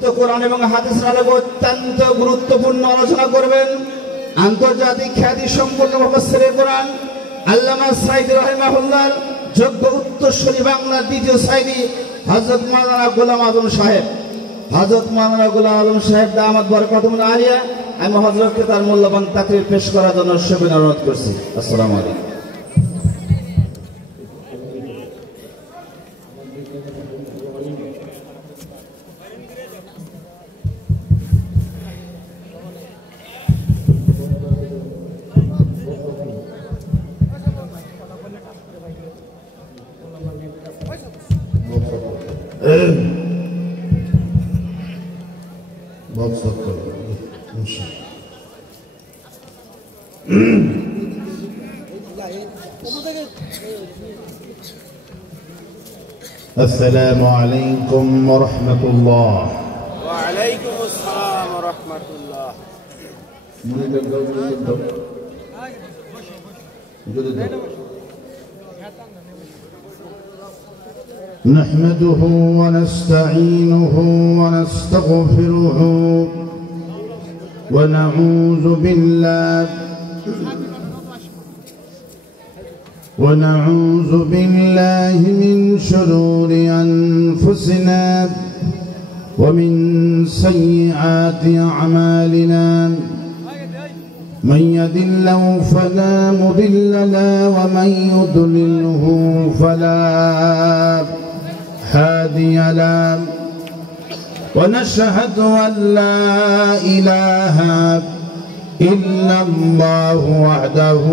পবিত্র কোরআন এবং হাদিসের আলোকে অত্যন্ত গুরুত্বপূর্ণ আলোচনা করবেন আন্তর্জাতিক খ্যাতি সম্পন্ন মুফাসসিরে কোরআন আল্লামা সাঈদী রাহিমাহুল্লাহর যোগ্য উত্তরসূরি বাংলার দ্বিতীয় সাঈদী হযরত মাওলানা গোলাম আযম সাহেব। হযরত মাওলানা গোলাম আযম সাহেব দামাত বরকাতুহুল আলিয়া, আমি হযরতকে তার মূল্যবান তাকরীর পেশ করার জন্য সবিনয় অনুরোধ করছি। আসসালামু আলাইকুম। السلام عليكم ورحمة الله. وعليكم السلام ورحمة الله. نحمده ونستعينه ونستغفره ونعوذ بالله من شرور أنفسنا ومن سيئات أعمالنا، من يهد الله فلا مضل له ومن يضلله فلا هادي له، ونشهد أن لا إله إلا الله وحده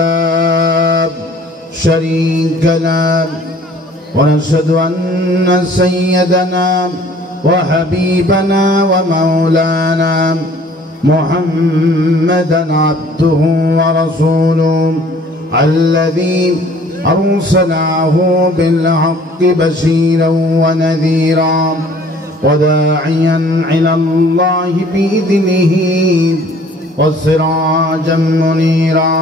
لا شريك له، ونشهد أن سيدنا وحبيبنا ومولانا محمدا عبده ورسوله الذي أرسله بالحق بشيرا ونذيرا وداعيا إلى الله بإذنه وسراجا منيرا.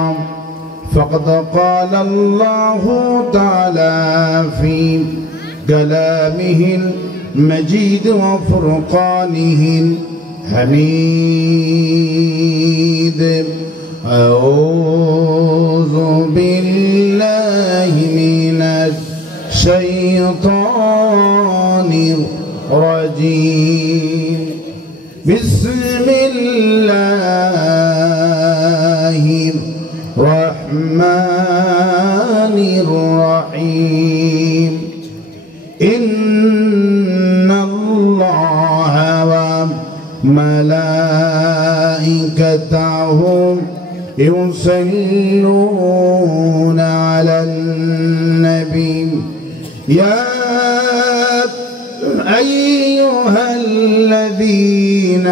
فقد قال الله تعالى في كلامه المجيد وفرقانه الحميد: أعوذ بالله من الشيطان الرجيم، بسم الله الرحمن الرحيم. إن الله وملائكته يصلون على النبي يا أيها الذين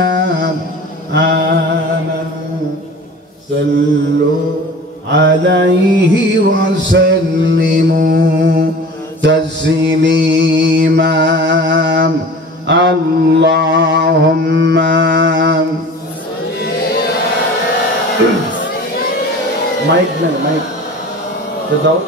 آمنوا صلوا عليه وسلموا تسليما. اللهم মাইক নেন, মাইক দাও,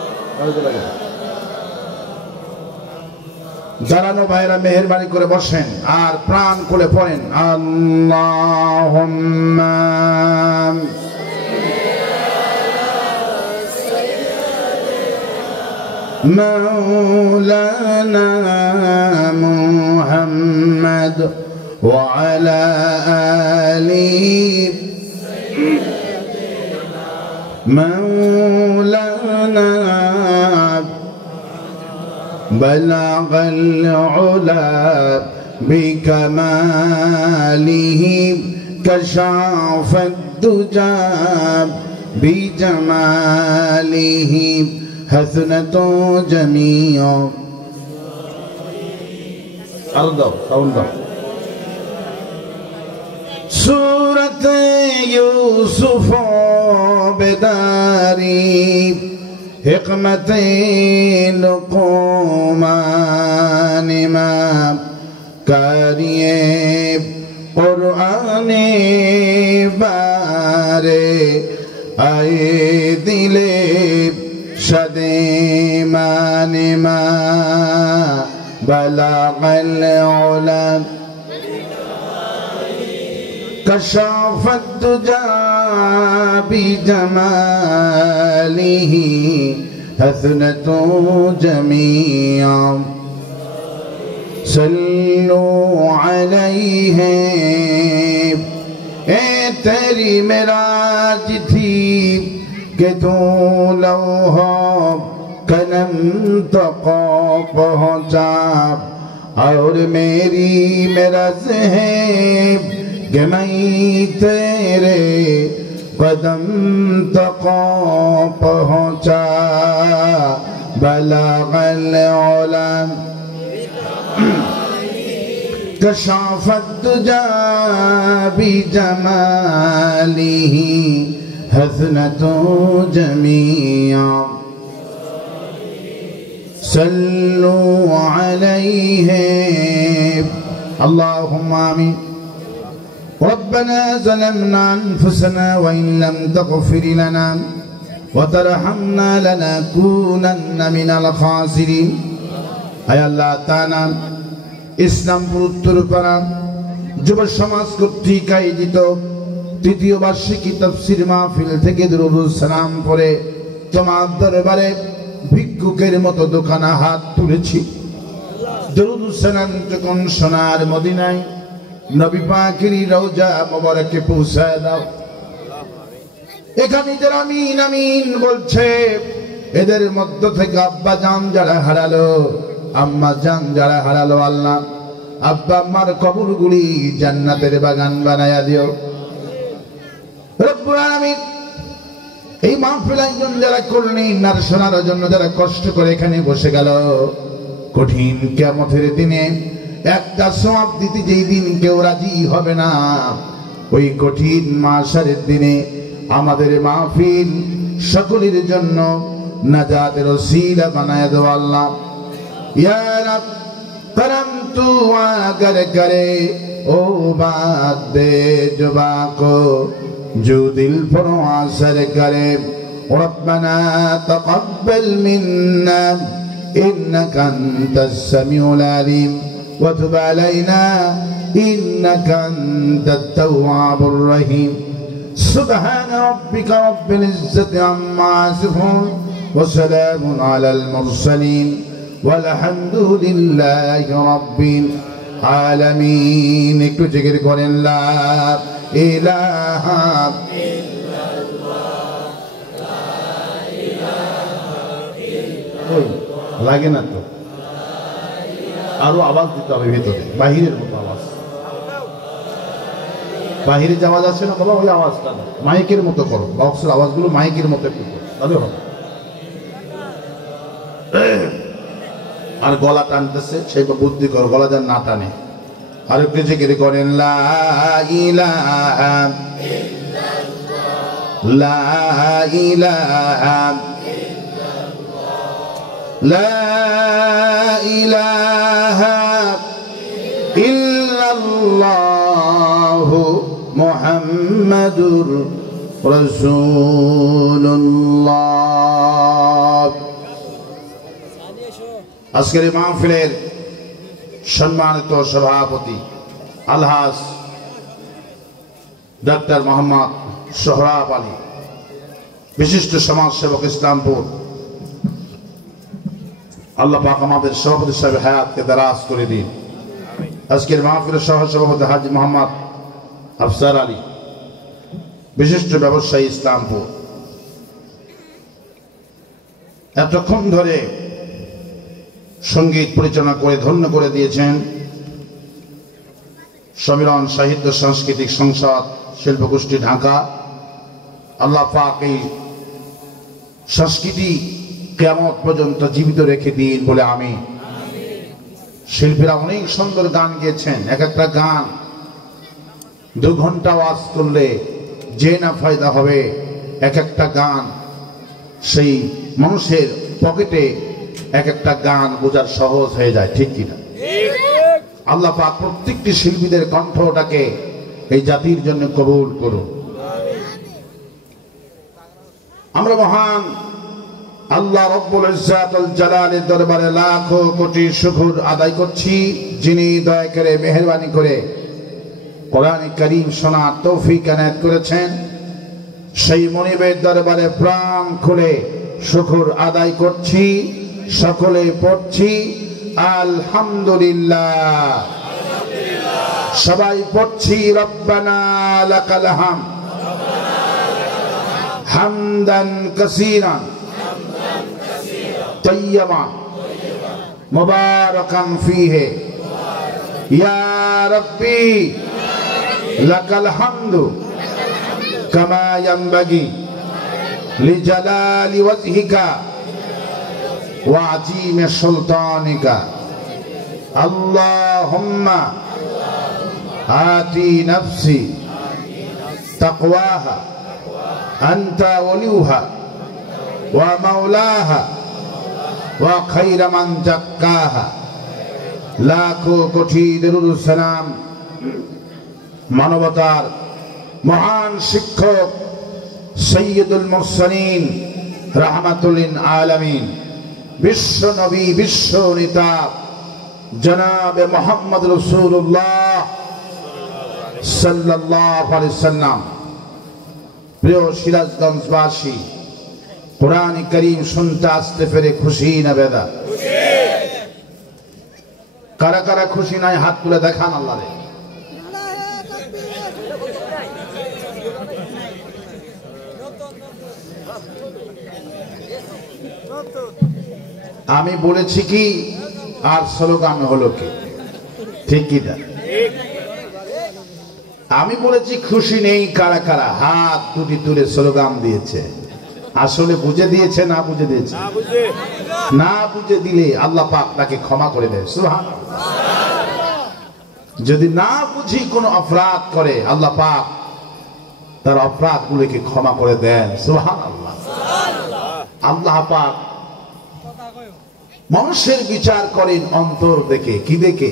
দাঁড়ানো ভাইরা মেহেরবানি করে বসেন আর প্রাণ খুলে পড়েন আল্লাহুম্মা مولانا محمد وعلى آله مولانا بلغ العلا بكماله كشف الدجى بجماله حسنة جميع سورة يوسف بداري حکمت لقمان ما کاریے قرآن بارے آئے دلے شدیمان ما بلغ العلا كشف الدجى بجماله حسنة جميعا صلوا عليه तेरी मेराज थी कि तू लौहा कलम तक पहुँचा और मेरी मेरज है कि मैं तेरे कदम तक पहुँचा बलगल उलम कशाफ तुजा बिजमालिह हसनतु जमीआ सल्लु अलैहि अल्लाहुम्मा आमीन रब्बना ज़लमना अनफुसना व इन लम तग़फिर लना व तरहमना लनकूनन्ना मिनल खासिरीन। आय अल्लाह ताआला ইসলামপুর উত্তরপাড়া যুব সমাজ কর্তৃক আয়োজিত তৃতীয় বার্ষিকী তাফসীর মাহফিল থেকে দরুদ সালাম পড়ে তোমার দরবারে ভিক্ষুকের মতো দোকানে হাত তুলেছি। দরুদ সালাম যখন সোনার মদিনায় নবী পাকের রওজা মোবারকে পৌঁছায় দাও। এখানে যারা আমিন আমিন বলছে এদের মধ্য থেকে আব্বা জান যারা হারালো, আম্মা জান যারা হারালো, আল্লাহ আব্বা আম্মার কবরগুলি জান্নাতের বাগান বানায়া দিও রব্বুল আলামিন। এই মাহফিল আয়োজন যারা করলেন আর শোনার জন্য যারা কষ্ট করে এখানে বসে গেল, কঠিন কিয়ামতের দিনে একটা সওয়াব দিতে যেই দিন কেউ রাজি হবে না, ওই কঠিন মাহশারের দিনে আমাদের মাহফিল সকলের জন্য নাজাতের ওসিলা বানায়া দাও আল্লাহ। या रब करम तू अगर करे ओ बात दे जुबा को जो दिल पर असर करे। रब्बना तक़ब्बल मिन्ना इन्नका अंतस समीउल अलीम व तुब अलैना इन्नका अंतत तव्वाबुर रहीम। सुब्हान रब्बिका रब्बिल इज्जति अम्मा यसिफून व सलामुन अलल मुरसलीन वल्हम्दुलिल्लाहि रब्बिल आलामीन। একটু জিকির করেন লা ইলাহা ইল্লাল্লাহ। লাগে না তো, আরো আওয়াজ দিতে হবে ভিতরে, বাহিরের মতো আওয়াজ। বাহিরে যে আওয়াজ আছে না বাবা, ওই আওয়াজটা না, মাইকের মতো করো, বক্সের আওয়াজগুলো মাইকের মতো করো, তাহলে হবে। আর গলা টানতেছে সেই বুদ্ধি কর, গলা যেন না টানে। আর একটু জিকির করেন লা ইলাহা ইল্লাল্লাহ লা ইলাহা ইল্লাল্লাহ লা ইলাহা ইল্লাল্লাহ মুহাম্মাদুর রাসূলুল্লাহ। আজকের এই মাহফিলের সম্মানিত সভাপতি আলহাজ ডক্টর মোহাম্মদ সোহরাব আলী, বিশিষ্ট সমাজসেবক ইসলামপুর, আল্লাহ পাক আমাদের সভাপতি সাহেব হায়াতকে দারাজ করে দিন। আজকের মাহফিলের সহসভাপতি হাজী মোহাম্মদ আফসার আলী, বিশিষ্ট ব্যবসায়ী ইসলামপুর। এতক্ষণ ধরে সঙ্গীত পরিচালনা করে ধন্য করে দিয়েছেন সম্মিলন সাহিত্য সাংস্কৃতিক সংসদ শিল্পগোষ্ঠী ঢাকা। আল্লাহ পাক এই সংস্কৃতি কিয়ামত পর্যন্ত জীবিত রেখে দিন বলে আমি। শিল্পীরা অনেক সুন্দর গান গেয়েছেন, এক একটা গান 2 ঘন্টা ওয়াজ করলে যে না ফায়দা হবে, এক একটা গান সেই মানুষের পকেটে এক একটা গান বোঝার সহজ হয়ে যায়, ঠিক কিনা? আল্লাহ পাক প্রত্যেকটি শিল্পীদের কণ্ঠটাকে এই জাতির জন্য কবুল করুন। আমরা মহান আল্লাহ রব্বুল ইজ্জাতুল জালালের দরবারে লাখো কোটি শুকর আদায় করছি, যিনি দয়া করে মেহেরবানি করে কোরআন কারীম শোনার তৌফিক এনায়েত করেছেন। সেই মনিবের দরবারে প্রাণ খুলে শুকর আদায় করছি, সকলে পড়ছি আলহামদুলিল্লাহ। সবাই পড়ছি রব্বানা লাকাল হামদ হামদান কাসীরান طيبا مباركا فيه يا ربي لك الحمد كما ينبغي لجلال وجهك وعظيم سلطانك اللهم آتي نفسي تقواها أنت وليها ومولاها وخير من زكاها লাখো কোটি দরুদ সালাম মানবতার মহান শিক্ষক সৈয়দুল মুরসালিন রাহমাতুল লিল আলামিন বিশ্ব নবী বিশ্ব নেতা জনাবে মুহাম্মদ রাসূলুল্লাহ সাল্লাল্লাহু আলাইহি সাল্লাম। প্রিয় সিরাজগঞ্জবাসী, কোরআন কারীম শুনতে আসতে পেরে খুশি না বেদা? কারা কারা খুশি নাই হাত তুলে দেখান আল্লাহরে। আমি বলেছি কি আর স্লোগান হলো কি? ঠিক কি না? আমি বলেছি খুশি নেই কারা কারা হাত দুটি তুলে স্লোগান দিয়েছে। আসলে বুঝে দিয়েছে না বুঝে দিয়েছে? না বুঝে দিলে আল্লাহ পাক তাকে ক্ষমা করে দেয়। সুবহানাল্লাহ। যদি না বুঝি কোনো অপরাধ করে আল্লাহ পাক তার অপরাধ গুলোকে ক্ষমা করে দেন। সুবহানাল্লাহ। আল্লাহ পাক মানুষের বিচার করেন অন্তর দেখে। কি দেখে?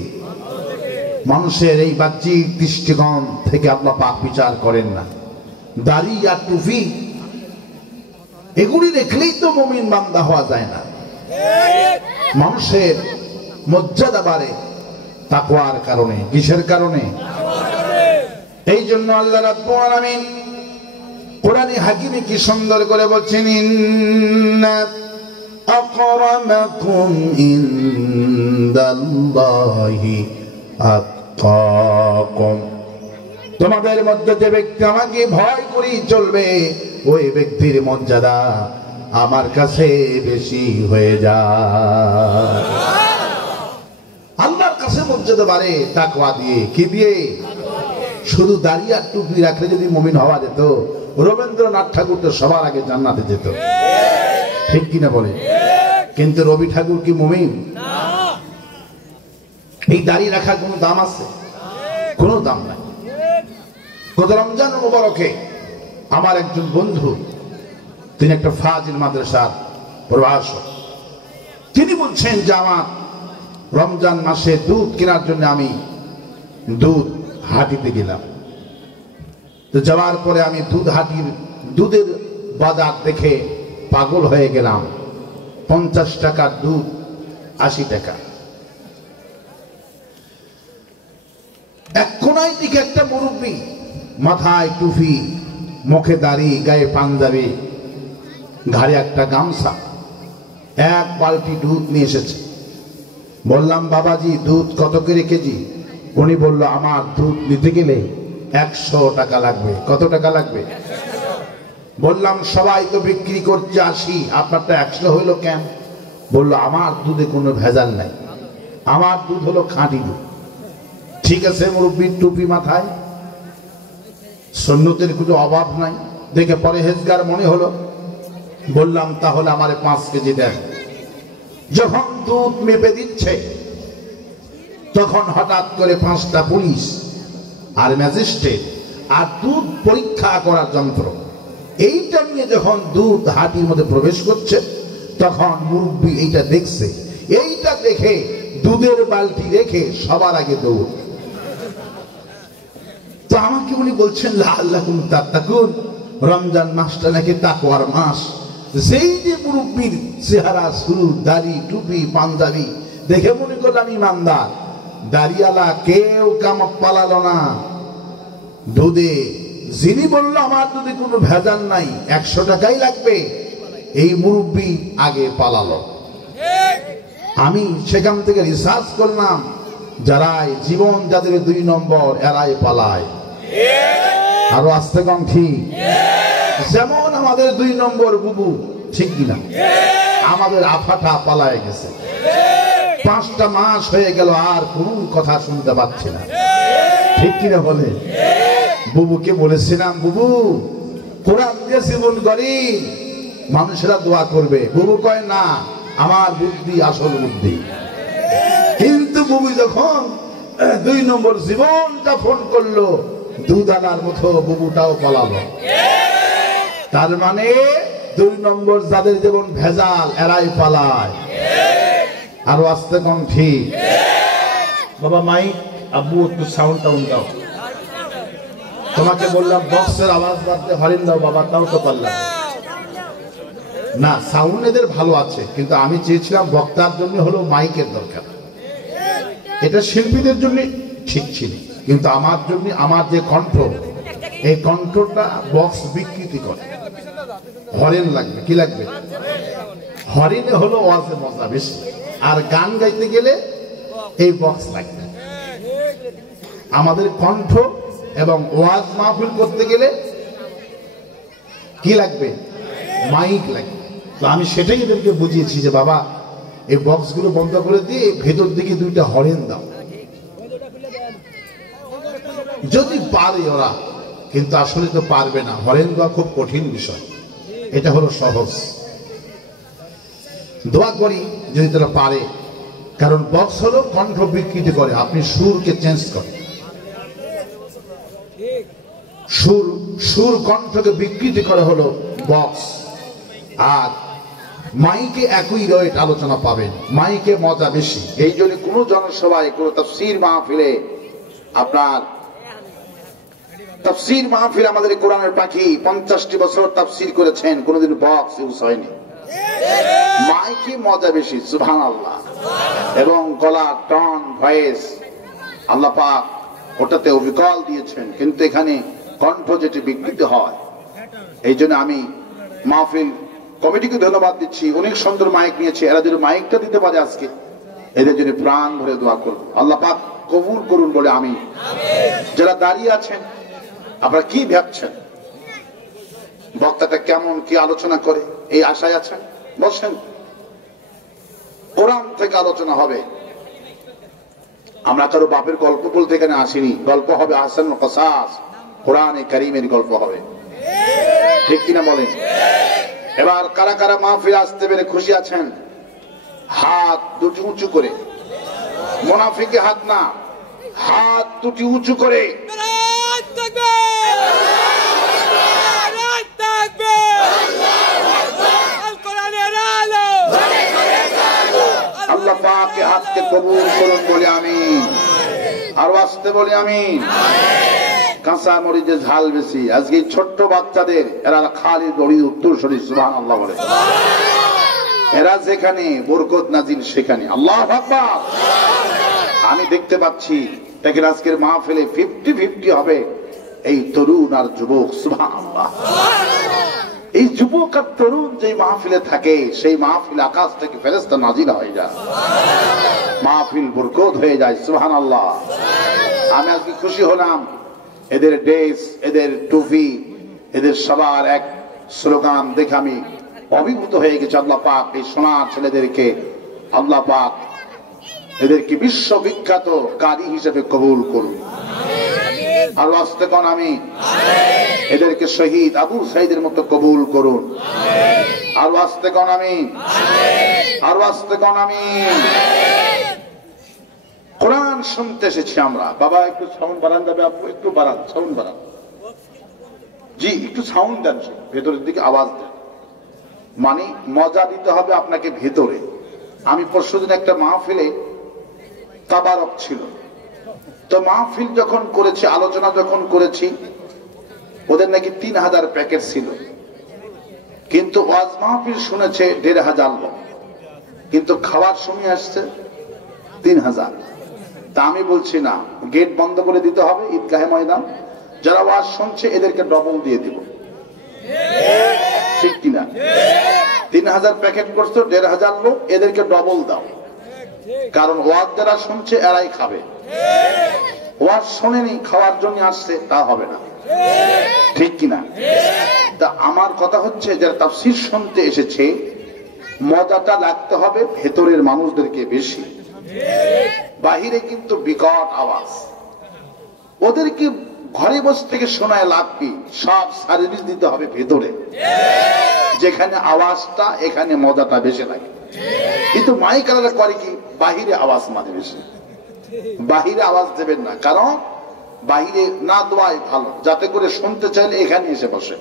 মানুষের এই বাহ্যিক দৃষ্টিকোণ থেকে আল্লাহ পাক বিচার করেন না। দাড়ি আর টুপি এগুলি দেখলেই তো মুমিন বান্দা হওয়া যায় না। মানুষের মর্যাদা বাড়ে তাকওয়ার কারণে। কিসের কারণে? এই জন্য আল্লাহ রাব্বুল আলামিন কোরআনে হাকিমে কি সুন্দর করে বলছেন, ইন্না আকরামাকুম ইনদাল্লাহি আতকাকুম। তোমাদের মধ্যে যে ব্যক্তি আমাকে ভয় করি চলবে ওই ব্যক্তির মর্যাদা আমার কাছে বেশি হয়ে যায়। আল্লাহর কাছে মর্যাদা বাড়ে তাকওয়া দিয়ে। কি দিয়ে? শুধু দাড়ি আর টুপি রাখলে যদি মুমিন হওয়া যেত, রবীন্দ্রনাথ ঠাকুর তো সবার আগে জান্নাতে যেত। ঠিক কিনা বলে? কিন্তু রবি ঠাকুর কি মুমিন? এই দাড়ি রাখার কোনো দাম আছে? কোনো দাম নাই। গত রমজান মুবারকে আমার একজন বন্ধু, তিনি একটা ফাজিল মাদ্রাসার প্রভাষক, তিনি বলছেন যে আমার রমজান মাসে দুধ কেনার জন্য আমি দুধ হাটিতে গেলাম। তো যাওয়ার পরে আমি দুধের বাজার দেখে পাগল হয়ে গেলাম। 50 টাকার দুধ 80 টাকা। এক কোনায় দিকে একটা মুরব্বী, মাথায় টুপি, মুখে দাড়ি, গায়ে পাঞ্জাবি, ঘাড়ে একটা গামছা, এক বালতি দুধ নিয়ে এসেছে। বললাম, বাবাজি দুধ কত করে কেজি? উনি বলল, আমার দুধ নিতে গেলে 100 টাকা লাগবে। কত টাকা লাগবে? বললাম, সবাই তো বিক্রি করছে 80, আপনারটা 100 হইল কেন? বলল, আমার দুধে কোনো ভেজাল নাই, আমার দুধ হলো খাঁটি দুধ। ঠিক আছে, মুরব্বির টুপি মাথায়, সুন্নতের কোনো অভাব নাই, দেখে পরেহেজগার মনে হলো। বললাম, তাহলে আমারে 5 কেজি দেন। যখন দুধ মেপে দিচ্ছে তখন হঠাৎ করে 5টা পুলিশ আর ম্যাজিস্ট্রেট আর দুধ পরীক্ষা করার যন্ত্র এইটা নিয়ে যখন দুধ হাটির মধ্যে প্রবেশ করছে তখন মুরব্বী এইটা দেখছে। এইটা দেখে দুধের বালতি রেখে সবার আগে দৌড়। তো আমাকে উনি বলছেন, লাআল্লাকুম তাত্তাকুন, রমজান মাসটা নাকি তাকওয়ার মাস। সেই যে মুরব্বীর চেহারা, শুরু, দাড়ি, টুপি, পাঞ্জাবি দেখে মনে করলাম ইমানদার। দাড়িওয়ালা কেউ কামাক পালালো না দুধে। যিনি বলল আমার দুধে কোনো ভেজাল নাই, 100 টাকাই লাগবে, এই মুরব্বী আগে পালালো। আমি সেখান থেকে রিসার্চ করলাম, যারাই জীবন যাদের 2 নম্বর এরাই পালায়। আরো আসতে কম ঠিক। যেমন আমাদের 2 নম্বর বুবু, ঠিক কিনা? আমাদের আফাটা পালায় গেছে, 5টা মাস হয়ে গেল আর কোনো কথা শুনতে পাচ্ছি না, ঠিক কিনা বলে? বুবুকে বলেছিলাম, বুবু কোরআন দিয়ে জীবন করি, মানুষেরা দোয়া করবে। বুবু কয় না, আমার বুদ্ধি আসল বুদ্ধি। কিন্তু বুবু যখন 2 নম্বর জীবনটা ফোন করলো, দুধ আনার মতো বুবুটাও পালালো। তার মানে 2 নম্বর যাদের জীবন ভেজাল এরাই পালায়। আরো আসতে কম ঠিক। বাবা মাইক, আব্বু একটু সাউন্ড টাউন দাও। তোমাকে বললাম বক্সের আওয়াজ বাড়তে হরিণ দাও, বাবা তাও তো পারলাম না। সাউন্ড এদের ভালো আছে, কিন্তু আমি চেয়েছিলাম বক্তার জন্য হলো মাইকের দরকার। এটা শিল্পীদের জন্য ঠিক ছিল, কিন্তু আমার জন্য আমার যে কণ্ঠ, এই কণ্ঠটা বক্স বিকৃতি করে। হরিণ লাগবে, কি লাগবে? হরিণে হলো ওয়াজে মজা বেশি, আর গান গাইতে গেলে এই বক্স লাগবে। আমাদের কণ্ঠ এবং ওয়াজ মাহফিল করতে গেলে কি লাগবে? মাইক লাগবে। তো আমি সেটাই এদেরকে বুঝিয়েছি যে বাবা এই বক্সগুলো বন্ধ করে দিয়ে ভেতর দিকে 2টা হরিণ দাও, যদি পারে ওরা। কিন্তু আসলে তো পারবে না, হরিণ দেওয়া খুব কঠিন বিষয়, এটা হলো সহজ। দোয়া করি যদি তারা পারে, কারণ বক্স হলো কণ্ঠ বিকৃতি করে, আপনি সুরকে চেঞ্জ করেন। সুর কণ্ঠকে বিকৃতি করে হলো বক্স। আর মাইকে একই রেট আলোচনা পাবেন, মাইকে মজা বেশি। এই জন্য কোনো জনসভায়, কোনো তাফসীর মাহফিলে, আপনার তাফসীর মাহফিল, আমাদের কোরআনের পাখি 50টি বছর তাফসীর করেছেন, কোনোদিন বক্স ইউজ হয়নি। মাইকে মজা বেশি, সুবহানাল্লাহ। এবং গলা, টন, ভয়েস আল্লাহ পাক ওটাতে অবিকল দিয়েছেন, কিন্তু এখানে কণ্ঠ যেটি বিকৃত হয়। এই জন্য আমি মাহফিল কমিটিকে ধন্যবাদ দিচ্ছি, অনেক সুন্দর মাইক নিয়েছে। এরা যদি মাইকটা দিতে পারে আজকে, এদের জন্য প্রাণ ভরে দোয়া করব, আল্লাহ পাক কবুল করুন বলে আমি। যারা দাঁড়িয়ে আছেন, আপনারা কি ভাবছেন বক্তাটা কেমন, কি আলোচনা করে, এই আশায় আছেন? বলছেন কোরআন থেকে আলোচনা হবে। আমরা কারো বাপের গল্প বলতে এখানে আসিনি, গল্প হবে আহসানুল কসাস, কোরআনে কারীমের গল্প হবে, ঠিক কিনা বলেন? এবার কারা কারা মাহফিল আসতে পেরে খুশি আছেন? হাত দুটি উঁচু করে, মুনাফিকে হাত না, হাত দুটি উঁচু করে। আল্লাহ পাকের হাতকে কবুল করুন বলে আমিন। আর আসতে বলি আমিন। কাঁচা মরিচে ঝাল বেশি। আজকে ছোট্ট বাচ্চাদের এরা খালি দড়ি উত্তরসূরি, সুবহানাল্লাহ বলে। এরা যেখানে বরকত নাজিল সেখানে। আল্লাহু আকবার। আমি দেখতে পাচ্ছি দেখেন আজকের মাহফিলে 50-50 হবে এই তরুণ আর যুবক, সুবহানাল্লাহ। এই যুবক আর তরুণ যে মাহফিলে থাকে, সেই মাহফিল আকাশ থেকে ফেরেশতা নাজিল হয়ে যায়, মাহফিল বরকত হয়ে যায়, সুবহানাল্লাহ। আমি আজকে খুশি হলাম, এদের ড্রেস, এদের টুপি, এদের সবার এক স্লোগান দেখে আমি অভিভূত হয়ে গেছি। আল্লাহ পাক এই সোনার ছেলেদেরকে, আল্লাহ পাক এদেরকে বিশ্ববিখ্যাত কারি হিসেবে কবুল করুন। আর আস্তে কোন আমি এদেরকে শহীদ আবু সাইদের মতো কবুল করুন। আর আস্তে কোন আমি, আর আস্তে কোন আমি। কোরআন শুনতে এসেছি আমরা। বাবা একটু সাউন্ড বাড়ান যাবে? আপু একটু বাড়ান, সাউন্ড বাড়ান। জি একটু সাউন্ড দেন, ভেতরের দিকে আওয়াজ দেন। মানে মজা দিতে হবে আপনাকে ভেতরে। আমি পরশুদিন একটা মাহফিলে তাবারক ছিল, তো মাহফিল যখন করেছি, আলোচনা যখন করেছি, ওদের নাকি 3000 প্যাকেট ছিল। কিন্তু ওয়াজ মাহফিল শুনেছে ১,৫০০ লোক, কিন্তু খাওয়ার সময় আসছে ৩,০০০। তা আমি বলছি না, গেট বন্ধ করে দিতে হবে ঈদগাহে ময়দান, যারা ওয়াজ শুনছে এদেরকে ডবল দিয়ে দিব, ঠিক কিনা? ৩,০০০ প্যাকেট করছো, ১,৫০০ লোক, এদেরকে ডবল দাও, কারণ ওয়াজ যারা শুনছে এরাই খাবে। ওয়াজ শোনেনি খাওয়ার জন্য আসছে, তা হবে না, ঠিক কিনা? তা আমার কথা হচ্ছে, যারা তাফসীর শুনতে এসেছে মজাটা লাগতে হবে ভেতরের মানুষদেরকে বেশি। বাহিরে কিন্তু বিকট আওয়াজ, ওদেরকে ঘরে বসে থেকে শোনায় লাগবে, সব সার্ভিস দিতে হবে ভেতরে, যেখানে আওয়াজটা এখানে মজাটা বেশি লাগে। কিন্তু মাইকারা করে কি, বাহিরে আওয়াজ মানে বেশি, বাহিরে আওয়াজ দেবেন না, কারণ বাহিরে না দেওয়াই ভালো, যাতে করে শুনতে চাইলে এখানে এসে বসে।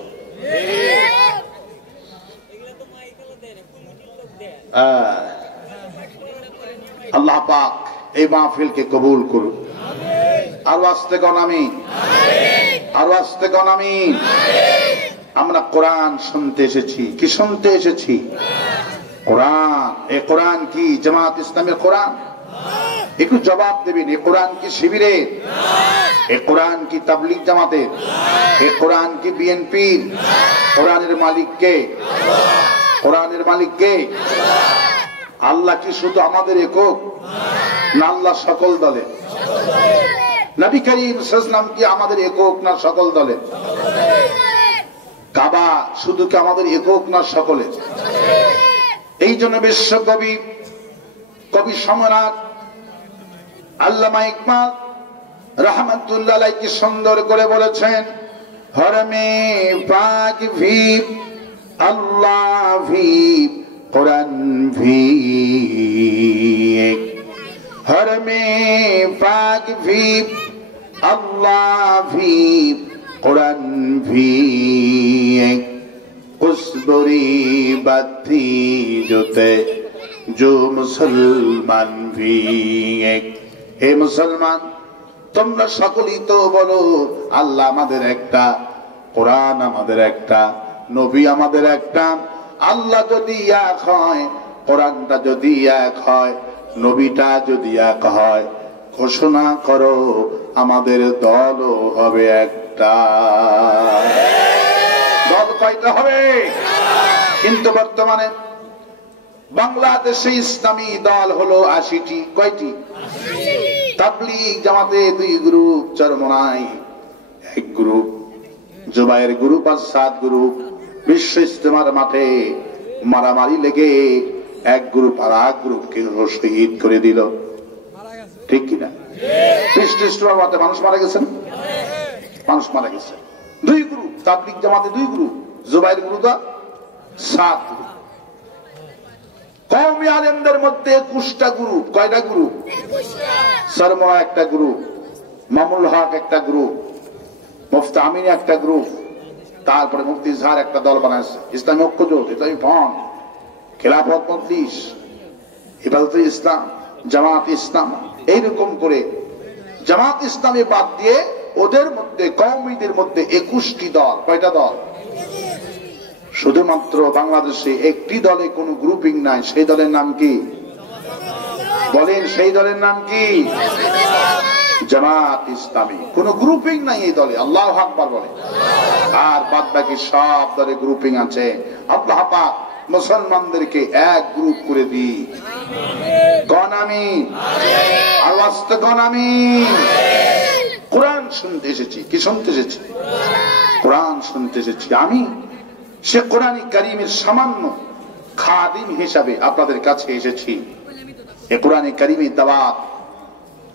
আল্লাহ পাক এই মাহফিলকে কবুল করুন। আর আস্তে কোন আমিন, আর আস্তে কোন আমিন। আমরা কোরআন শুনতে এসেছি, কি শুনতে এসেছি? কোরআন। এই কোরআন কি জামাত ইসলামের কোরআন? একটু জবাব দেবেন। এই কোরআন কি শিবিরের? এই কোরআন কি তাবলীগ জামাতের? এই কোরআন কি বিএনপির? কোরআনের মালিক কে? কোরআনের মালিক কে? আল্লাহ কি শুধু আমাদের একক, না আল্লাহ সকল দলে? নবী করিম সাল্লাল্লাহু আলাইহি ওয়াসাল্লাম কি আমাদের একক, না সকল দলে? কাবা শুধু কি আমাদের একক, না সকলের? এই জন্য বিশ্বকবি কবি সম্রাট আল্লামা ইকবাল রাহমাতুল্লাহ আলাইহি কি সুন্দর করে বলেছেন, হরমে পাক ভি আল্লাহ ভি কোরআন ভি, হরমে পাক ভি আল্লাহ ভি কোরআন ভি, কুসবরি বাতি জোতে जो মুসলমান ভি। হে মুসলমান, তোমরা সকলেই তো বলো আল্লাহ আমাদের একটা, কোরআন আমাদের একটা, নবী আমাদের একটা। আল্লাহ যদি এক হয়, কোরআনটা যদি এক হয়, নবীটা যদি এক হয়, ঘোষণা করো আমাদের দলও হবে একটা। দল কয়টা হবে? কিন্তু বর্তমানে বাংলাদেশে ইসলামী দল হলো ৮০টি। কয়টি? তাবলীগ জামাতে ২ group, Charmonai ১ group, Zubair group আর ৭ গ্রুপ। বিশ্ব ইজতেমার মাঠে মারামারি লেগে ১ গ্রুপ আর ৮ গ্রুপকে শহীদ করে দিল, ঠিক কিনা? বিশ্ব ইজতেমার মাঠে মানুষ মারা গেছেন, মানুষ মারা গেছে। ২ গ্রুপ, তাবলীগ জামাতে ২ গ্রুপ, জুবায়ের গ্রুপ ৭ গ্রুপ। কওমি আলেমদের মধ্যে ২১টা গ্রুপ। কয়টা গ্রুপ? সরমনা একটা গ্রুপ, মামুল হক একটা গ্রুপ, মুফতি আমিন একটা গ্রুপ, তারপরে মুফতি ইজহার একটা দল বানাইছে, ইসলামী ঐক্যজোট, ইসলামী ফ্রন্ট, খেলাফত মজলিস, হিফাজতে ইসলাম, জামাত ইসলাম। এইরকম করে জামাত ইসলামী বাদ দিয়ে ওদের মধ্যে কওমিদের মধ্যে ২১টি দল। কয়টা দল? শুধুমাত্র বাংলাদেশে একটি দলে কোনো গ্রুপিং নাই, সেই দলের নাম কি? বলেন, সেই দলের নাম কি? জামাত ইসলামী। কোনো গ্রুপিং নাই এই দলে, আল্লাহু আকবার বলে। আর বাদ বাকি সব দলে গ্রুপিং আছে। আল্লাহ পাক মুসলমানদেরকে এক গ্রুপ করে দি। কোন আমিন? আওয়াজ তো কোন আমিন? কোরআন শুনতে এসেছি। কি শুনতে এসেছি? কোরআন শুনতে এসেছি। আমি সে কোরআন কারীমের সামান্য খাদিম হিসাবে আপনাদের কাছে এসেছি। এই কোরআন কারীমের দাওয়াত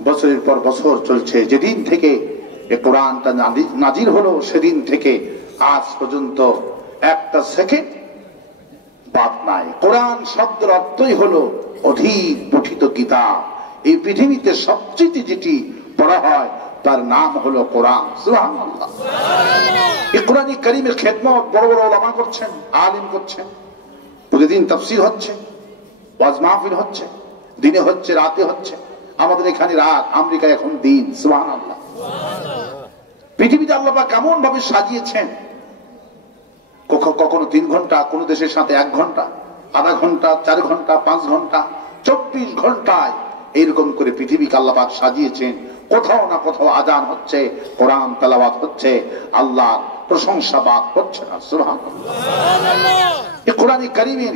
বছরের পর বছর চলছে। যেদিন থেকে এই কোরআনটা নাজিল হলো সেদিন থেকে আজ পর্যন্ত একটা সেকেন্ড বাদ নাই। কোরআন শব্দের অর্থই হলো অধিক পঠিত কিতাব। এই পৃথিবীতে সবচেয়ে যেটি পড়া হয় তার নাম হলো কোরআন। সুবহানাল্লাহ। এই কোরআন কারীমের খেদমত বড় বড় উলামা করছেন, আলেম করছেন। প্রতিদিন তাফসীর হচ্ছে, ওয়াজ মাহফিল হচ্ছে, দিনে হচ্ছে, রাতে হচ্ছে। আমাদের এখানে রাত, আমেরিকায় এখন দিন। সুবহানাল্লাহ। পৃথিবীতে আল্লাহ পাক কেমন ভাবে সাজিয়েছেন। কখনো 3 ঘন্টা, কোন দেশের সাথে 1 ঘন্টা, আধা ঘন্টা, 4 ঘন্টা, 5 ঘন্টা, 24 ঘন্টায় এইরকম করে পৃথিবীকে আল্লাহ পাক সাজিয়েছেন। কোথাও না কোথাও আজান হচ্ছে, কোরআন তেলাওয়াত হচ্ছে, আল্লাহর প্রশংসাবাদ হচ্ছে না। সুবহানাল্লাহ। এই কোরআনে কারীমের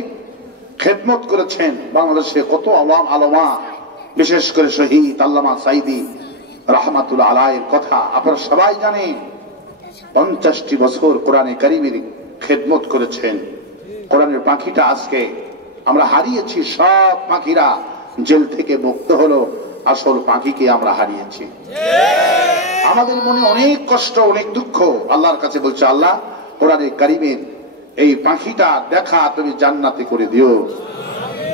খেদমত করেছেন বাংলাদেশে কত আওয়াম আলমা, বিশেষ করে শহীদ আল্লামা সাইদি রাহমাতুল্লাহ আলাইহির কথা আপনারা সবাই জানেন। 50টি বছর কোরআনে কারীমের খেদমত করেছেন। কোরআনের পাখিটা আজকে আমরা হারিয়েছি। সব পাখিরা জেল থেকে মুক্ত হলো, আসল পাখিকে আমরা হারিয়েছি। আমাদের মনে অনেক কষ্ট, অনেক দুঃখ। আল্লাহর কাছে বলছে, আল্লাহ কোরআনে কারীমের এই পাখিটা দেখা তুমি জান্নাতে করে দিও,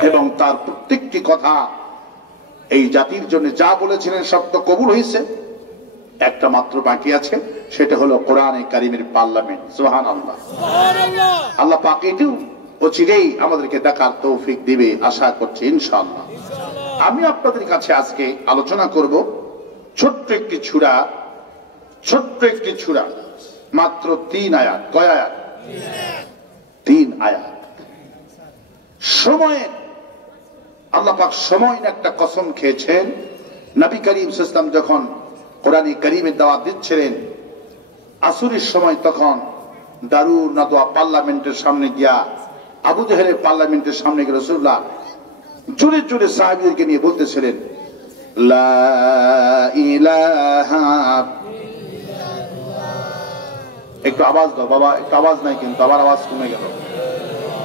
এবং তার প্রত্যেকটি কথা এই জাতির জন্য যা বলেছিলেন সব তো কবুল হয়েছে। একটা মাত্র বাকি আছে, সেটা হলো কোরআনে কারীমের পার্লামেন্ট। সুবহানাল্লাহ। আল্লাহ পাক এটিও অচিরেই আমাদেরকে দেখার তৌফিক দিবে আশা করছি ইনশাআল্লাহ। আমি আপনাদের কাছে আজকে আলোচনা করব ছোট্ট একটি সূরা, মাত্র 3 আয়াত। কয় আয়াত? 3 আয়াত। সময়ের আল্লাহ পাক সময়ের একটা কসম খেয়েছেন। নবী করিম সাল্লাল্লাহু আলাইহি ওয়াসাল্লাম যখন কোরআনে কারীমের দাওয়াত দিচ্ছিলেন আসরের সময়, তখন দারুন নাদওয়া পার্লামেন্টের সামনে গিয়া, আবু জাহেলের পার্লামেন্টের সামনে গিয়ে রাসূলুল্লাহ জোরে জোরে সাহাবীদেরকে নিয়ে বলতেছিলেন, লা ইলাহা। একটু আওয়াজ দাও বাবা, একটু আওয়াজ নাই কিন্তু, আবার আওয়াজ কমে গেল।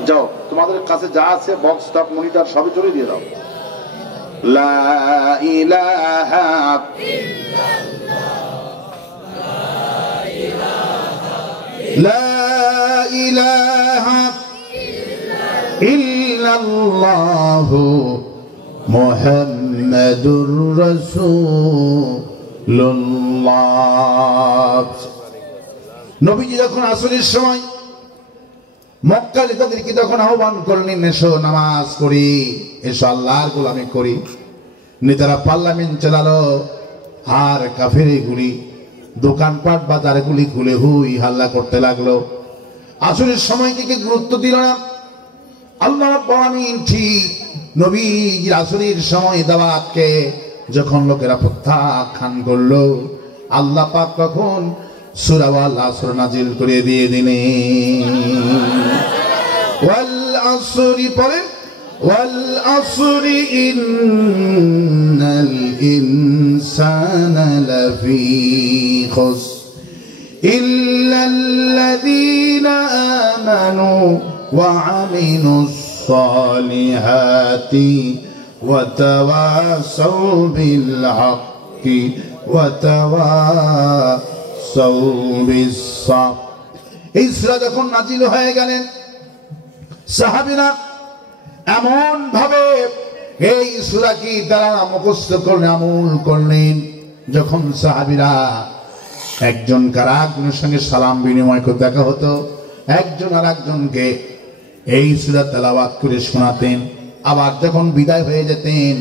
যাও, তোমাদের কাছে যা আছে বক্স, টপ, মনিটর সবই জোরে দিয়ে দাও। লা ইলাহা লা ইলাহা ইল্লাল্লাহু মুহাম্মাদুর রাসূলুল্লাহ। নবীজি যখন আসরের সময় মক্কা নেতাদেরকে তখন আহ্বান করলেন, এসো নামাজ করি, এসো আল্লাহর গোলামি করি। নেতারা পার্লামেন্ট চালালো, আর কাফেরগুলি দোকানপাট বাজারগুলি খুলে হুই হাল্লা করতে লাগলো। আসরের সময়টিকে গুরুত্ব দিল না। আল্লাহ রাব্বুল আলামিন ঠিক নবীজির আসরের সময় দাওয়াতকে যখন লোকেরা প্রত্যাখ্যান করলো, আল্লাহ পাক তখন সূরা ওয়াল আসর নাজিল করে দিয়ে দিলেন। ওয়াল আসরি পরে ওয়াল আসরি ইন্নাল ইনসানা লাফি খুসর ইল্লাল্লাযীনা আমানু ওয়া আমিলুস সালিহাতি ওয়া তাওয়াসাউ বিল হাক্কি ওয়া তাওয়াসাউ বিস সাবর। এই সূরা যখন নাজিল হয়ে গেলেন, সাহাবীরা এমন ভাবে এই সূরা কি তারা মুখস্থ করলেন, আমল করলেন। যখন সাহাবীরা একজন আরেকজনের সঙ্গে সালাম বিনিময় করতে দেখা হতো, একজন আরেকজনকে এই সূরা তেলাওয়াত করে শোনাতেন। আবার যখন বিদায় হয়ে যেতেন,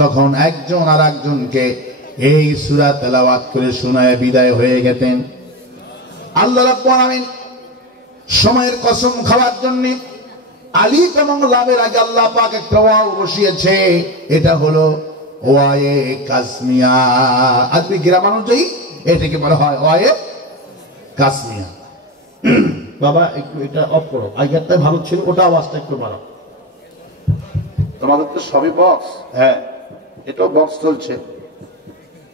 তখন একজন আরেকজনকে এই সূরা তেলাওয়াত করে শোনায় বিদায় হয়ে গেতেন। আল্লাহ রাব্বুল আলামিন সময়ের কসম খাওয়ার জন্য আলিফ এবং লামের আগে আল্লাহ পাক একটা ওয়াও বসিয়েছে। এটা হলো ওয়ায়ে কাসমিয়া। আজকে গ্রামার অনুযায়ী এটাকে বলা হয় ওয়ায়ে কাসমিয়া। বাবা একটু এটা অফ করো, আগেরটা ভালো ছিল, ওটা আওয়াজটা একটু বাড়াও। তোমাদের তো সবই বক্স। হ্যাঁ, এটাও বক্স চলছে,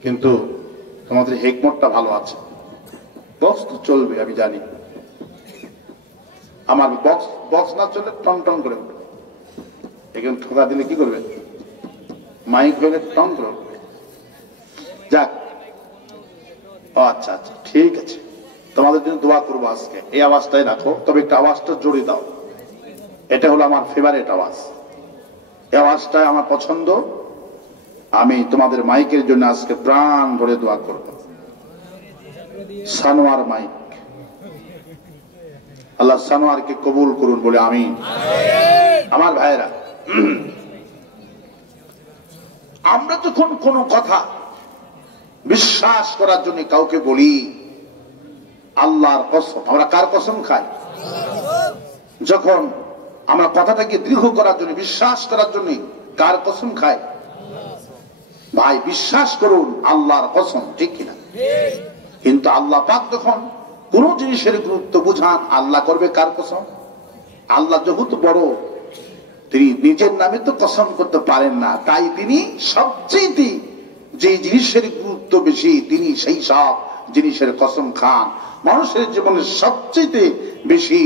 কিন্তু তোমাদের হিকমতটা ভালো আছে। বক্স তো চলবে আমি জানি, আমার বক্স না চললে টং টং করে উঠবে। এখানে ঠোকা দিলে কি করবে? মাইক হলে টং করে উঠবে। যাক, ও আচ্ছা আচ্ছা, ঠিক আছে, তোমাদের জন্য দোয়া করবো আজকে। এই আওয়াজটাই রাখো, তবে একটা আওয়াজটা জোরে দাও। এটা হলো আমার ফেভারিট আওয়াজ। এই আওয়াজটাই আমার পছন্দ। আমি তোমাদের মাইকের জন্য আজকে প্রাণ ভরে দোয়া করব। সানোয়ার মাইক, আল্লাহ সানোয়ারকে কবুল করুন বলে আমিন। আমার ভাইরা, আমরা যখন কোনো কথা বিশ্বাস করার জন্য কাউকে বলি, আল্লাহর কসম, আমরা কার কসম খাই? যখন আমরা কথাটাকে দৃঢ় করার জন্য, বিশ্বাস করার জন্য কার কসম খায়? ভাই বিশ্বাস করুন আল্লাহর কসম, ঠিক কিনা? কিন্তু আল্লাহ পাক যখন কোন জিনিসের গুরুত্ব বুঝান, আল্লাহ করবে কার কসম? আল্লাহ যেহেতু বড়, তিনি নিজের নামে তো কসম করতে পারেন না, তাই তিনি সবচেয়ে যে জিনিসের গুরুত্ব বেশি তিনি সেই সব জিনিসের কসম খান। মানুষের জীবনের সবচেয়ে বেশি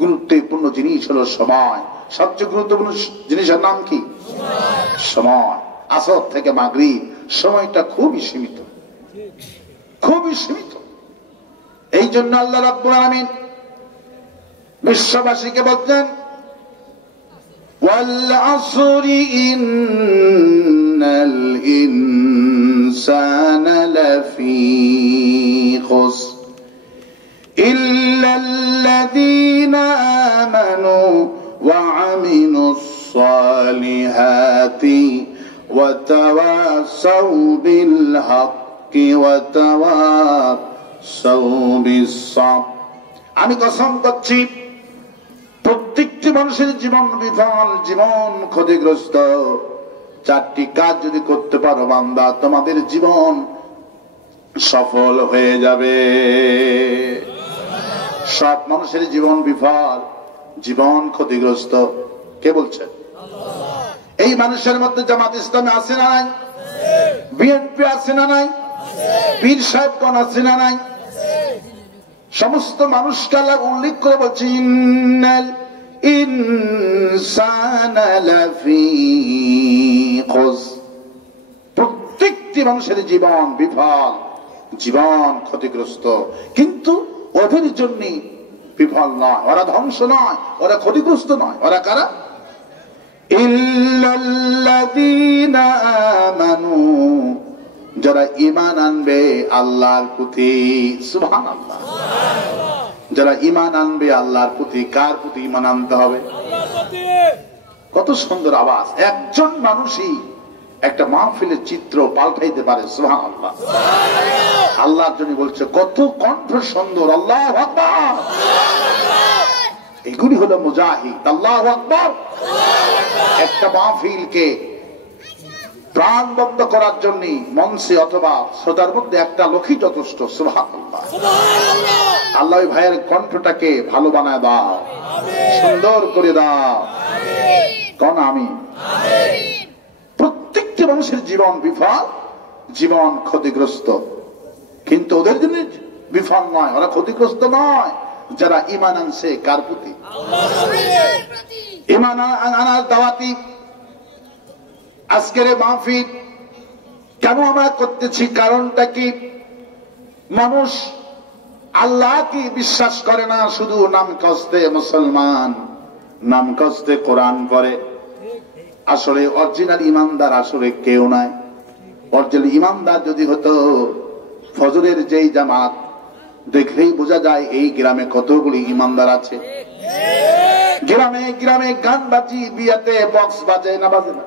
গুরুত্বপূর্ণ জিনিস হলো সময়। সবচেয়ে গুরুত্বপূর্ণ জিনিসের নাম কি? সময়। আসর থেকে মাগরিব সময়টা খুবই সীমিত, খুবই সীমিত। এই জন্য আল্লাহ রাব্বুল আলামিন বিশ্ববাসীকে বলছেন, ওয়াল আসরি ইন্নাল ইনসানা লাফি খুসর ইল্লাল্লাযীনা আমানু ওয়া আমিলুস সালিহাতি ওয়া তাওয়াসাউ বিল হাক্কি ওয়া তাওয়াসাউ বিস সাবর। আমি কসম করছি প্রত্যেকটি মানুষের জীবন বিফল, জীবন ক্ষতিগ্রস্ত। চারটি কাজ যদি করতে পারো বান্দা, তোমাদের জীবন সফল হয়ে যাবে। সব মানুষের জীবন বিফল, জীবন ক্ষতিগ্রস্ত। কে বলছেন? এই মানুষের মধ্যে জামাত ইসলামী আছে না নাই? বিএনপি আছে না নাই? পীর সাহেবগণ আছে না নাই? সমস্ত মানুষকে আল্লাহ উল্লেখ করে বলছে, ইন্নাল ইনসানা লাফি খুসর। প্রত্যেকটি মানুষের জীবন বিফল, জীবন ক্ষতিগ্রস্ত। কিন্তু ওদের জন্য বিফল নয়, ওরা ধ্বংস নয়, ওরা ক্ষতিগ্রস্ত নয়। ওরা কারা? ইল্লাল্লাযীনা আমানু, যারা ঈমান আনবে আল্লাহর প্রতি। সুবহানাল্লাহ। যারা ঈমান আনবে আল্লাহর প্রতি। কার প্রতি ঈমান আনতে হবে? আল্লাহর প্রতি। কত সুন্দর আওয়াজ! একজন মানুষই একটা মাহফিলের চিত্র পাল্টাইতে পারে। সুবহানাল্লাহ। আল্লাহর জন্য বলছে, কত কণ্ঠ সুন্দর। আল্লাহু আকবার। এগুলি হলো মুজাহিদ। আল্লাহু আকবার। একটা মাহফিলকে প্রাণবদ্ধ করার জন্য মঞ্চে অথবা শ্রোতার মধ্যে একটা লোকই যথেষ্ট। সুবহানাল্লাহ। আল্লাহ ওই ভাইয়ের কণ্ঠটাকে ভালো বানায় দাও, সুন্দর করে দাও। কোন আমি? প্রত্যেকটি মানুষের জীবন বিফল, জীবন ক্ষতিগ্রস্ত। কিন্তু ওদের জন্য বিফল নয়, ওরা ক্ষতিগ্রস্ত নয় যারা ঈমান আনছে। কার প্রতি? ঈমান আনার দাওয়াতি আজকের মাহফিল কেন আমরা করতেছি? কারণটা কি? মানুষ আল্লাহকে বিশ্বাস করে না, শুধু নাম কস্তে মুসলমান, নাম কস্তে কোরআন পড়ে। আসলে অরিজিনাল ইমানদার আসলে কেউ নাই। অরিজিনাল ইমানদার যদি হতো, ফজরের যেই জামাত দেখলেই বোঝা যায় এই গ্রামে কতগুলি ইমানদার আছে। গ্রামে গ্রামে গান বাজি, বিয়েতে বক্স বাজে না বাজে না?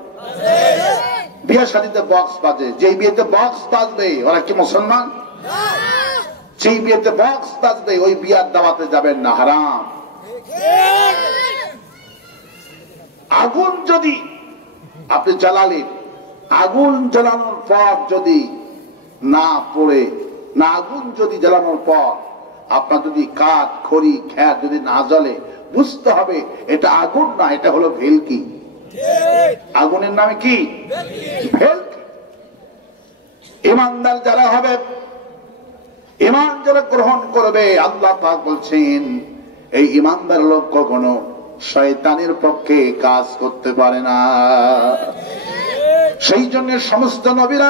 বিয়ে শাদীতে বক্স বাজে। যেই বিয়েতে বক্স বাজবে ওরা কি মুসলমান? যেই বিয়েতে বক্স বাজবে ওই বিয়ার দাওয়াতে যাবেন না, হারাম। আগুন যদি আপনি জ্বালালেন, আগুন জ্বালানোর পর যদি না পড়ে, না আগুন যদি জ্বালানোর পর আপনার যদি কাঠ খড়ি খ্যার যদি না জ্বলে, বুঝতে হবে এটা আগুন না, এটা হলো ভেলকি। আগুনের নামে কি? ভেলকি। ঈমানদার যারা হবে, ঈমান যারা গ্রহণ করবে, আল্লাহ পাক বলছেন এই ঈমানদার লোক কখনো শয়তানের পক্ষে কাজ করতে পারে না। সেই জন্য সমস্ত নবীরা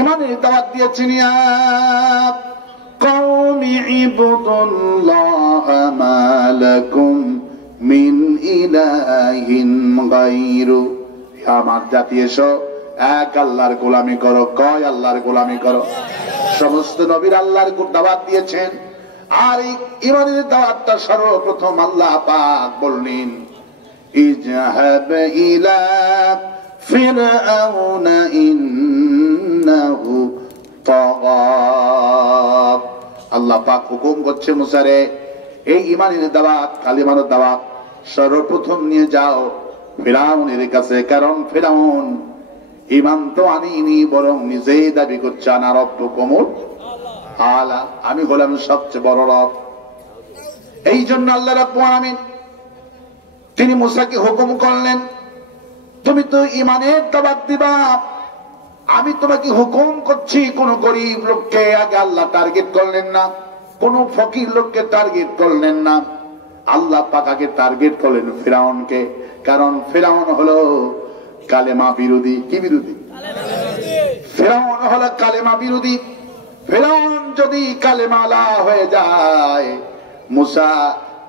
ঈমানের দাওয়াত দিয়েছেন, ইয়া কওমি ইবুদুল্লাহ মা লাকুম মিন ইলাহিন গায়রু। আমার জাতি এসো, এক আল্লাহর গোলামি করো। কয় আল্লাহর গোলামি করো? সমস্ত নবীর আল্লাহর দাওয়াত দিয়েছেন। আর এই ঈমানের দাওয়াতটা সর্বপ্রথম আল্লাহ পাক বললেন, ইজহাব ইলা ফিরআউনা ইন্নাহু তাগা। আল্লাহ পাক হুকুম করছে মুসারে, এই ইমানের দাওয়াত, কালিমার দাওয়াত সর্বপ্রথম নিয়ে যাও ফিরাউনের কাছে। কারণ ফিরাউন ইমান তো আনিনি, বরং নিজেই দাবি করছে আনা রব্বুকুমুল আলা, আমি হলাম সবচেয়ে বড় রব। এই জন্য আল্লাহ রাব্বুল আলামিন তিনি মুসাকে হুকুম করলেন, তুমি তো ইমানের দাওয়াত দিবা, আমি তোমাকে হুকুম করছি। কোন গরিব লোককে আগে আল্লাহ টার্গেট করলেন না, কোন ফকির লোককে টার্গেট করলেন না, আল্লাহ পাক আগে টার্গেট করলেন ফিরাউনকে। কারণ ফিরাউন হলো কালেমা বিরোধী। কি বিরোধী? ফিরাউন হলো কালেমা বিরোধী। ফিরাউন যদি কালেমালা হয়ে যায়, মুসা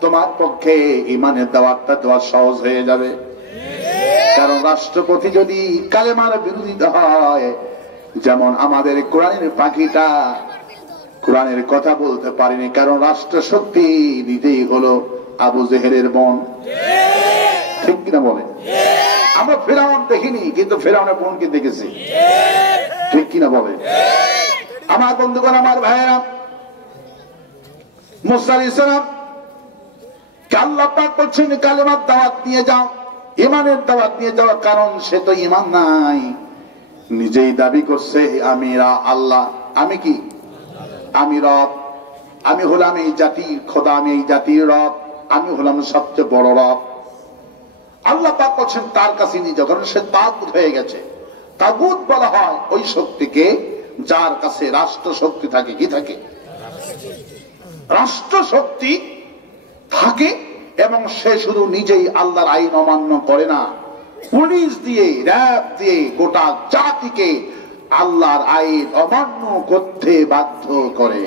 তোমার পক্ষে ইমানের দাওয়াতটা দেওয়া সহজ হয়ে যাবে। কারণ রাষ্ট্রপতি যদি কালেমার বিরোধিতা হয়, যেমন আমাদের কোরআনের পাখিটা কোরআনের কথা বলতে পারেনি, কারণ রাষ্ট্র শক্তি নিজেই হলো আবু জেহেলের বোন। ঠিক কিনা বলে? আমরা ফিরাউন দেখিনি, কিন্তু ফিরাউনের বোনকে দেখেছি। ঠিক কিনা বলে? আমার বন্ধুগণ, আমার ভাইয়েরা, মুসা আলাইহিস সালাম কে আল্লাহ পাক বলছেন কালেমার দাওয়াত নিয়ে যাও, ইমানের দাওয়াত নিয়ে যাও। কারণ সে তো ইমান নাই, নিজেই দাবি করছে আমি আল্লাহ, আমি কি, আমি রব, আমি হলাম এই জাতির খোদা, আমি এই জাতির রব, আমি হলাম সবচেয়ে বড় রব। আল্লাহ পাক বলছেন তার কাছে নিয়ে যাও, কারণ সে তাগুত হয়ে গেছে। তাগুত বলা হয় ওই শক্তিকে যার কাছে রাষ্ট্র শক্তি থাকে। কি থাকে? রাষ্ট্র শক্তি থাকে, এবং সে শুধু নিজেই আল্লাহর আইন অমান্য করে না, পুলিশ দিয়ে, র‍্যাব দিয়ে গোটা জাতিকে আল্লাহর আইন অমান্য করতে বাধ্য করে।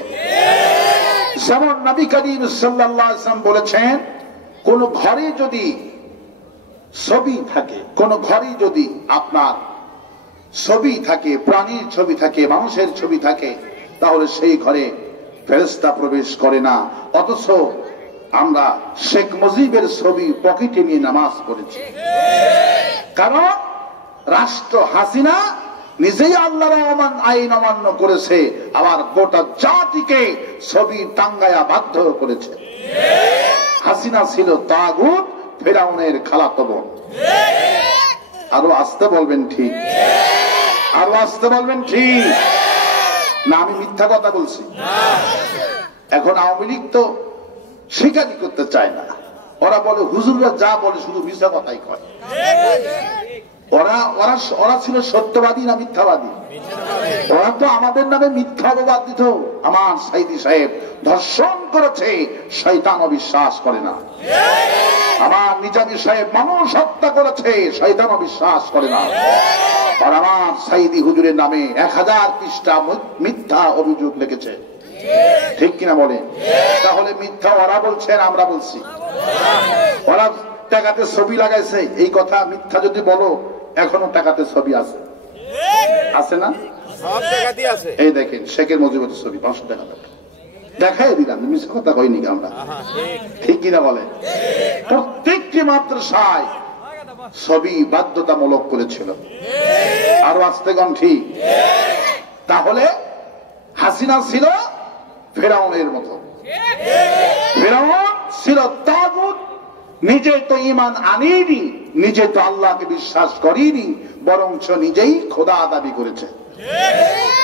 যেমন নবী করিম সাল্লাল্লাহু আলাইহি ওয়াসাল্লাম বলেছেন, কোন ঘরে যদি ছবি থাকে, কোন ঘরে যদি আপনার ছবি থাকে, প্রাণীর ছবি থাকে, মানুষের ছবি থাকে, তাহলে সেই ঘরে ফেরেশতা প্রবেশ করে না। অথচ আমরা শেখ মুজিবের ছবি পকেটে নিয়ে নামাজ পড়েছি। কারণ রাষ্ট্র হাসিনা নিজেই আল্লাহর আইন অমান্য করেছে, আবার গোটা জাতিকে ছবি টাঙ্গায়া বাধ্য করেছে। হাসিনা ছিল তাগুত, ফিরাউনের খালাতো বোন। আরো আসতে বলবেন ঠিক? আরো আসতে বলবেন ঠিক? না আমি মিথ্যা কথা বলছি? এখন আওয়ামী লীগ তো স্বীকারই করতে চায় না। ওরা বলে হুজুররা যা বলে শুধু মিথ্যা কথাই কয়। ওরা ছিল সত্যবাদী না মিথ্যাবাদী? ওরা তো আমাদের নামে মিথ্যা অপবাদ দিত। আমার সাইদি সাহেব ধর্ষণ করেছে, শয়তানও বিশ্বাস করে না। আমার নিজামী সাহেব মানুষ হত্যা করেছে, শয়তানও বিশ্বাস করে না। আর আমার সাইদি হুজুরের নামে 1000 পৃষ্ঠা মিথ্যা অভিযোগ লিখেছে। ঠিক কিনা বলে? তাহলে মিথ্যা ওরা বলছেন, আমরা বলছি? ওরা টাকাতে ছবি লাগাইছে, এই কথা মিথ্যা যদি বলো, এখনো টাকাতে ছবি আছে, আছে না? এই দেখেন শেখের মুজিবের ছবি 500 টাকা দেখাই দিলাম, মিথ্যা কথা কইনি আমরা। ঠিক কিনা বলে? প্রত্যেকটি মাদ্রাসায় ছবি বাধ্যতামূলক করেছিল। আরো আসতে গণ ঠিক? তাহলে হাসিনা ছিল ফিরাউনের মতো। ফিরাউন ছিল তাগুত, নিজে তো ঈমান আনেনি, নিজে তো আল্লাহকে বিশ্বাস করেনি, বরঞ্চ নিজেই খোদা দাবি করেছে।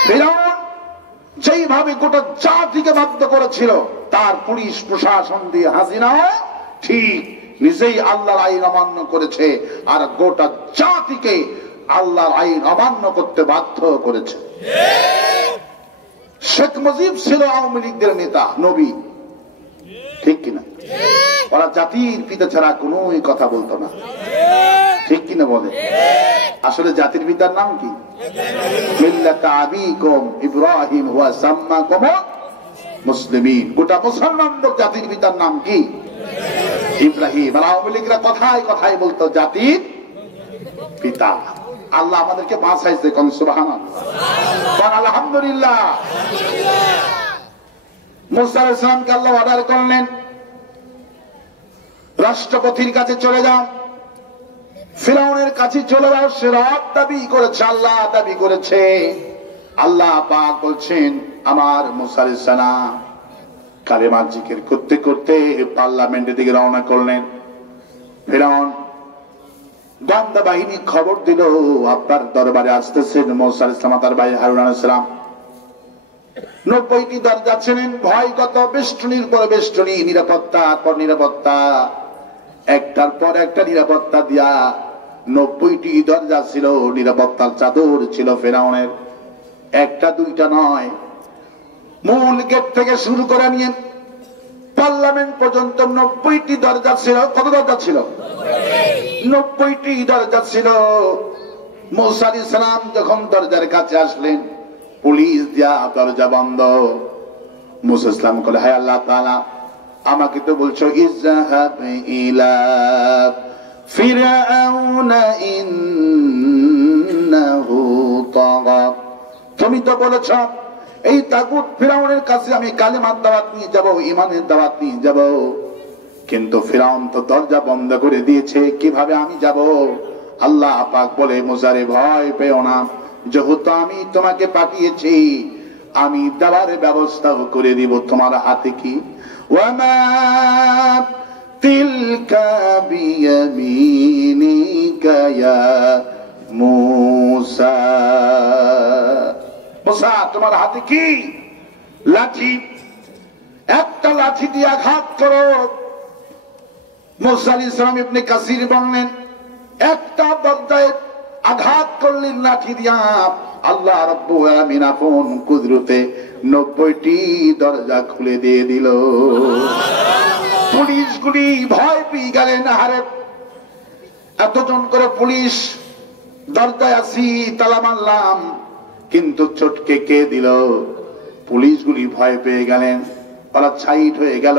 ফিরাউন যেইভাবে গোটা জাতিকে বাধ্য করেছিল, তার পুলিশ প্রশাসন দিয়ে হাসিনাও ঠিক নিজেই আল্লাহর আইন অমান্য করেছে, আর গোটা জাতিকে আল্লাহর আইন অমান্য করতে বাধ্য করেছে। শেখ মুজিব ছিল আওয়ামী লীগের নেতা, নবী। ঠিক কিনা? ওরা জাতির পিতা ছাড়া কোন কথা বলতো না। ঠিক কিনা বলে? আসলে জাতির পিতার নাম কি? মিল্লাত আবিকুম ইব্রাহিম ওয়া সাম্মাকুম মুসলিমিন। গোটা মুসলমান লোক জাতির পিতার নাম কি? ইব্রাহিম। আর আওয়ামী লীগরা কথায় কথায় বলতো জাতির পিতা। আল্লাহ আমাদেরকে বাঁচাইছে, কোন সুবহানাল্লাহ, আলহামদুলিল্লাহ। মুসা আলাইহিস সালামকে আল্লাহ অর্ডার করলেন, রাষ্ট্রপতির কাছে চলে যাও, ফিরাউনের কাছে চলে যাও। সে রব দাবি করেছে, আল্লাহ দাবি করেছে। আল্লাহ পাক বলছেন আমার মুসা আলাইহিস সালাম কালেমার জিকির করতে করতে পার্লামেন্টের দিকে রওনা করলেন। ফিরআউন গোয়েন্দা বাহিনী খবর দিল আপনার দরবারে আসতেছেন মুসা আলাইহিস সালাম তার ভাই হারুন আলাইহিস সালাম। 90টি দরজা ছিলেন, ভয়গত বেষ্টনীর পর বেষ্টনী, নিরাপত্তার পর নিরাপত্তা, একটার পর একটা নিরাপত্তা দিয়া 90টি দরজা ছিল, নিরাপত্তার চাদর ছিল ফেরাউনের। একটা দুইটা নয়, মূল গেট থেকে শুরু করে নিয়ে পার্লামেন্ট পর্যন্ত 90টি দরজা ছিল। কত দরজা ছিল? 90টি দরজা ছিল। মুসা আলাইহিস সালাম যখন দরজার কাছে আসলেন, পুলিশ দিয়া দরজা বন্ধ। মুসা ইসলাম বলে, হায় আল্লাহ তাআলা, আমাকে তো বলছো ইযহাব ইলা ফিরআউনা ইন্নাহু তাগা, তুমি তো বলেছ এই তাগুত ফিরআউনের কাছে আমি কালেমার দাওয়াত নিয়ে যাব, ঈমানের দাওয়াত নিয়ে যাব, কিন্তু ফিরআউন তো দরজা বন্ধ করে দিয়েছে, কিভাবে আমি যাব? আল্লাহ পাক বলে, মুসারে ভয় পেও না, যেহেতু আমি তোমাকে পাঠিয়েছি আমি দেওয়ার ব্যবস্থাও করে দিব। তোমার হাতে কি? ওয়ামা তিলকা বিয়ামিনিকা ইয়া মূসা, মুসা তোমার হাতে কি? লাঠি। একটা লাঠি দিয়ে আঘাত করো। মুসা আলাইহিস সালাম ইবনে কাসির বললেন, একটা দরজায় আঘাত করলেন লাঠি দিয়া, আল্লাহ রাব্বুল আলামিন আপন কুদরতে 90টি দরজা খুলে দিয়ে দিল। পুলিশগুলি ভয় পেয়ে গেলেন, আরে এতজন করে পুলিশ, দরজায় আসি, তালা মারলাম, কিন্তু চটকে কে দিল? পুলিশগুলি ভয় পেয়ে গেলেন, তারা ছাইট হয়ে গেল।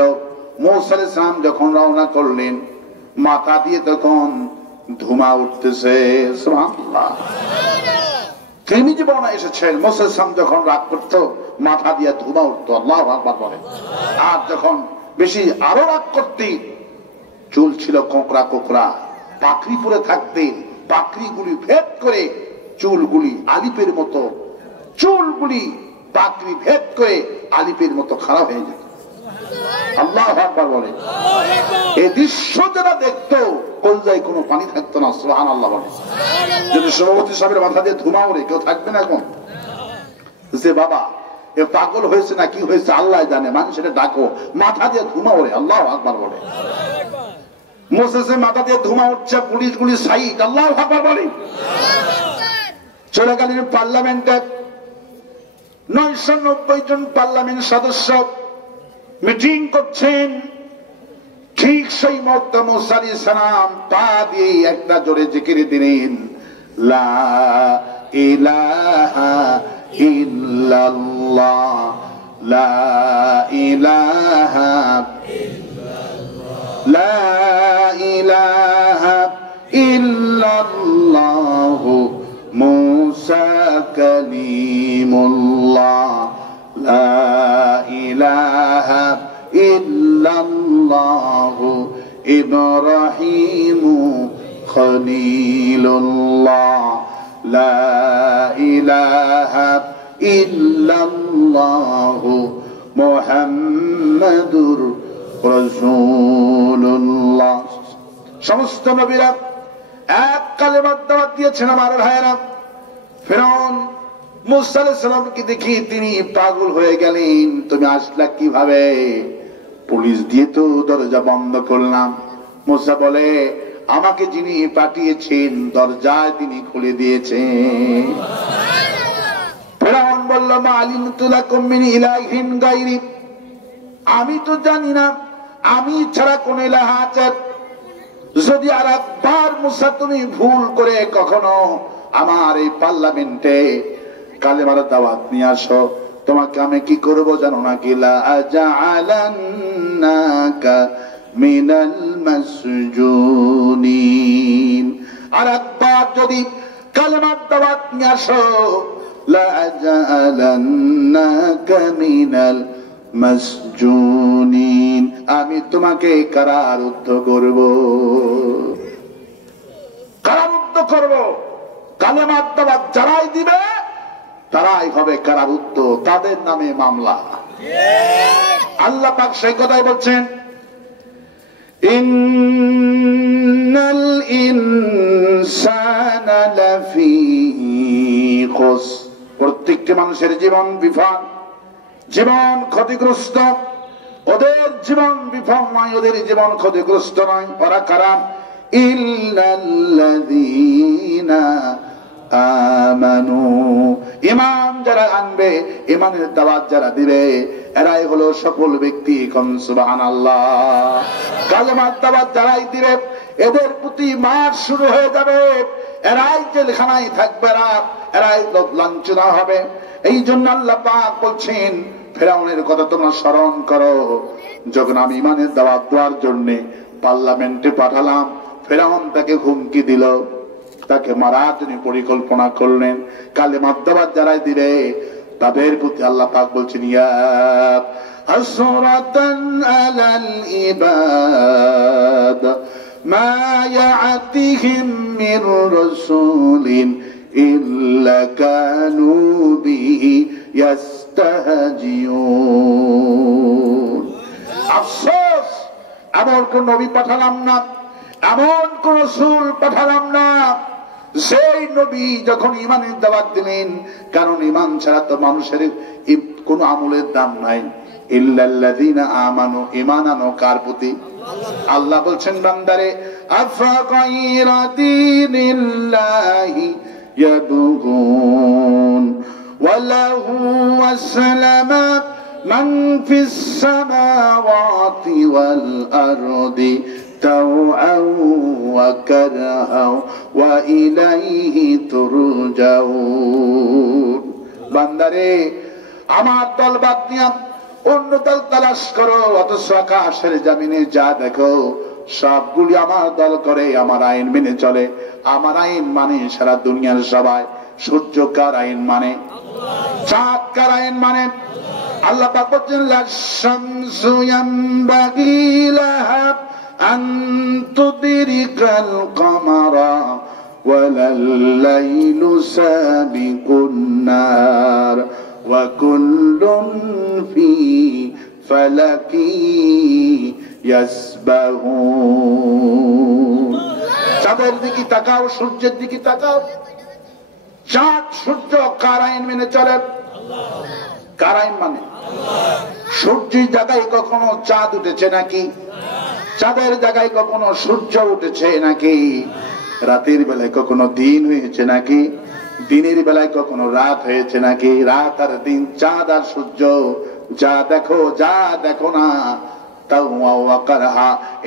মুসা আলাইহিস সালাম যখন রওনা করলেন, মাথা দিয়ে তখন ধুমা উঠতেছে। সুবহানাল্লাহ। তিনি জীবনে এসেছেন, মুসা আলাইহিস সালাম যখন রাগ করতো মাথা দিয়ে ধুমা উঠতো, আল্লাহু আকবার বলে। আর যখন বেশি আরো রাগ করতে, চুল ছিল কোকড়া কোকড়া, পাখরি পরে থাকতেন, পাখরিগুলি ভেদ করে চুলগুলি আলিপের মতো, চুলগুলি পাখরি ভেদ করে আলিপের মতো খারাপ হয়ে যেত। আল্লাহু আকবার বলে। এই দৃশ্য যারা দেখতো কলজায় কোনো পানি থাকতো না। সুবহানাল্লাহ বলে। যদি সভাপতি সাহেবের মাথা দিয়ে ধুমা ওড়ে, কেউ থাকবে না এখন যে বাবা এ পাগল হয়েছে না কি হয়েছে আল্লাহ জানে, মানুষ এটা ডাকো, মাথা দিয়ে ধুমা ওড়ে। আল্লাহু আকবার বলে। মোসেসের মাথা দিয়ে ধুমা উঠছে, পুলিশগুলি সাইড। আল্লাহু আকবার বলে। চলে গেলেন পার্লামেন্টে। 990 জন পার্লামেন্ট সদস্য মিটিং করছেন। ঠিক সেই মুহূর্তে মুসা আলাইহিস সালাম পা দিয়ে একটা জোরে জিকির দিলেন, লা ইলাহা ইল্লাল্লাহ, লা ইলাহা ইল্লাল্লাহ, লা ইলাহা ইল্লাল্লাহ মুসা কালিমুল্লাহ, লা ইলাহা ইল্লাল্লাহ ইব্রাহিম খলিলুল্লাহ, লা ইলাহা ইল্লাল্লাহ মুহাম্মাদুর রাসূলুল্লাহ। সমস্ত নবীরা এক কালেমার দাওয়াত দিয়েছেন। আমার ভাইয়েরা, ফিরআউন মুসা আলাইহিস সালামকে দেখি তিনি পাগল হয়ে গেলেন, তুমি আসলা কিভাবে? পুলিশ দিয়ে তো দরজা বন্ধ করলাম। মুসা বলে, আমাকে যিনি পাঠিয়েছেন দরজায় তিনি খুলে দিয়েছেন। ফিরআউন বলল, মা আলিমতু লাকুম মিন ইলাহিন গায়রি, আমি তো জানি না আমি ছাড়া কোন ইলাহ আছে। যদি আর একবার মুসা তুমি ভুল করে কখনো আমার এই পার্লামেন্টে কালেমার দাওয়াত নিয়ে আসো, তোমাকে আমি কি করব জানো নাকি? লা আজআলান্নাকা মিনাল মাসজুনিন, আর একবার যদি কালেমার দাওয়াত নিয়ে আসো, লা আজআলান্নাকা মিনাল মাসজুনিন, আমি তোমাকে কারারুদ্ধ করব, কারারুদ্ধ করব। কালেমার দাওয়াত যারাই দিবে তারাই হবে কারারুদ্ধ, তাদের নামে মামলা। আল্লাহ পাক সেই কথাই বলছেন, ইন্নাল ইনসানা লাফি খুস, প্রত্যেকটি মানুষের জীবন বিফল, জীবন ক্ষতিগ্রস্ত। ওদের জীবন বিফল নয়, ওদের জীবন ক্ষতিগ্রস্ত নয়। ওরা কারা? ইল্লাল্লাযীনা আমানু, ঈমান যারা আনবে, ঈমানের দাওয়াত যারা দিবে, এরাই হলো সফল ব্যক্তি। কোন সুবহানাল্লাহ। কালেমার দাওয়াত যারাই দিবে, এদের প্রতি মার শুরু হয়ে যাবে, এরাই জেলখানায় থাকবে, এরাই লাঞ্ছনা হবে। এই জন্য আল্লাহ পাক বলছেন, ফেরাউনের কথা তোমরা স্মরণ করো, যখন আমি ঈমানের দাওয়াত দেওয়ার জন্য পার্লামেন্টে পাঠালাম, ফেরাউন তাকে হুমকি দিল, তাকে মারার জন্য পরিকল্পনা করলেন। কালেমার দাওয়াত যারাই দিবে তাদের প্রতি আল্লাহ পাক বলছেন, ইয়া হাসরাতান আলাল ইবাদ মা ইয়াতিহিম মির রাসূলিন ইল্লা কানু বিহি ইস্তাহজিউন। আফসোস, এমন কোন নবী পাঠালাম না, এমন কোন রাসূল পাঠালাম না, সেই নবী যখন ঈমানের দাওয়াত দিলেন, কারণ ঈমান ছাড়া তো মানুষের কোন আমলের দাম নাই। ইল্লাল্লাযীনা আমানু, ঈমান আনো কার প্রতি? আল্লাহ বলছেন, বান্দারে আফা গায়রা দীনিল্লাহি ইয়াবগুন ওয়া লাহু আসলামা মান ফিস সামাওয়াতি ওয়াল আরদি তাওআন ওয়া কারহা ওয়া ইলাইহি তুরজাউন। বান্দারে, আমার দল বাদ দিয়া অন্য দল তালাশ করো, অথচ আকাশের জমিনে যা দেখো সবগুলি আমার দল করে, আমার আইন মেনে চলে। আমার আইন মানে সারা দুনিয়ার সবাই। সূর্য কার আইন মানে? চাঁদ কার আইন মানে? আল্লাহ পাক বলেন, লাশ-শামসু ইয়ানবাগি লাহা আন তুদরিকাল কামারা ওয়ালাল লাইলু সাবিকুন নার ওয়া কুল্লুন ফি ফালাকি ইয়াসবাহুন। চাঁদের দিকে তাকাও, সূর্যের দিকে তাকাও। চাঁদ সূর্য কার আইন মেনে চলে? কার আইন মানে? সূর্যের জায়গায় কখনো চাঁদ উঠেছে নাকি? চাঁদের জায়গায় কখনো সূর্য উঠেছে নাকি? রাতের বেলায় কখনো দিন হয়েছে নাকি? দিনের বেলায় কখনো রাত হয়েছে নাকি? রাত আর দিন, চাঁদ আর সূর্য, যা দেখো যা দেখো না,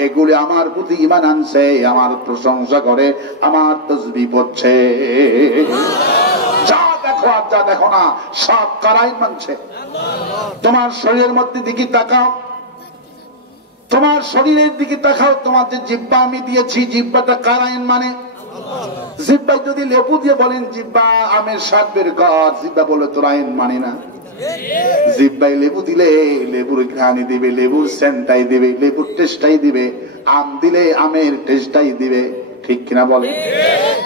এগুলি আমার প্রতি ঈমান আনছে, আমার প্রশংসা করে, আমার তাসবিহ পড়ছে। যা দেখো আর যা দেখো না, সব কার আইন মানছে? তোমার শরীরের মধ্যে দিকে তাকাও, তোমার শরীরের দিকে তাকাও। তোমার যে জিহ্বা আমি দিয়েছি, জিহ্বাটা কার আইন মানে? জিহ্বায় যদি লেবু দিয়ে বলেন জিহ্বা আমের স্বাদ বের কর, জিহ্বা বলে তোর আইন মানে না। জিহ্বায় লেবু দিলে লেবুর ঘ্রাণই দিবে, লেবুর সেন্টটাই দিবে, লেবুর টেস্টটাই দিবে। আম দিলে আমের টেস্টটাই দিবে, ঠিক কিনা বলে?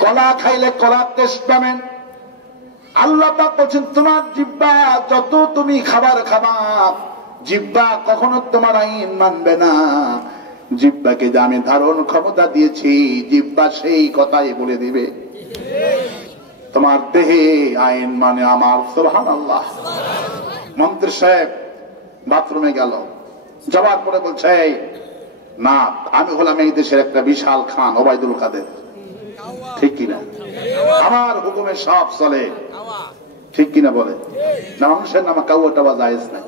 কলা খাইলে কলার টেস্ট পাবেন। আল্লাহ পাক বলছেন, তোমার জিহ্বা যত তুমি খাবার খাবা, জিহ্বা কখনো তোমার আইন মানবে না। জিহ্বাকে যে আমি ধারণ ক্ষমতা দিয়েছি, জিহ্বা সেই কথাই বলে দিবে। তোমার দেহে আইন মানে আমার। সুবহানাল্লাহ। মন্ত্রী সাহেব বাথরুমে গেল, যাওয়ার পরে বলছে, না আমি হলাম এই দেশের একটা বিশাল খান, ওবায়দুল কাদের, ঠিক কিনা? আমার হুকুমে সব চলে, ঠিক কিনা বলে? না, মানুষের নামে কাউয়া টাওয়া জায়েজ নাই।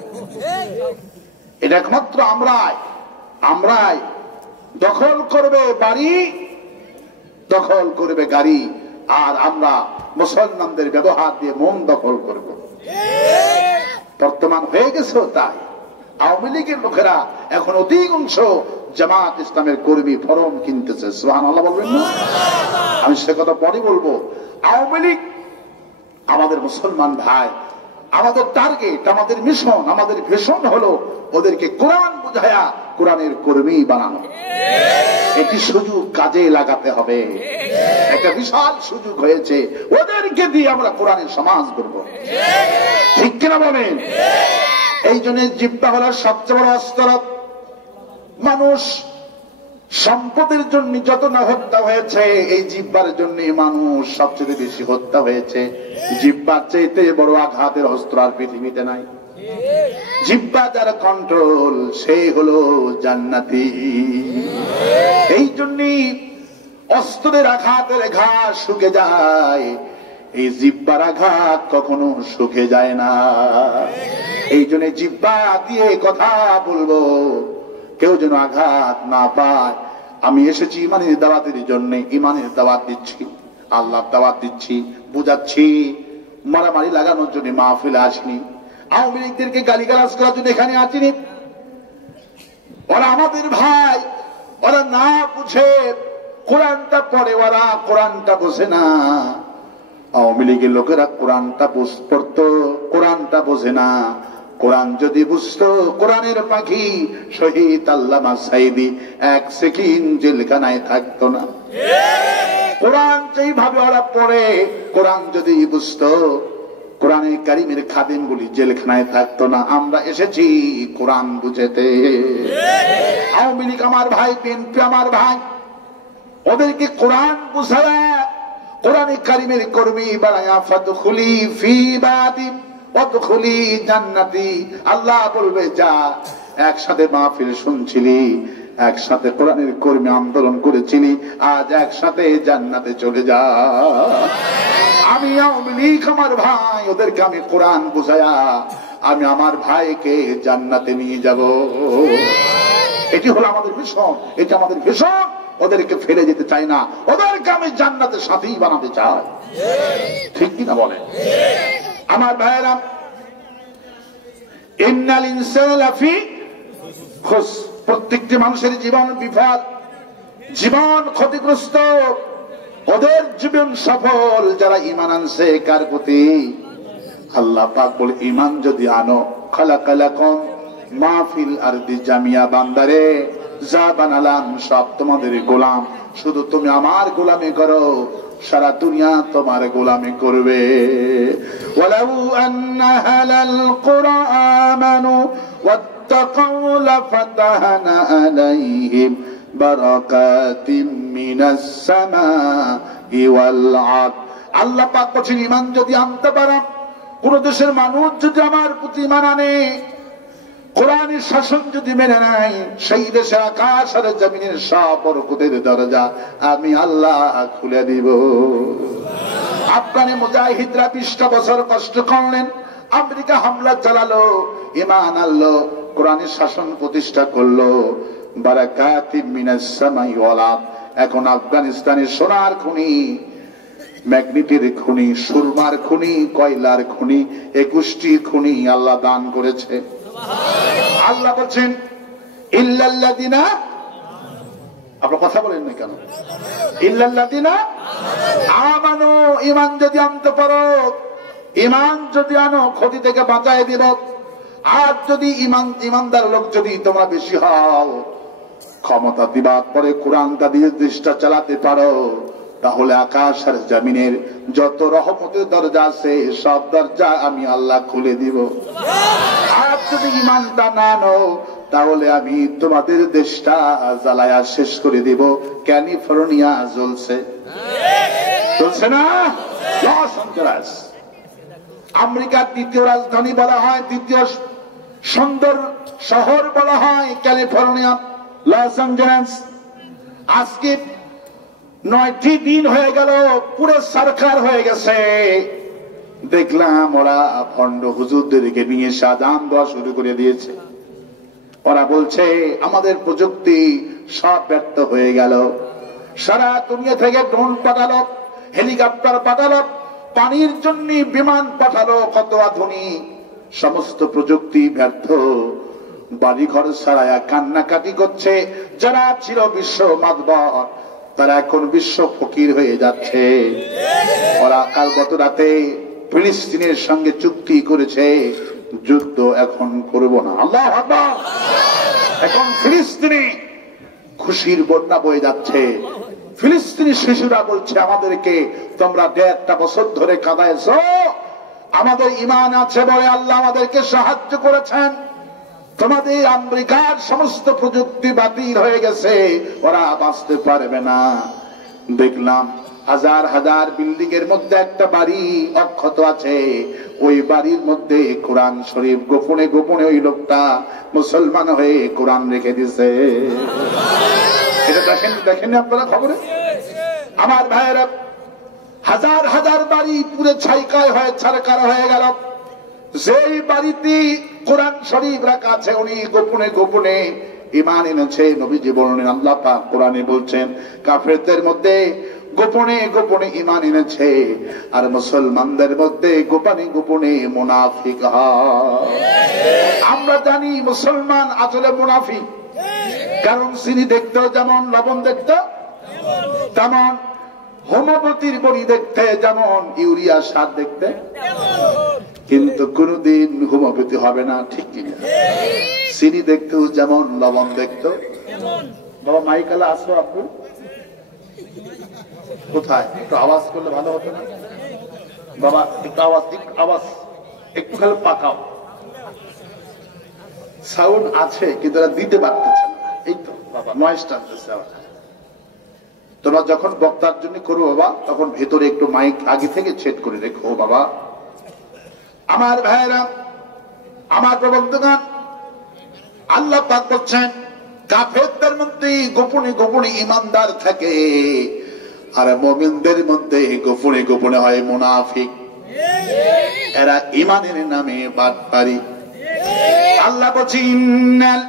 এটা একমাত্র আমরাই দখল করবে বাড়ি, দখল করবে গাড়ি, আর আমরা মুসলমানদের ব্যবহার দিয়ে মন দখল করব। বর্তমান হয়ে গেছে তাই। আওয়ামী লীগের লোকেরা এখন অধিকাংশ জামাত ইসলামের কর্মী ফরম কিনতেছে। সুবহানাল্লাহ বলবেন না? আমি সে কথা পরে বলবো। আওয়ামী লীগ আমাদের মুসলমান ভাই, আমাদের টার্গেট, আমাদের মিশন, আমাদের ভিশন হলো ওদেরকে কোরআন বুঝায়া কোরআনের কর্মী বানানো। এটি সুযোগ কাজে লাগাতে হবে। একটা বিশাল সুযোগ হয়েছে, ওদেরকে দিয়ে আমরা কোরআনের সমাজ করব, ঠিক কিনা বলেন? এই জন্য জিহ্বা হলো সবচেয়ে বড় অস্ত্র। মানুষ সম্পদের জন্য যত না হত্যা হয়েছে, এই জিহ্বার জন্য মানুষ সবচেয়ে বেশি হত্যা হয়েছে। জিহ্বার চাইতে বড় আঘাতের অস্ত্র আর পৃথিবীতে নাই। জিহ্বা যার কন্ট্রোল, সেই হলো জান্নাতি। এই জন্যই অস্ত্রের আঘাতের ঘাস শুকে যায়, এই জিহ্বার আঘাত কখনো শুকে যায় না। এই জন্য জিহ্বা দিয়ে কথা বলবো, কেউ যেন আঘাত না পায়। আমি এসেছি ইমানের দাওয়াতের জন্য, ইমানের দাওয়াত দিচ্ছি, আল্লাহর দাওয়াত দিচ্ছি, বুঝাচ্ছি। মারামারি লাগানোর জন্য মাহফিলে আসিনি, আওয়ামী লীগদেরকে গালিগালাজ করার জন্য এখানে আসিনি। ওরা আমাদের ভাই, ওরা না বুঝে কোরআনটা পড়ে, ওরা কোরআনটা বোঝে না। আওয়ামী লীগের লোকেরা কোরআনটা পড়তো, কোরআনটা বোঝে না। কোরআন যদি বুঝতো, কোরআনের পাখি শহীদ আল্লামা সাঈদী 1 সেকেন্ড জেলখানায় থাকতো না। কোরআন যেইভাবে ওরা পড়ে, কোরআন যদি বুঝতো, কোরআনে কারিমের খাদেম গুলি জেলখানায় থাকতো না। আমরা এসেছি কোরআন বুঝেতে। আওয়ামী লীগ আমার ভাই, বিএনপি আমার ভাই, ওদেরকে কোরআন বুঝায়া কোরআনে কারিমের কর্মী বানায়া ফাদখুলি ফি ইবাদি ওয়াদখুলি জান্নাতি। আল্লাহ বলবে, যা একসাথে মাহফিল শুনছিলি, একসাথে কোরআনের কর্মী আন্দোলন করেছিলি, আজ একসাথে জান্নাতে চলে যা। আমি আওয়ামী লীগ আমার ভাই, ওদেরকে আমি কোরআন বুঝায়া আমি আমার ভাইকে জান্নাতে নিয়ে যাব। এটি হলো আমাদের ভীষণ, এটা আমাদের ভীষণ। ওদেরকে ফেলে যেতে চাই না, ওদেরকে আমি জান্নাতের সাথেই বানাতে চাই। ঠিক কিনা বলে আমার ভাইয়েরা? ইন্নাল ইনসানা লাফি খুসর, প্রত্যেকটি মানুষের জীবন বিপদ, জীবন ক্ষতিগ্রস্ত। ওদের জীবন সফল যারা ঈমান আনছে। কার প্রতি? আল্লাহ পাক বলে, ঈমান যদি আনো, খালাকালাকুম মা ফিল আরদি জামিয়া, বান্দারে যা বানালাম সব তোমাদের গোলাম, শুধু তুমি আমার গোলামি করো, সারা দুনিয়া তোমার গোলামি করবে। ওয়ালাউ আন্না আহলাল কুরআ আমানু ওয়াত্তাকাউ লাফাতাহনা আলাইহিম বারাকাতিম মিনাস সামাই ওয়াল আরদ। আল্লাহ পাক বলেন, ঈমান যদি আনতে পারো, কোন দেশের মানুষ যদি আমার প্রতি ঈমান আনে, কোরআনের শাসন যদি মেনে নেয়, সেই দেশে আকাশ আর জমিনের সব বরকতের দরজা আমি আল্লাহ খুলে দিব। আফগানে মুজাহিদরা 20টা বছর কষ্ট করলেন, আমেরিকা হামলা চালালো, ঈমান আনলো, কোরআনের শাসন প্রতিষ্ঠা করলো, বারাকাতিম মিনাস সামাই ওয়াল আরদ। এখন আফগানিস্তানের সোনার খনি, ম্যাগনেটের খনি, সুরমার খনি, কয়লার খনি, 21টি খনি আল্লাহ দান করেছে। আল্লাহ বলছেন, ইল্লাল্লাযিনা, আপনারা কথা বলেন না কেন? ইল্লাল্লাযিনা আমানু, ঈমান যদি আনতে পারো, ঈমান যদি আনো, ক্ষতি থেকে বাঁচায় দিব। আর যদি ঈমানদার লোক যদি তোমরা বেশি হও, ক্ষমতা দিবার পরে কোরআনটা দিয়ে দেশটা চালাতে পারো, তাহলে আকাশ আর জমিনের যত রহমতের দরজা আছে সব দরজা আমি আল্লাহ খুলে দিব। আর যদি ঈমানটা না আনো, তাহলে আমি তোমাদের দেশটা জ্বালায়া শেষ করে দিব। ক্যালিফোর্নিয়া জ্বলছে, চলছে না? লস অ্যাঞ্জেলেস আমেরিকার দ্বিতীয় রাজধানী বলা হয়, দ্বিতীয় সুন্দর শহর বলা হয় ক্যালিফোর্নিয়া, লস অ্যাঞ্জেলেস। আজকে 9টি দিন হয়ে গেল, পুরো সরকার হয়ে গেছে। দেখলাম ওরা ভণ্ড হুজুরদেরকে নিয়ে সাজান দেওয়া শুরু করে দিয়েছে। ওরা বলছে আমাদের প্রযুক্তি সব ব্যর্থ হয়ে গেল। সারা দুনিয়া থেকে ড্রোন পাঠালো, হেলিকপ্টার পাঠালো, পানির জন্য বিমান পাঠালো, কত আধুনিক, সমস্ত প্রযুক্তি ব্যর্থ। বাড়িঘর ছাড়ায়া কান্নাকাটি করছে। যারা ছিল বিশ্ব মাতবর, তারা এখন বিশ্ব ফকির হয়ে যাচ্ছে। ওরা কাল গত রাতে ফিলিস্তিনের সঙ্গে চুক্তি করেছে, যুদ্ধ এখন করব না। আল্লাহু আকবার। এখন ফিলিস্তিনি খুশির বন্যা বয়ে যাচ্ছে। ফিলিস্তিনি শিশুরা বলছে আমাদেরকে তোমরা 1.5 বছর ধরে কাঁদাইছো, আমাদের ঈমান আছে বলে আল্লাহ আমাদেরকে সাহায্য করেছেন। তোমাদের আমেরিকার সমস্ত প্রযুক্তি বাতিল হয়ে গেছে, ওরা বাঁচতে পারবে না। দেখলাম হাজার হাজার বিল্ডিং এর মধ্যে একটা বাড়ি অক্ষত আছে, ওই বাড়ির মধ্যে কোরআন শরীফ গোপনে গোপনে ওই লোকটা মুসলমান হয়ে কোরআন রেখে দিছে। এটা দেখেন আপনারা খবরে? আমার ভাইয়েরা, হাজার হাজার বাড়ি পুরো ছাইকায় হয়ে ছারকার হয়ে গেল। যেই বাড়িতে কোরআন শরীফ রাখা আছে উনি গোপনে গোপনে ঈমান এনেছে। নবীজি বললেন, আল্লাহ পাক কোরআনে বলছেন কাফেরদের মধ্যে গোপনে গোপনে ঈমান এনেছে, আর মুসলমানদের মধ্যে গোপনে গোপনে মুনাফিক হয়। আমরা জানি মুসলমান আসলে মুনাফিক, কারণ চিনি দেখতেও যেমন, লবণ দেখতেও তেমন, হোমিওপ্যাথির বড়ি দেখতে যেমন, ইউরিয়া সার দেখতে, কিন্তু কোনদিন হোমিওপ্যাথি হবে না, ঠিক কিনা? চিনি দেখতেও যেমন, লবণ দেখতেও। বাবা মাইকালা আসো, আপনি কোথায়? একটু আওয়াজ করলে ভালো হতো না বাবা? একটু আওয়াজ একটু খালি পাকাও। সাউন্ড আছে কিন্তু এরা দিতে পারতেছে না, এই তো বাবা নয়েজ টানতেছে। তোমরা যখন বক্তার জন্য করো বাবা, তখন ভেতরে একটু মাইক আগে থেকে সেট করে রেখো বাবা। আমার ভাইয়েরা, আমার প্রবন্ধগণ, আল্লাহ পাক বলছেন কাফেরদের মধ্যে গোপনে গোপনে ঈমানদার থাকে, আর মুমিনদের মধ্যে গোপনে গোপনে হয় মুনাফিক। এরা ঈমানের নামে বাটপারি। আল্লাহ বলছেন ইন্নাল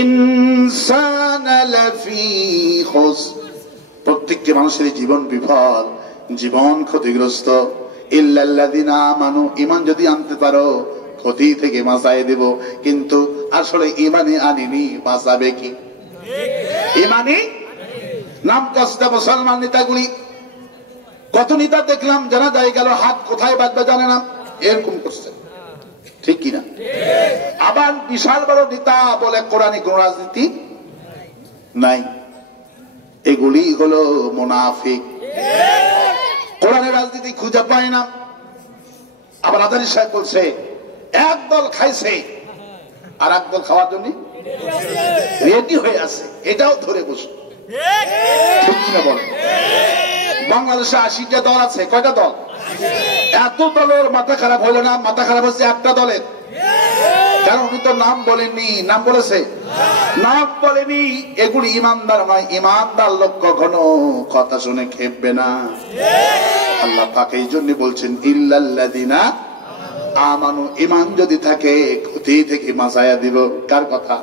ইনসানা লাফি খুসর, প্রত্যেকটি মানুষের জীবন বিফল, জীবন ক্ষতিগ্রস্ত। ইল্লাল্লাযিনা আমানু, ঈমান যদি আনতে পারো ক্ষতি থেকে বাঁচায় দেব, কিন্তু আসলে ঈমানে আনিনি, বাঁচাবে কি? ঈমানে নাম কষ্টা মুসলমান নেতাগুলি, কত নেতা দেখলাম জানা যায় গেল, হাত কোথায় বাঁধবে জানে না, এরকম করছে, ঠিক কিনা? আবার বিশাল বড় নেতা বলে কোরআনে কোন রাজনীতি নাই। এগুলি হলো মুনাফিক। কোরআনের রাজনীতি খুঁজে পায় না। আবার আদানি সাহেব বলছে এক দল খাইছে আর এক দল খাওয়ার জন্য রেডি হয়ে আছে, এটাও ধরে বসে, ঠিক কিনা বলে? বাংলাদেশে 80টা দল আছে, কয়টা দল? এত দলের মাথা খারাপ হলো না, মাথা খারাপ হচ্ছে একটা দলের। কারণ উনি তো নাম বলেননি, নাম বলেছে? নাম বলেনি। এগুলি ইমানদার নয়। ইমানদার লোক কখনো কথা শুনে খেপবে না। আল্লাহ পাক এই জন্য বলছেন ইল্লাল্লাযিনা আমানু, ঈমান যদি থাকে ক্ষতি থেকে বাঁচায়া দিব। কার কথা?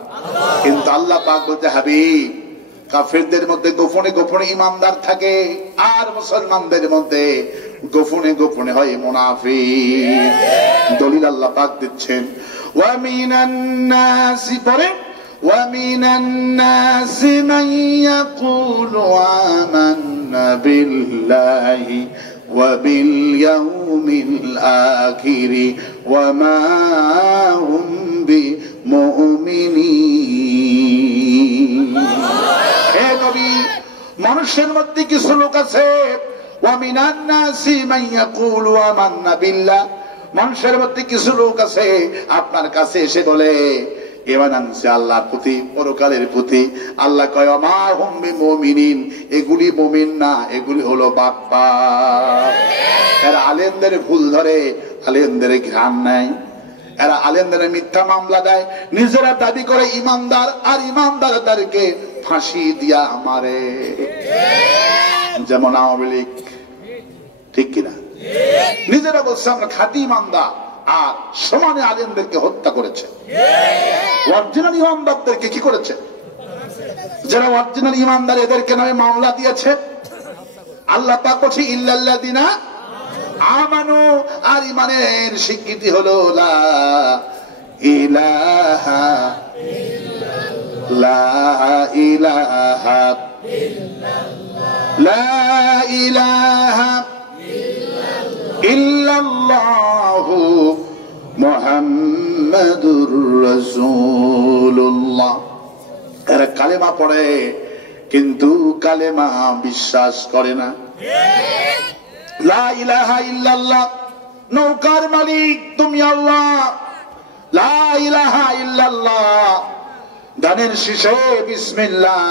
কিন্তু আল্লাহ পাক বলতে হাবিব, কাফেরদের মধ্যে গোপনে গোপনে ঈমানদার থাকে, আর মুসলমানদের মধ্যে গোপনে গোপনে হয় মুনাফিক। দলিল আল্লাহ পাক দিচ্ছেন ওয়া মিনান নাসি, পরে ওয়া মিনান নাসি মান ইয়াকুলু আমান্না বিল্লাহি ওয়া বিল ইয়াউমিল আখির ওয়া মা হুম বিমুমিনিন। হে নবী, মানুষের মধ্যে কিছু লোক আছে, ওয়া মিনান নাসি মান ইয়াকুলু আমান্না বিল্লাহ, মানুষের মধ্যে কিছু লোক আছে আপনার কাছে এসে বলে ঈমান আনছে আল্লাহর প্রতি, পরকালের প্রতি। আল্লাহ কয় মা হুম বিমুমিনিন, এগুলি মুমিন না, এগুলি হলো বাপ্পা। এরা আলেমদের ভুল ধরে, আলেমদের ঘ্রাণ নাই। এরা আলেমদের মিথ্যা মামলা দেয়, নিজেরা দাবি করে ইমানদার, আর ইমানদারদেরকে ফাঁসি দিয়া মারে, যেমন আওয়ামী লীগ, ঠিক কিনা? নিজেরা বলছে আমরা খাঁটি ইমানদার, আর সমানে আলেমদেরকে হত্যা করেছে। অরিজিনাল ইমানদারদেরকে কি করেছে? যারা অরিজিনাল ইমানদার এদেরকে নামে মামলা দিয়েছে। আল্লাহ পাক বলছে ইল্লাল্লাযিনা আমানু, আর ইমানের স্বীকৃতি হলো লা ইলাহা লা ইলাহা লা ইলাহা ইল্লাল্লাহু মুহাম্মাদুর রাসূলুল্লাহ। এরা কালেমা পড়ে কিন্তু কালেমা বিশ্বাস করে না। লা ইলাহা ইল্লাল্লাহ নৌকার মালিক তুমি আল্লাহ, লা ইলাহা ইল্লাল্লাহ, ধানের শীষে বিসমিল্লাহ,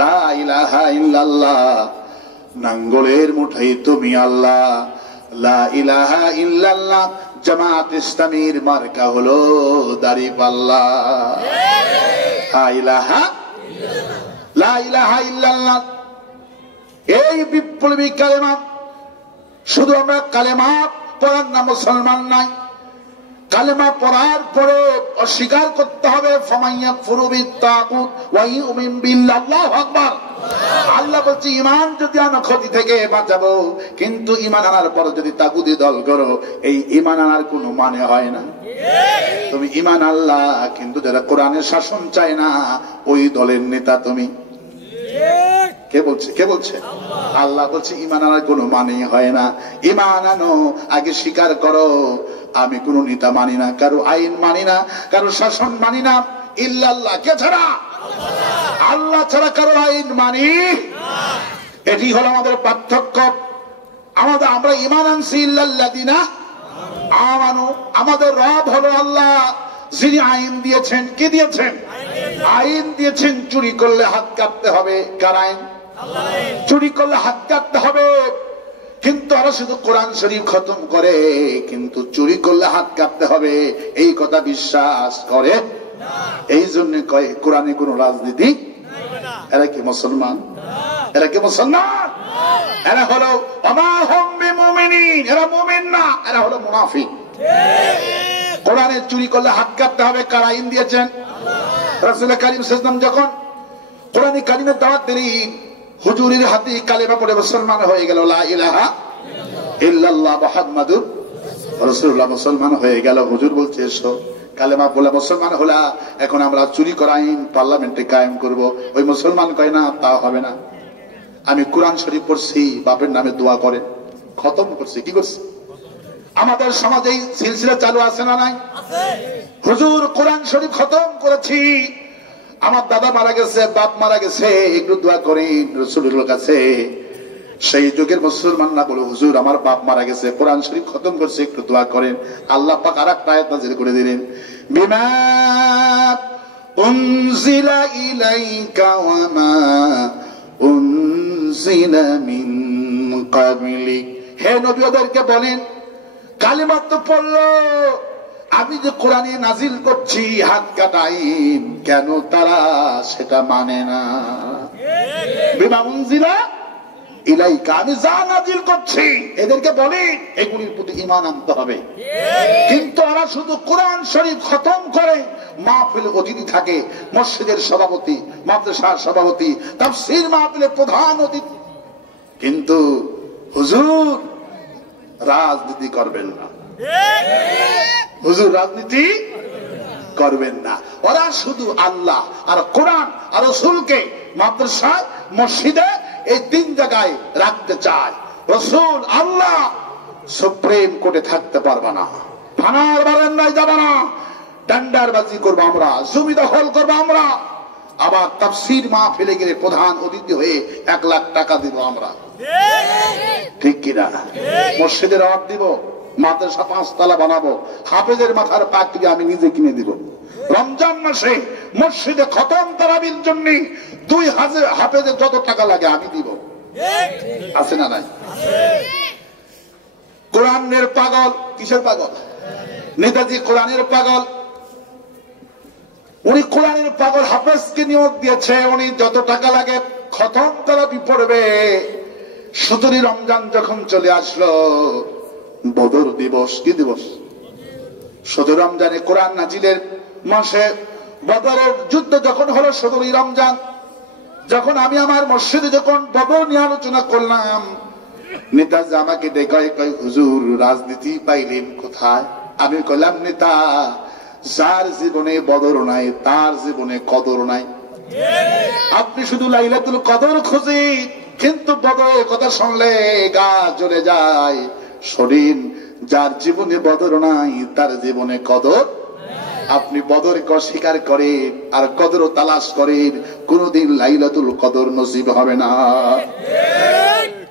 লা ইলাহা ইল্লাল্লাহ, নাঙ্গলের মুঠাই তুমি আল্লাহ, লা ইলাহা ইল্লাল্লাহ। জামাত ইসলামীর মার্কা হলো দাড়িপাল্লা। লা ইলাহা ইল্লাল্লাহ, এই বিপ্লবী কালেমা। শুধু আমরা কালেমা পড়ার না মুসলমান নাই, কালেমা পড়ার পরে অস্বীকার করতে হবে ফামাইয়াকফুরু বিত্তাগুত ওয়া ইউমিন বিল্লাহ। আল্লাহু আকবার। আল্লাহ বলছে ঈমান যদি আনো ক্ষতি থেকে বাঁচাবো, কিন্তু ঈমান আনার পর যদি তাগুতি দল করো, এই ঈমান আনার কোনো মানে হয় না। তুমি ঈমান আল্লাহ, কিন্তু যারা কোরআনের শাসন চায় না, ওই দলের নেতা তুমি। কে বলছে? কে বলছে? আল্লাহ বলছে ঈমান আনার কোনো মানে হয় না। ঈমান আনো, আগে স্বীকার করো আমি কোন নেতা মানি না, কারো আইন মানি না, কারো শাসন মানি না, ইল্লাল্লাহ কে ছাড়া, আল্লাহ ছাড়া কারো আইন মানি। এটি হলো আমাদের পার্থক্য। আমরা ঈমান আনছি ইল্লাল্লাযিনা আমানু, আমাদের রব হলো আল্লাহ, যিনি আইন দিয়েছেন। কি দিয়েছেন? আইন দিয়েছেন। চুরি করলে হাত কাটতে হবে। কার আইন? চুরি করলে হাত কাটতে হবে। কিন্তু ওরা শুধু কোরআন শরীফ খতম করে, কিন্তু চুরি করলে হাত কাটতে হবে এই কথা বিশ্বাস করে। এই জন্য কয় কোরআনে কোনো রাজনীতি। এরা কি মুসলমান? এরা কি মুসলমান? এরা হলো অমাহুম বিমুমিনিন, এরা মুমিন না, এরা হলো মুনাফিক। কোরআনে চুরি করলে হাত কাটতে হবে, কার আইন দিয়েছেন? রাসূল কারীম সাল্লাল্লাহু আলাইহি ওয়াসাল্লাম যখন কোরআনে কারীমের দাওয়াত দিলেন, হুজুরের হাতে কালেমা পড়ে মুসলমান হয়ে গেল, লা ইলাহা ইল্লাল্লাহ মুহাম্মাদুর রাসূলুল্লাহ, মুসলমান হয়ে গেল। হুজুর বলছে এসো কালেমা বলে মুসলমান হলা, এখন আমরা চুরি করা আইন পার্লামেন্টে কায়েম করব। ওই মুসলমান কয় না, তা হবে না। আমি কোরআন শরীফ পড়ছি, বাপের নামে দোয়া করেন, খতম করছি। কি করছি? আমাদের সমাজে এই সিলসিলা চালু আছে না নাই? হুজুর কোরআন শরীফ খতম করেছি, আমার দাদা মারা গেছে, বাপ মারা গেছে, একটু দোয়া করেন রাসূলের কাছে। সেই যুগের মুসলমান না বলে হুজুর আমার বাপ মারা গেছে, কোরআন শরীফ খতম করছে, একটু দোয়া করেন। আল্লাহ পাক আরেকটা আয়াত নাযিল করে দিলেন, বিমা উনজিলা ইলাইকা ওয়া মা উনজিলা মিন ক্বাবলিক। হে নবী ওদেরকে বলেন কালিমা তো পড়লো, আমি যে কোরআনে নাজিল করছি হাত কাটা আইন, কেন তারা সেটা মানে না? বিমা উনজিলা ইলাইকা, আমি যা নাজিল করছি এদেরকে বলি এগুলির প্রতি ঈমান আনতে হবে। কিন্তু ওরা শুধু কোরআন শরীফ খতম করে, মাহফিল অতিথি থাকে, মসজিদের সভাপতি, মাদ্রাসার সভাপতি, তাফসীর মাহফিলের প্রধান অতিথি, কিন্তু হুজুর রাজনীতি করবেন না, হুজুর রাজনীতি করবেন না। ওরা শুধু আল্লাহ আর কোরআন আর রাসূলকে মাদ্রাসায়, মসজিদে, এই তিন জায়গায় রাখতে চায়। রাসূল আল্লাহ সুপ্রিম কোর্টে থাকতে পারবে না, থানার বারান্দায় যাবে না, টেন্ডারবাজি করবো আমরা, জমি দখল করবো আমরা, আবার তাফসীর মাহফিলে গেলে প্রধান অতিথি হয়ে 1 লাখ টাকা দিব আমরা। ঠিক কিনা? মসজিদের অর্থ দিব, মাদ্রাসা 5 তলা বানাবো, হাফেজের মাথার পাগড়ি আমি নিজে কিনে দিব। রমজান মাসে মসজিদে খতম তারাবির জন্য 2000 হাফেজের যত টাকা লাগে আমি দিব। আছে না নাই? কোরআনের পাগল। কিসের পাগল? নেতাজি কোরআনের পাগল। উনি কোরআনের পাগল হাফেজকে নিয়োগ দিয়েছে, উনি যত টাকা লাগে খতম তারাবি পড়বে। 17 রমজান যখন চলে আসলো, বদর দিবস, কি দিবস? 17 রমজানে কোরআন নাজিলের মাসে বদরের যুদ্ধ যখন হলো 17 রমজান, যখন আমি আমার মসজিদে যখন বদর নিয়ে আলোচনা করলাম, নেতাজি আমাকে ডেকে কয় হুজুর রাজনীতি পাইলেন কোথায়? আমি কইলাম নেতা, যার জীবনে বদর নাই তার জীবনে কদর নাই। আপনি শুধু লাইলাতুল কদর খুঁজি, কিন্তু বদরের কথা শুনলে গা জ্বলে যায়। শরীর যার জীবনে বদর নাই তার জীবনে কদর। আপনি বদরকে অস্বীকার করেন আর কদর তালাশ করেন, কোনদিন লাইলাতুল কদর নসিব হবে না।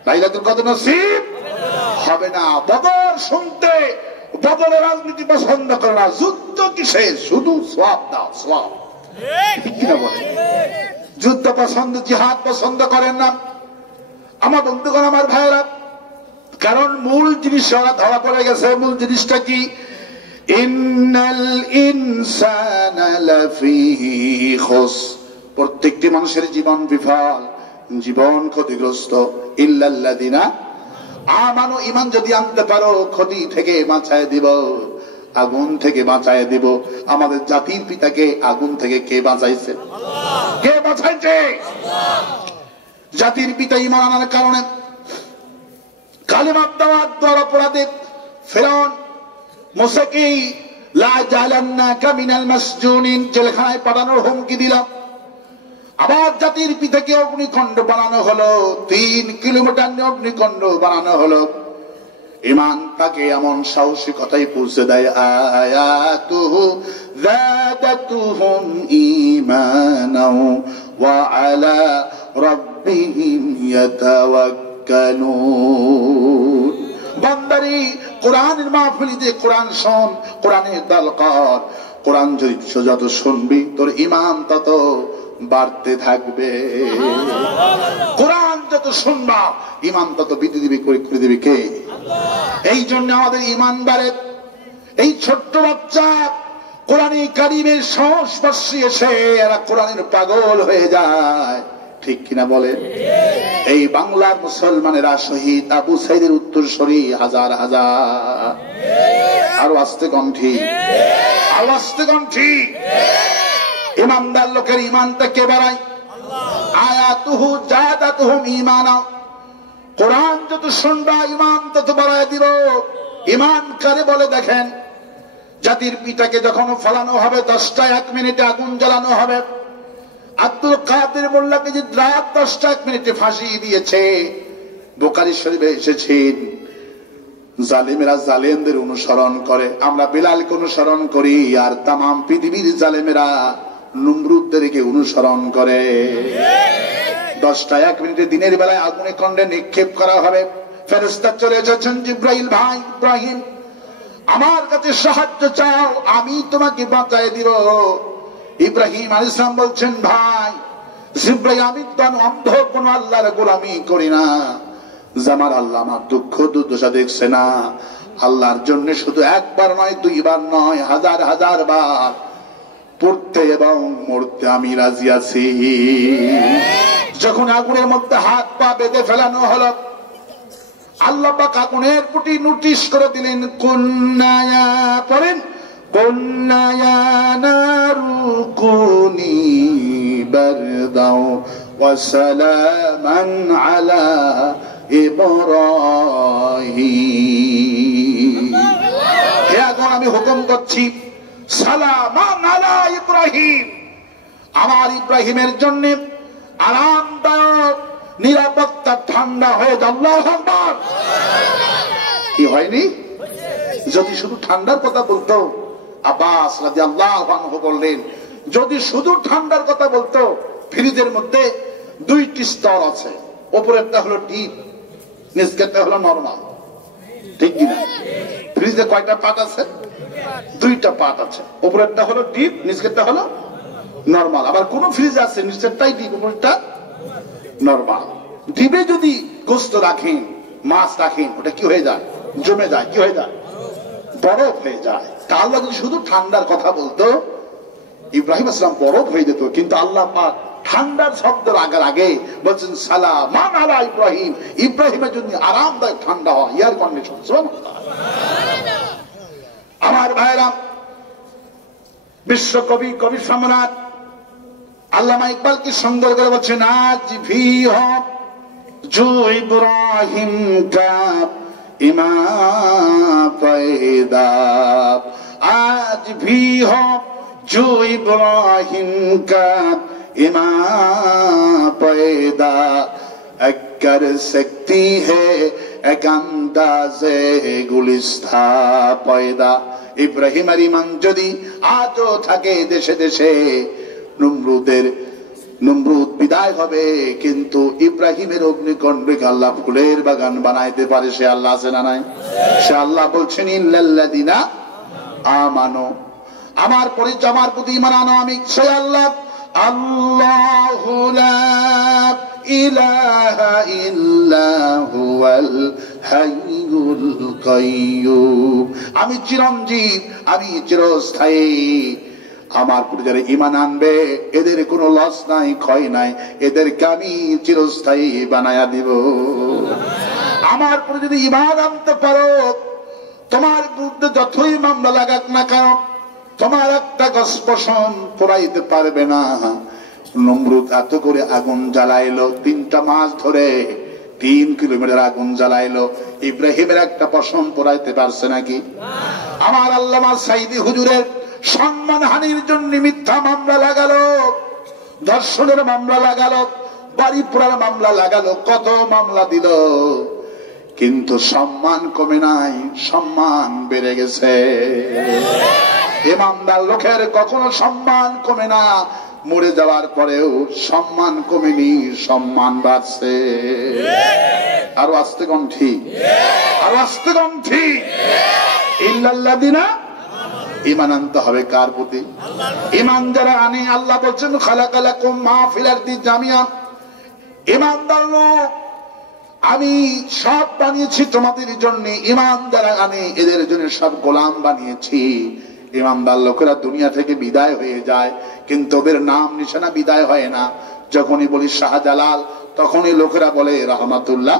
লাইলাতুল কদর নসিব হবে না। বদর শুনতে বদরের রাজনীতি পছন্দ করে না। যুদ্ধ কিসে? শুধু সওয়াব দাও, সওয়াব। ঠিক কিনা বলেন? যুদ্ধ পছন্দ, জিহাদ পছন্দ করেন না আমার বন্ধুগণ, আমার ভাইরা। কারণ মূল জিনিস ধরা পড়ে গেছে। মূল জিনিসটা কি? ইন্নাল ইনসানা লাফি খুসর, প্রত্যেকটি মানুষের জীবন বিফল, জীবন ক্ষতিগ্রস্ত। ইল্লাল্লাযিনা আমানু, ঈমান যদি আনতে পারো ক্ষতি থেকে বাঁচায় দিব, আগুন থেকে বাঁচায় দিব। আমাদের জাতির পিতাকে আগুন থেকে কে বাঁচাইছে? কে বাঁচাইছে? জাতির পিতা ঈমান আনার কারণে কালিমা দাওয়াত দেওয়ার অপরাধে ফিরআউন মুসাকে লা জালান্নাকা মিনাল মাসজুনিন, জেলখানায় পাঠানোর হুমকি দিল। আবার জাতির পিতাকে অগ্নিকুণ্ড বানানো হলো, 3 কিলোমিটার অগ্নিকুণ্ড বানানো হলো। ঈমান তাকে এমন সাহসিকতায় পৌঁছে দেয়, আয়াতুহু যাদাতুহুম ঈমানাও ওয়া আলা রাব্বিহিম ইয়াতাওয়াক্কালুন। বান্দারি, কোরআনের মাহফিলে কোরআন শোন, কোরআনের দাল কর। কোরআন যত শুনবি তোর ঈমান তত বাড়তে থাকবে। কোরআন যত শুনবা ঈমান তত বৃদ্ধি দিবি, করে দিবি কে? এই জন্য আমাদের ঈমান বাড়ে। এই ছোট্ট বাচ্চা কোরআনে কারিমের সংস্পর্শে এসে এরা কোরআনের পাগল হয়ে যায়। ঠিক কিনা বলেন? এই বাংলার মুসলমানেরা শহীদ আবু সাইদের উত্তরসূরি হাজার হাজার। আরো আস্তে কণ্ঠী, আরো আস্তে কণ্ঠী। ইমানদার লোকের ঈমানটা কে বাড়ায়? আয়াতুহু যাদাতুহুম ঈমানা, কোরআন যত শুনবা ঈমান তত বাড়ায় দিব। ঈমান কারে বলে দেখেন? জাতির পিতাকে যখন ফলানো হবে 10টা 1 মিনিটে আগুন জ্বালানো হবে। আব্দুল কাদের মোল্লাকে যে রাত 10টা 1 মিনিটে ফাঁসি দিয়েছে, বুখারী শরীফে এসেছেন জালেমেরা জালেমদের অনুসরণ করে। আমরা বিলালকে অনুসরণ করি, আর তামাম পৃথিবীর জালেমেরা নমরুদদেরকে অনুসরণ করে। 10টা 1 মিনিটে দিনের বেলায় আগুনে কুণ্ডে নিক্ষেপ করা হবে। ফেরেশতা চলে এসেছেন, জিবরাইল ভাই ইব্রাহিম আমার কাছে সাহায্য চাও, আমি তোমাকে বাঁচায় দিব। ইব্রাহিম আলাইহিস সালাম বলছেন, ভাই জিবরাইল, আমি তো অন্ধ, কোন আল্লাহর গোলামি করি না। আমার আল্লাহ আমার দুঃখ দুর্দশা দেখছে না। আল্লাহর জন্য শুধু একবার নয়, 2 বার নয়, হাজার হাজার বার পড়তে এবং মরতে আমি রাজি আছি। যখন আগুনের মধ্যে হাত পা বেঁধে ফেলানো হলো, আল্লাহ পাক আগুনের প্রতি নোটিশ করে দিলেন, কুন্নায়া পড়েন, কুন্নায়া নারু কুনি বারদাও ওয়া সালামান আলা ইব্রাহিম। হে আগুন, আমি হুকুম করছি, সালামান আলা ইব্রাহিম, আমার ইব্রাহিমের জন্য আরামদায়ক নিরাপত্তা ঠান্ডা হয়ে যাও। আল্লাহু আকবার। কি হয়নি? যদি শুধু ঠান্ডার কথা বলতো, আব্বাস রাদিয়াল্লাহু আনহু বললেন, যদি শুধু ঠান্ডার কথা বলতো, ফ্রিজের মধ্যে 2টি স্তর আছে, উপরেরটা হলো ডিপ, নিচেরটা হলো নরমাল। ঠিক কিনা? ফ্রিজে কয়টা পার্ট আছে? 2টা পার্ট আছে, উপরেরটা হলো ডিপ, নিচেরটা হলো নরমাল। আবার কোন ফ্রিজ আছে নিচেরটাই ডিপ, উপরেরটা নরমাল। ডিপে যদি গোস্ত রাখেন, মাছ রাখেন, ওটা কি হয়ে যায়? জমে যায়। কি হয়ে যায়? বরফ হয়ে যায়। আল্লাহ যদি শুধু ঠান্ডার কথা বলতো, ইব্রাহিম আলাইহিস সালাম বরফ হয়ে যেত। কিন্তু আল্লাহ পাক ঠান্ডার শব্দ রাখার আগে বলছেন, সালামান আলা ইব্রাহিম, ইব্রাহিমের জন্য আরামদায়ক ঠান্ডা হয়, এয়ার কন্ডিশন। আমার ভাইরা, বিশ্বকবি, কবি সম্রাট আল্লামা ইকবাল কি সুন্দর করে বলছেন, আজ ভি হো জো ইব্রাহিম কা ইমাম পয়দা, আজ ভি হো জো ইব্রাহিম কা ইমাম পয়দা, कर सकती है एक अंदाज़े गुलिस्ता पैदा। ইব্রাহিম আর ঈমান যদি আজও থাকে দেশে দেশে, নমরুদের নমরুদ বিদায় হবে, কিন্তু ইব্রাহিমের অগ্নিকণ্ডকে আল্লাহ ফুলের বাগান বানাইতে পারে সে আল্লাহ আছে না নাই? সে আল্লাহ বলছেন ইল্লাল্লাযিনা আমানু, আমার পরিচয় আমার প্রতি ঈমান আনো, আমি সে আল্লাহ। আল্লাহু লা ইলাহা ইল্লা হুয়াল হাইয়ুল কাইয়্যুম, আমি চিরঞ্জীব, আমি চিরস্থায়ী। আমার প্রতি যারা ঈমান আনবে এদের কোনো লস নাই, ক্ষয় নাই, এদেরকে আমি চিরস্থায়ী বানায়া দিব। আমার প্রতি যদি ঈমান আনতে পারো, তোমার বিরুদ্ধে যতই মামলা লাগাক না কেন, তোমার একটা গসপশন পোড়াইতে পারবে না। নমরুদ এত করে আগুন জ্বালাইলো, 3টা মাস ধরে 3 কিলোমিটার আগুন জ্বালাইলো, ইব্রাহিমের একটা পশম পোড়াইতে পারছে নাকি? আমার আল্লামা সাইদি হুজুরের সম্মান হানির জন্য মিথ্যা মামলা লাগালো, ধর্ষণের মামলা লাগালো, বাড়ি পোড়ার মামলা লাগালো, কত মামলা দিল, কিন্তু সম্মান কমে নাই, সম্মান বেড়ে গেছে। ইমানদার লোকের কখনো সম্মান কমে না, মরে যাওয়ার পরেও সম্মান কমেনি, সম্মান বাড়ছে। আরো আস্তে কণ্ঠি, আরো আস্তে কণ্ঠি। ইল্লাল্লাযিনা, ঈমান আনতে হবে কার প্রতি? ঈমান যারা আনে, আল্লাহ বলছেন খালাকালাকুম মা ফিল আরদি জামিআ, ঈমানদার লোক আমি সব বানিয়েছি তোমাদের জন্য। ঈমান যারা আনে এদের জন্য সব গোলাম বানিয়েছি। ঈমানদার লোকেরা দুনিয়া থেকে বিদায় হয়ে যায়, কিন্তু ওদের নাম নিশানা বিদায় হয় না। যখনই বলি শাহজালাল, তখনই লোকেরা বলে রহমাতুল্লাহ।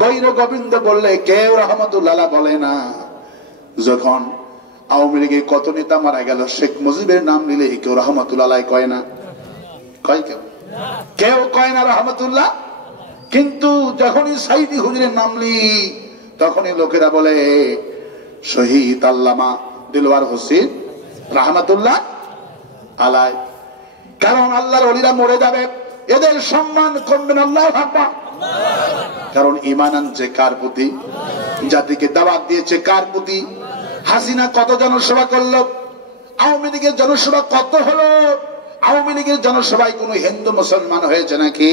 বৈর গোবিন্দ বললে কেউ রহমাতুল্লাহ বলে না। যখন আওয়ামী লীগের কত নেতা মারা গেল, শেখ মুজিবের নাম নিলে কেউ রহমাতুল্লাহ কয় না, কয় কেউ? কেউ কয় না রহমাতুল্লাহ। কিন্তু যখনই সাইদি হুজুরের নাম নি, তখনই লোকেরা বলে শহীদ আল্লামা দিলওয়ার হোসেন রহমাতুল্লাহ আলাই। কারণ আল্লাহর ওলিরা মরে যাবে, এদের সম্মান করবেন আল্লাহ আকবার। কারণ ঈমান আনছে কার প্রতি? জাতিকে দাওয়াত দিয়েছে কার প্রতি? হাসিনা কত জনসভা করলো, আওয়ামী লীগের জনসভা কত হলো? আওয়ামী লীগের জনসভায় কোন হিন্দু মুসলমান হয়েছে নাকি?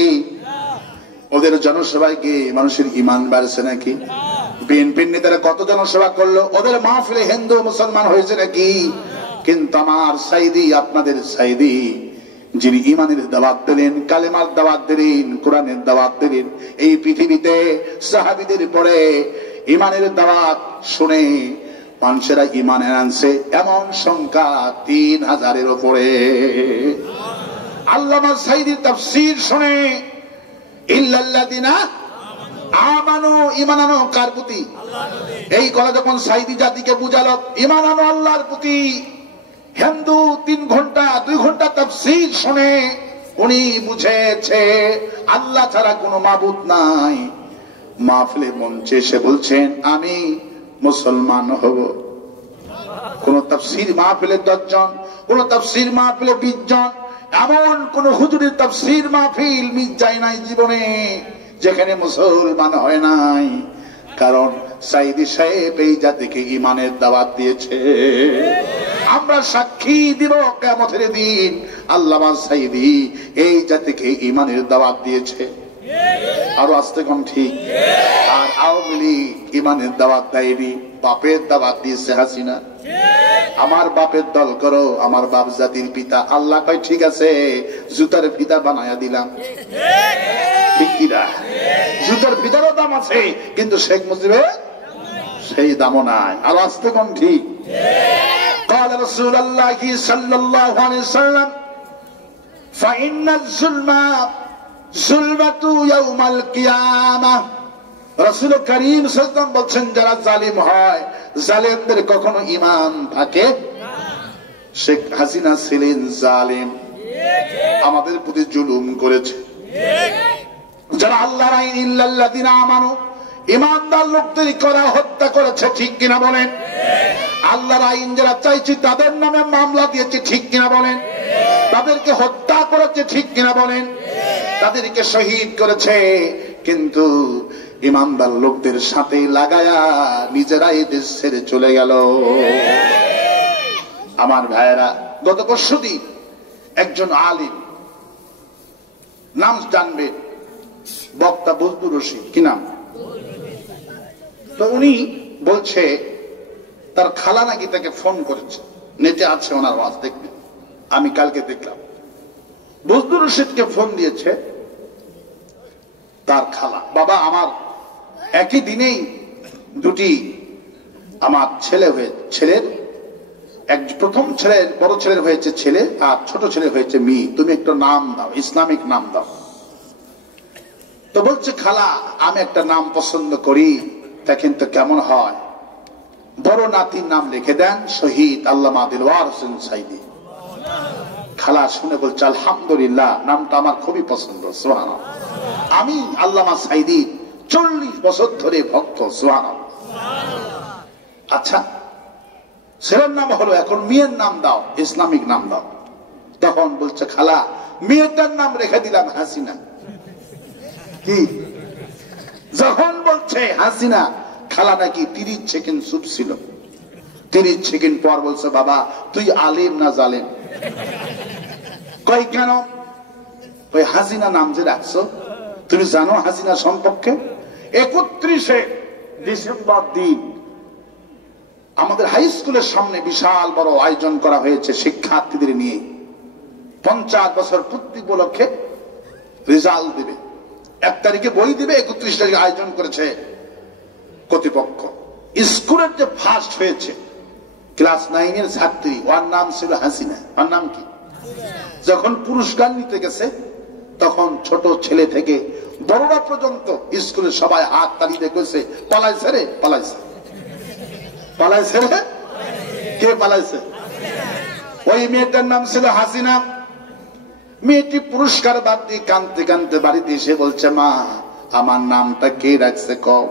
ওদের জনসভায় কি মানুষের ঈমান বাড়ছে নাকি? বিএনপির নেতারা কত জনসভা করলো, ওদের মাহফিলে হিন্দু মুসলমান হয়েছে নাকি? কিন্তু আমার সাইদি, আপনাদের সাইদি, যিনি ঈমানের দাওয়াত দিলেন, কালেমার দাওয়াত দিলেন, কোরআনের দাওয়াত দিলেন, এই পৃথিবীতে সাহাবীদের পরে ঈমানের দাওয়াত শুনে মানুষেরা ঈমান আনছে এমন সংখ্যা 3000-এর উপরে। আল্লামা সাইদির তাফসীর শুনে ইল্লাল্লাযিনা আমানু, ঈমান আনো কার প্রতি? এই কথা যখন সাইদি জাতিকে বুঝালো ঈমান আনো আল্লাহর প্রতি, হিন্দু 3 ঘন্টা 2 ঘন্টা তাফসীর শুনে উনি বুঝেছে আল্লাহ ছাড়া কোনো মাবুদ নাই। মাহফিলে মঞ্চে এসে বলছেন আমি মুসলমান হব। কোন তাফসীর মাহফিলে 10 জন, কোন তাফসীর মাহফিলে 20 জন, এমন কোন হুজুরের তাফসীর মাহফিল মিস যায় নাই জীবনে যেখানে মুসলমান হয় নাই। কারণ সাইদি সাহেব এই জাতিকে ঈমানের দাওয়াত দিয়েছে। আমরা সাক্ষী দিব কিয়ামতের দিন, আল্লামা সাইদি এই জাতিকে ঈমানের দাওয়াত দিয়েছে। আরো আস্তে কোন ঠিক? আর আওয়ামী লীগ ঈমানের দাওয়াত দেয়নি, বাপের দাওয়াত দিয়েছে হাসিনা। আমার বাপের দল করো, আমার বাপ জাতির পিতা। আল্লাহ কয় ঠিক আছে, জুতার ফিতা বানায়া দিলাম। ঠিক কিনা? জুতার ফিতারও দাম আছে, কিন্তু শেখ মুজিবের সেই দামও নাই। আরো আস্তে কোন ঠিক? قال رسول الله صلى الله عليه وسلم فإن الظلم ظلمة يوم القيامة। রাসূল করিম সাল্লাল্লাহু আলাইহি ওয়াসাল্লাম বলেন যারা জালিম হয়, জালেমদের কখনো ঈমান থাকে? শেখ হাসিনা ছিলেন জালিম, আমাদের প্রতি জুলুম করেছে। যারা আল্লাহর আইন ইল্লাল্লাযিনা আমানু, ঈমানদার লোকদের করা হত্যা করেছে, ঠিক কিনা বলেন? আল্লাহর আইন যারা চাইছে তাদের নামে মামলা দিয়েছে, ঠিক কিনা বলেন? তাদেরকে হত্যা করেছে, ঠিক কিনা বলেন? তাদেরকে শহীদ করেছে, কিন্তু ঈমানদার লোকদের সাথে লাগায়া নিজেরাই দেশ ছেড়ে চলে গেল। আমার ভাইয়েরা, গত পরশুদিন একজন আলিম নাম জানবে, বক্তা বজলুর রশিদ, কি নাম? তো উনি বলছে তার খালা নাকি তাকে ফোন করেছে, নেটে আছে ওনার ওয়াজ, দেখবেন, আমি কালকে দেখলাম। বজলুর রশিদকে ফোন দিয়েছে তার খালা, বাবা আমার একই দিনেই দুটি আমার ছেলের প্রথম ছেলের, বড় ছেলের হয়েছে ছেলে আর ছোট ছেলে হয়েছে মেয়ে, তুমি একটু নাম দাও, ইসলামিক নাম দাও। তো বলছে খালা আমি একটা নাম পছন্দ করি, তা কিন্তু কেমন হয়? বড় নাতির নাম লিখে দেন শহীদ আল্লামা দিলওয়ার হোসেন সাইদি। খালা শুনে বলছে আলহামদুলিল্লাহ, নামটা আমার খুবই পছন্দ, সুবহানাল্লাহ। আমি আল্লামা সাইদি 40 বছর ধরে ভক্ত, সুবহানাল্লাহ। আচ্ছা ছেলের নাম হলো, এখন মেয়ের নাম দাও, ইসলামিক নাম দাও। তখন বলছে খালা মেয়েটার নাম রেখে দিলাম হাসিনা। কি? যখন বলছে হাসিনা, খালা নাকি 30 সেকেন্ড চুপ ছিল। 30 সেকেন্ড পর বলছে বাবা তুই আলেম না জালেম? কই কেন? ওই হাসিনা নাম যে রাখছো, তুমি জানো হাসিনা সম্পর্কে? 31শে ডিসেম্বর দিন আমাদের হাই স্কুলের সামনে বিশাল বড় আয়োজন করা হয়েছে শিক্ষার্থীদের নিয়ে। 50 বছর পূর্তি উপলক্ষে রেজাল্ট দিবে, 1 তারিখে বই দিবে, 31 তারিখে আয়োজন করেছে কর্তৃপক্ষ। স্কুলের যে ফার্স্ট হয়েছে ক্লাস 9 এর ছাত্রী, ওর নাম ছিল হাসিনা। ওর নাম কি? যখন পুরস্কার নিতে গেছে তখন ছোট ছেলে থেকে বড়রা পর্যন্ত স্কুলের সবাই হাত তালি দেখেছে, পালাইছে রে পালাইছে, পালাইছে রে। কে পালাইছে? ওই মেয়েটার নাম ছিল হাসিনা। মেয়েটি পুরস্কার বাদ দিয়ে কাঁদতে কাঁদতে বাড়িতে এসে বলছে মা আমার নামটা কে রাখছে কও?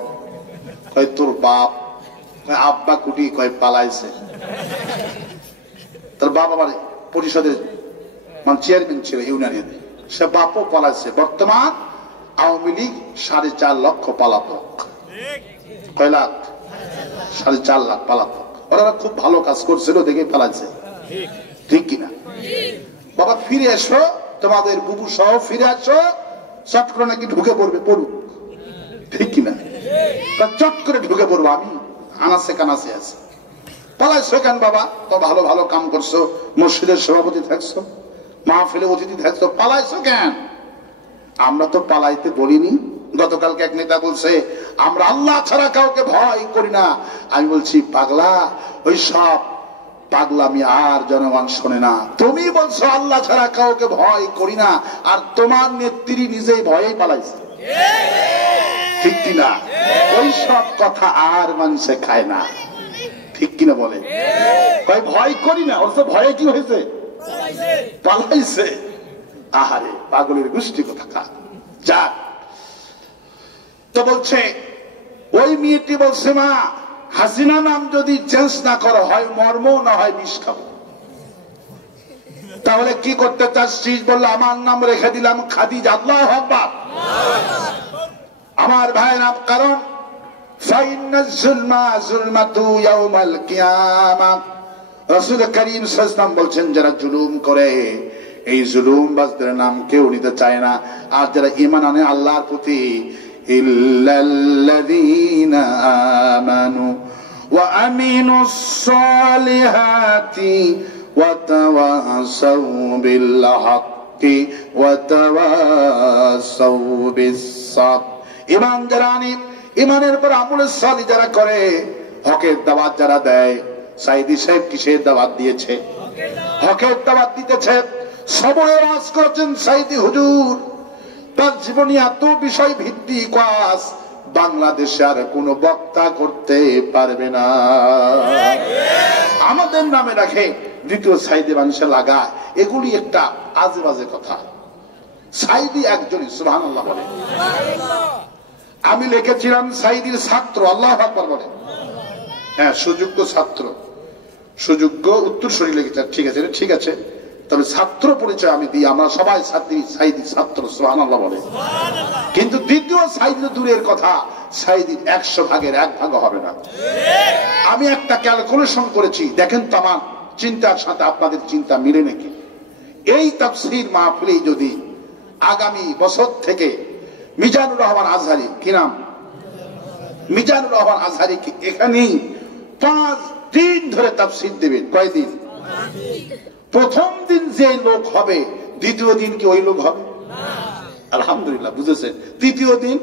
কয় তোর বাপ। আব্বা কুটি? কয় পালাইছে। তোর বাবা বাড়ি পরিষদের মানে চেয়ারম্যান ছিল ইউনিয়নের, সে বাপও পালাইছে। বর্তমান আওয়ামী লীগ 4.5 লক্ষ পালাতক। কয় লাখ? 4.5 লাখ পালাতক। ওরা খুব ভালো কাজ করছিল দেখে পালাইছে, ঠিক কিনা? বাবা ফিরে এসো, তোমাদের বুবু সহ ফিরে আসো, চট করে নাকি ঢুকে পড়বে, পড়ুক, ঠিক কিনা? চট করে ঢুকে পড়বো, আমি আনাসে কানাসে আছি। পালাইছো কেন বাবা? তো ভালো ভালো কাম করছো, মসজিদের সভাপতি থাকছো, মাহফিলে অতিথি থাকছো, পালাইছো কেন? আমরা তো পালাইতে বলিনি। গতকালকে এক নেতা বলছে আমরা আল্লাহ ছাড়া কাউকে ভয় করি না। আমি বলছি পাগলা, ওই সব পাগলামি আর জনগণ শোনে না। তুমি বলছো আল্লাহ ছাড়া কাউকে ভয় করি না, আর তোমার নেত্রী নিজেই ভয়েই পালাইছে, ঠিক কিনা? ওই সব কথা আর মানুষে খায় না, ঠিক কিনা বলে? ভয় করি না, অথচ ভয়ে কি হয়েছে? পালাইছে। আহারে পাগলের গোষ্ঠী কথা। যাক, তো বলছে ওই মেয়েটি বলছে মা হাসিনা নাম যদি চেঞ্জ না করো, হয় মর্ম না হয় বিষ খাবো। তাহলে কি করতে চাচ্ছিস? বললো আমার নাম রেখে দিলাম খাদিজা। আল্লাহু আকবার। আমার ভাইরা, কারণ রাসূল কারীম সাল্লাল্লাহু আলাইহি ওয়াসাল্লাম বলছেন যারা জুলুম করে, এই জুলুমবাজদের নাম কেউ নিতে চায় না। আর যারা ঈমান আনে আল্লাহর প্রতি, ইল্লাল্লাযীনা আমানু ওয়া আমিনুস সালিহাতি ওয়া তাওয়াসাউ বিল হাক্কি ওয়া তাওয়াসাউ বিস সাবর। ঈমান যারা আনে, ঈমানের পর আমলে সালিহ যারা করে, হকের দাওয়াত যারা দেয়। সাইদি সাহেব কিসের দাওয়াত দিয়েছে? হকের দাওয়াত দিতেছে। সবরের ওয়াজ করেছেন সাইদি হুজুর। তার জীবনী এত বিষয় ভিত্তিক ওয়াজ বাংলাদেশে আর কোন বক্তা করতে পারবে না। আমাদের নামে রাখে দ্বিতীয় সাইদি মানুষে লাগায়, এগুলি একটা আজে বাজে কথা। সাইদি একজনই, সুবহানাল্লাহ বলে। আমি লিখেছিলাম সাইদির ছাত্র, আল্লাহু আকবার বলে। হ্যাঁ, সুযোগ্য ছাত্র, সুযোগ্য উত্তরসূরি লিখেছেন, ঠিক আছে, ঠিক আছে। তবে ছাত্র পরিচয় আমি দিই, আমরা সবাই সাইদি ছাত্র, সুবহানাল্লাহ বলে। কিন্তু দ্বিতীয় সাইদি দূরের কথা, সাইদির 100 ভাগের 1 ভাগ হবে না। আমি একটা ক্যালকুলেশন করেছি, দেখেন তো আমার চিন্তার সাথে আপনাদের চিন্তা মিলে নাকি। এই তাফসীর মাহফিলে যদি আগামী বছর থেকে মিজানুর রহমান আজহারি, কি নাম, মিজানুর রহমান আজহারি এখানেই 5 দিন ধরে তাফসীর দেবেন। কয়দিন? প্রথম দিন যে লোক হবে, দ্বিতীয় দিন কি ওই লোক হবে? আলহামদুলিল্লাহ, বুঝেছেন? তৃতীয় দিন,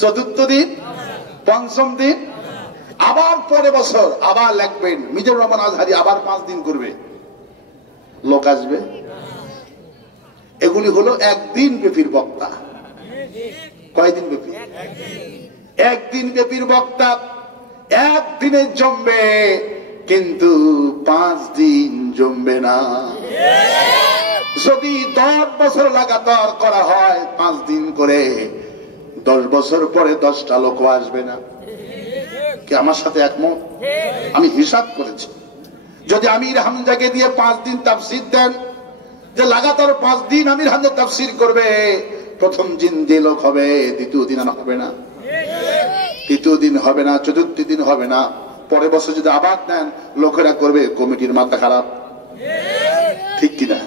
চতুর্থ দিন, পঞ্চম দিন, আবার পরের বছর আবার লিখবেন মিজানুর রহমান আজহারি আবার 5 দিন করবে, লোক আসবে। এগুলি হলো একদিন ব্যাপীর বক্তা। কয়দিন ব্যাপী? একদিন ব্যাপীর বক্তা। একদিনে জমবে, কিন্তু 5 দিন জমবে না। যদি 10 বছর লাগাতার করা হয় 5 দিন করে, 10 বছর পরে 10টা লোক আসবে না। কি আমার সাথে একমত? আমি হিসাব করেছি, যদি আমির হামজাকে দিয়ে 5 দিন তাফসীর দেন, যে লাগাতার 5 দিন আমির হামজা তাফসীর করবে, প্রথম দিন যে লোক হবে, দ্বিতীয় দিন হবে না, তৃতীয় দিন হবে না, চতুর্থ দিন হবে না। পরের বছর যদি আবার দেন, লোকেরা করবে কমিটির মাথা খারাপ। ঠিক কিনা?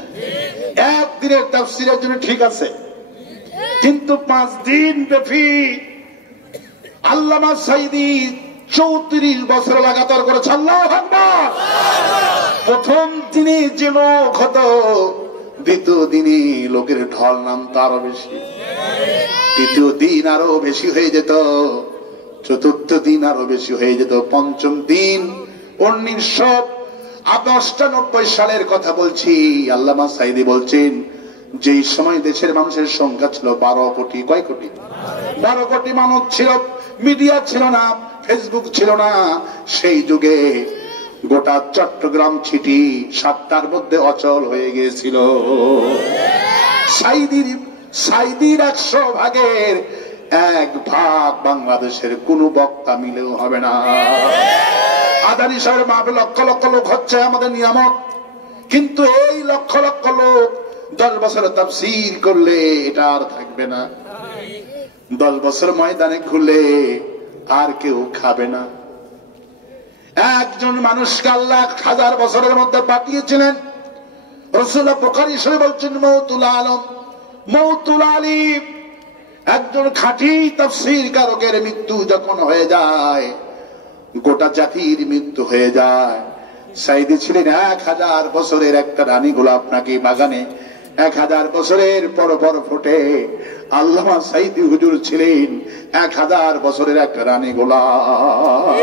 একদিনের তাফসীরের জন্য ঠিক আছে, কিন্তু 5 দিন ব্যাপী আল্লামা সাঈদী 34 বছর লাগাতার করেছে। আল্লাহু আকবার। প্রথম দিনে যে লোক হতো, দ্বিতীয় দিনে লোকের ঢল নামতো আরো বেশি, তৃতীয় দিন আরো বেশি হয়ে যেত, চতুর্থ দিন আরো বেশি হয়ে যেত, পঞ্চম দিন 1998 সালের কথা বলছি। আল্লামা সাঈদী বলছেন, যেই সময় দেশের মানুষের সংখ্যা ছিল 12 কোটি। কয় কোটি? 12 কোটি মানুষ ছিল, মিডিয়া ছিল না, ফেসবুক ছিল না। সেই যুগে গোটা চট্টগ্রাম সিটি 7টার মধ্যে অচল হয়ে গিয়েছিল। সাঈদীর 100 ভাগের 1 ভাগ বাংলাদেশের কোন বক্তা মিলেও হবে না। আদানি সাহেবের মাহফিল লক্ষ লক্ষ লোক হচ্ছে আমাদের নিয়ামত, কিন্তু এই লক্ষ লক্ষ লোক 10 বছর তাফসীর করলে এটা আর থাকবে না। 10 বছর ময়দানে ঘুরলে আর কেউ খাবে না। একজন মানুষকে আল্লাহ 1000 বছরের মধ্যে পাঠিয়েছিলেন। রাসূলুল্লাহ বুখারী শরীফে বলছেন, মওতুল আলম, মওতুল আলিম। একজন খাঁটি তাফসীর কারকের মৃত্যু যখন হয়ে যায়, গোটা জাতির মৃত্যু হয়ে যায়। সাঈদী ছিলেন 1000 বছরের একটা রানী গোলাপ, নাকি বাগানে 1000 বছরের পর পর ফোটে। আল্লামা সাঈদী হুজুর ছিলেন 1000 বছরের একটা রানী গোলাপ,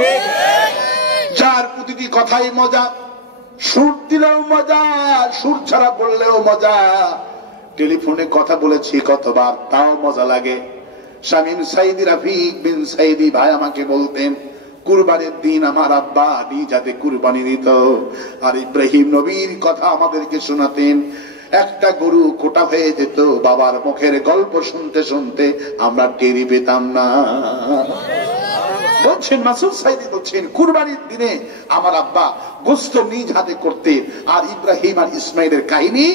যার প্রতিটি কথাই মজা, সুর দিলেও মজা, সুর ছাড়া বললেও মজা। টেলিফোনে কথা বলেছি কতবার, তাও মজা লাগে। শামীম সাঈদী, রাফিক বিন সাঈদী ভাই আমাকে বলতেন, কুরবানির দিন আমার আব্বা নিজাতে কুরবানি দিত, আর ইব্রাহিম নবীর কথা আমাদেরকে শোনাতেন। একটা গরু কোটা হয়ে যেত, বাবার মুখের গল্প শুনতে শুনতে আমরা টেরি পেতাম না। বলছেন মাসুদ সাঈদী বলছেন, কুরবানির দিনে আমার আব্বা গোশত নিজ হাতে করতেন, আর ইব্রাহিম আর ইসমাইলের কাহিনী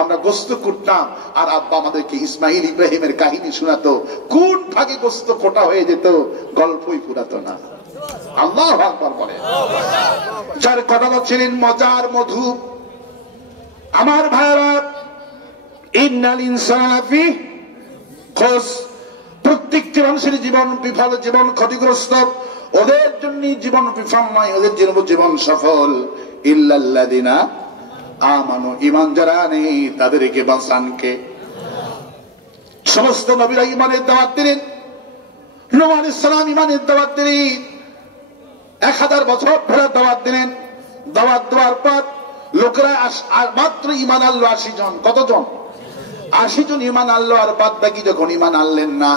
আমরা গোশত করতাম, আর আব্বা আমাদেরকে ইসমাইল ইব্রাহিমের কাহিনী শোনাতো। কোন ভাগে গোশত কোটা হয়ে যেত, গল্পই ফুরাতো না। আল্লাহু আকবার বলেন। যার কথা ছিলেন মজার মধু। আমার ভাইরা, ইন্নাল ইনসানা লাফি খুস। প্রত্যেকটি মানুষের জীবন বিফল, জীবন ক্ষতিগ্রস্ত। ওদের জন্য জীবন বিফল নয়, ওদের জন্য জীবন সফল। ইল্লাল্লাযিনা আমানু, ঈমান যারা নেই তাদেরকে বাঁচানকে। সমস্ত নবীরা ঈমানের দাওয়াত দিলেন। নূহ আলাইহিস সালাম ঈমানের দাওয়াত দিলেন, 1000 বছর ধরে দাওয়াত দিলেন। দাওয়াত দেওয়ার পর লোকেরা মাত্র ঈমান আনলো 80 জন। কতজন? 80 জন ঈমান আনলো, আর বাদ বাকি যখন ঈমান আনলেন না,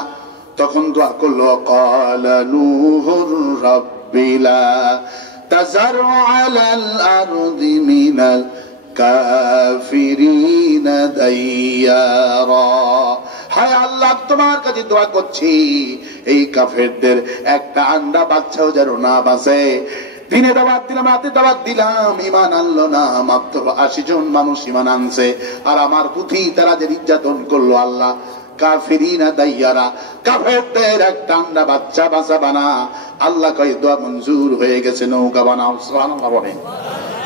তখন দোয়া করলো, ক্বালা নূহুর রাব্বি লা তাযারু আলাল আরদি মিনাল কাফিরিনা দাইয়ারা। হায় আল্লাহ, তোমার কাছে দোয়া করছি, এই কাফেরদের একটা আন্ডা বাচ্চাও যেন না বাঁচে। দিনে দাওয়াত দিলাম, রাতে দাওয়াত দিলাম, ঈমান আনলো না। মাত্র 80 জন মানুষ ঈমান আনছে, আর আমার প্রতি তারা যে নির্যাতন করলো, আল্লাহ কাফিরিনা দাইয়ারা, কাফেরদের একটা আন্ডা বাচ্চা বাঁচাবা না। আল্লাহ কয় দোয়া মঞ্জুর হয়ে গেছে, নৌকা বানাও। সুবহানাল্লাহ বলেন।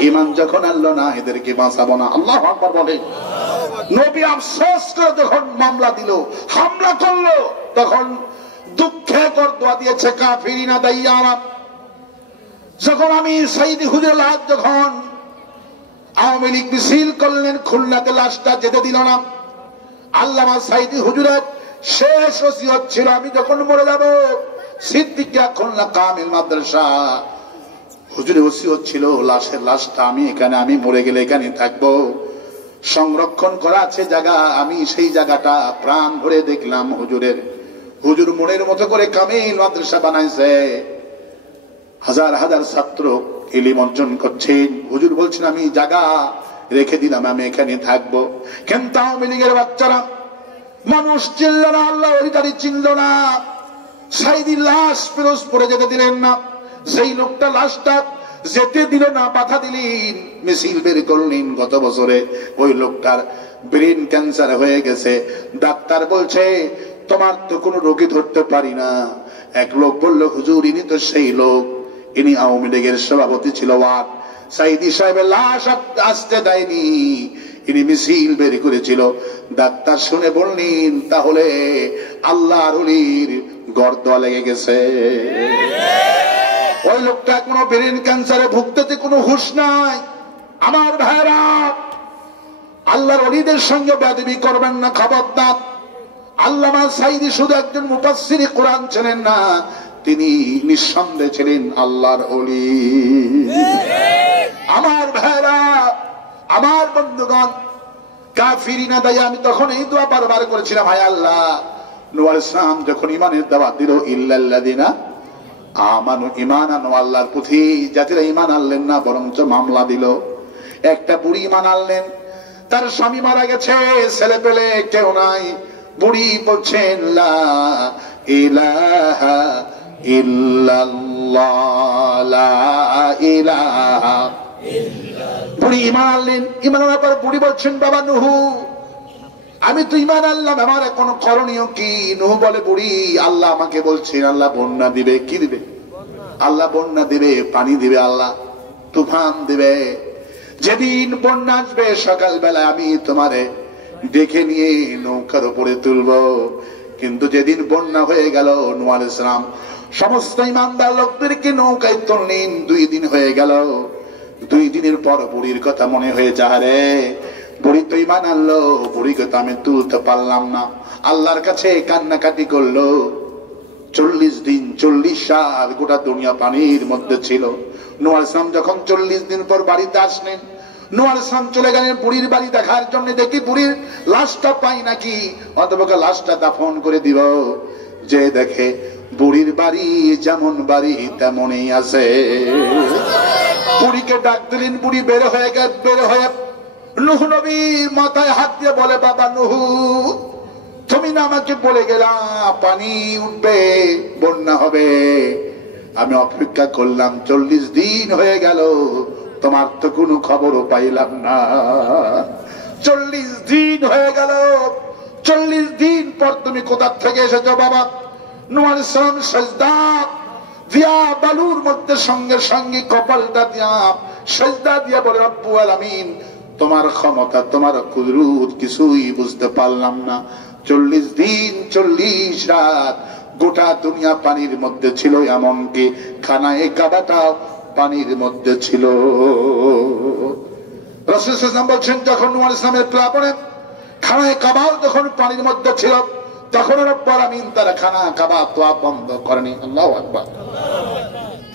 ঈমান যখন আনলো না, এদেরকে বাঁচাবো না। আল্লাহু আকবার বলেন। নবী আফসোস করে যখন মামলা দিল, হামলা করলো, তখন দুঃখে দোয়া দিয়েছে কাফিরিনা দাইয়ারা। যখন আমি সাইদি হুজুরের লাশ যখন আওয়ামী লীগ মিছিল করলেন, খুলনাতে লাশটা যেতে দিল না। আল্লামা সাইদি হুজুরের শেষ ওসিয়ত ছিল, আমি যখন মরে যাব সিদ্দিকিয়া খুলনা কামিল মাদ্রাসা, হুজুরের ওসিয়ত ছিল লাশের লাশটা আমি মরে গেলে এখানে থাকবো, সংরক্ষণ করা আছে জায়গা, আমি সেই জায়গাটা প্রাণ ভরে দেখলাম হুজুর মনের মতো করে কামিল মাদ্রাসা বানাইছে, হাজার হাজার ছাত্র ইলম অর্জন করছেন। হুজুর বলছেন আমি জায়গা রেখে দিলাম, আমি এখানে থাকবো। কিন্তু আওয়ামী লীগের বাচ্চারা, মানুষ চিনল না, আল্লাহ অধিকারী চিনল না, সাইদির লাশ ফেরত পড়ে যেতে দিলেন না। সেই লোকটা লাশটা যেতে দিল না, বাধা দিলেন, মিছিল বের করলেন। গত বছরে ওই লোকটার ব্রেন ক্যান্সার হয়ে গেছে, ডাক্তার বলছে তোমার তো কোনো রোগী ধরতে পারি না। এক লোক বলল হুজুর ইনি তো সেই লোক, ইনি আওয়ামী লীগের সভাপতি ছিল। সাইদি সাহেবের লাশ আসতে দেয়নি, ইনি মিছিল বের করেছিল। ডাক্তার শুনে বললেন তাহলে আল্লাহর ওলির গর্দা লেগে গেছে। ওই লোকটা কোনো ব্রেন ক্যান্সারে ভুগতেছে, কোনো হুঁশ নাই। আমার ভাইরা, আল্লাহর ওলিদের সঙ্গে বেয়াদবি করবেন না, খবরদার। আল্লামা সাইদি শুধু একজন মুফাসসির কোরআন ছিলেন না, তিনি নিঃসন্দেহে ছিলেন আল্লাহর ওলি। আমার ভাইরা, আমার বন্ধুগণ, কাফিরিনা দাইয়া আমি তখন এই দোয়া বারবার করেছিলাম, হায় আল্লাহ, নূহ আলাইহিস সালাম যখন ঈমানের দাওয়াত দিল, ইল্লাল্লাযিনা আমানু, ঈমান আনো, আল্লাহর প্রতি জাতিরা ঈমান আনলেন না, বরঞ্চ মামলা দিল। একটা বুড়ি ঈমান আনলেন, তার স্বামী মারা গেছে, ছেলে পেলে কেউ নাই, বুড়ি বলছেন লা ইলাহা ইল্লাল্লাহ, লা ইলাহা। বুড়ি ঈমান আনলেন, ঈমান আনার পর বুড়ি বলছেন বাবা নূহ, আমি তো ঈমান আনলাম, আমার এখন করণীয় কি? নূহ বলে বুড়ি, আল্লাহ আমাকে বলছেন আল্লাহ বন্যা দিবে। কি দিবে? আল্লাহ বন্যা দিবে, পানি দিবে, আল্লাহ তুফান দিবে। যেদিন বন্যা আসবে সকালবেলা আমি তোমারে দেখে নিয়ে নৌকার উপরে তুলব। কিন্তু যেদিন বন্যা হয়ে গেল, নূহ আলাইহিস সালাম সমস্ত ইমানদার লোকদেরকে নৌকায় তুললেন। 2 দিন হয়ে গেল, 2 দিনের পর বুড়ির কথা মনে হয়ে যাহারে, বুড়ি তো ঈমান আনলো, বুড়িকে তো আমি তুলতে পারলাম না। আল্লাহর কাছে কান্নাকাটি করলো। 40 দিন 40 সাল গোটা দুনিয়া পানির মধ্যে ছিল। নূহ আলাইহিস সালাম যখন 40 দিন পর বাড়িতে আসলেন, নূহ আলাইহিস সালাম চলে গেলেন বুড়ির বাড়ি দেখার জন্য, দেখি বুড়ির লাশটা পাই নাকি, অথবা লাশটা দাফন করে দিব। যে দেখে বুড়ির বাড়ি যেমন বাড়ি তেমনই আছে। বুড়িকে ডাক দিলেন, বুড়ি বের হয়ে নূহ নবীর মাথায় হাত দিয়ে বলে বাবা নূহ, তুমি না আমাকে বলে গেলা পানি উঠবে, বন্যা হবে, আমি অপেক্ষা করলাম, 40 দিন হয়ে গেল, তোমার তো কোনো খবরও পাইলাম না। 40 দিন হয়ে গেল, 40 দিন পর তুমি কোথা থেকে এসেছো বাবা? নূহ আলাইহিস সালাম সিজদা দিয়া বালুর মধ্যে সঙ্গে সঙ্গে কপালটা দিয়া সিজদা দিয়া বলে রব্বুল আলামিন, তোমার ক্ষমতা, তোমার কুদরত কিছুই বুঝতে পারলাম না। 40 দিন 40 রাত গোটা দুনিয়া পানির মধ্যে ছিল, এমনকি খানায়ে কাবাটাও পানির মধ্যে ছিল। রাসূল সাল্লাল্লাহু আলাইহি ওয়াসাল্লাম বলছেন, যখন নূহ আলাইহিস সালামের প্লাবনে খানায়ে কাবাও যখন পানির মধ্যে ছিল, তখন রব্বুল আলামিন তার খানা কাবা তোয়াফ বন্ধ করেনি। আল্লাহু আকবার।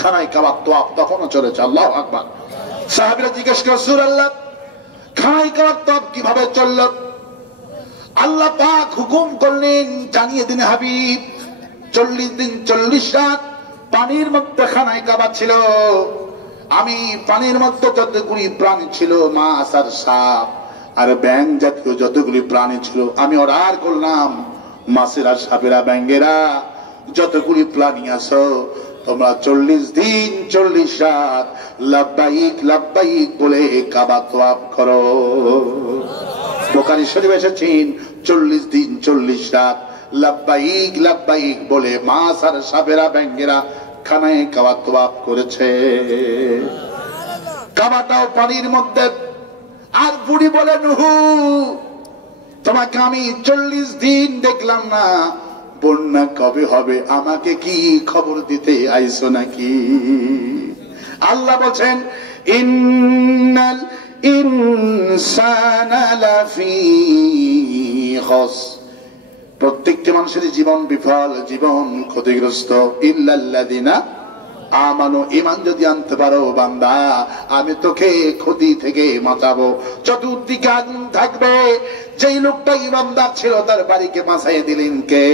খানায়ে কাবা তোয়াফ তখনও চলেছে। আল্লাহু আকবার। সাহাবীরা জিজ্ঞেস করে, রাসূলুল্লাহ, খানায়ে কাবা তোয়াফ কিভাবে চলল? আল্লাহ পাক হুকুম করলেন, জানিয়ে দিন হাবিব, 40 দিন 40 রাত পানির মধ্যে খানায়ে কাবা ছিল। আমি পানির মধ্যে যতগুলি প্রাণী ছিল, মাছ আর সাপ আর ব্যাঙ জাতীয় যতগুলি প্রাণী ছিল, আমি অর্ডার করলাম, মাছেরা, সাপেরা, ব্যাঙেরা, যতগুলি প্রাণী আছো, তোমরা 40 দিন 40 রাত লাব্বাইক লাব্বাইক বলে কাবা তোয়াফ করো। বুখারী শরীফে এসেছেন, 40 দিন 40 রাত লাব্বাইক লাব্বাইক বলে মাছ আর সাপেরা, ব্যাঙেরা খানায়ে কাবা তোয়াফ করেছে। কাবাটাও পানির মধ্যে। আর বুড়ি বলে, নূহ তোমাকে আমি 40 দিন দেখলাম না, বন্যা কবে হবে আমাকে কি খবর দিতে আইছো নাকি? আল্লাহ বলেন ইন্নাল ইনসানা লাফি খুসর, প্রত্যেকটি মানুষের জীবন বিফল, জীবন ক্ষতিগ্রস্ত। ইল্লাল্লাযিনা আমানু, ঈমান যদি আনতে পারো বান্দা, আমি তোকে ক্ষতি থেকে বাঁচাবো। চতুর্দিকে আগুন থাকবে, যেই লোকটা ঈমানদার ছিল তার বাড়িকে বাঁচাই দিলেন কে?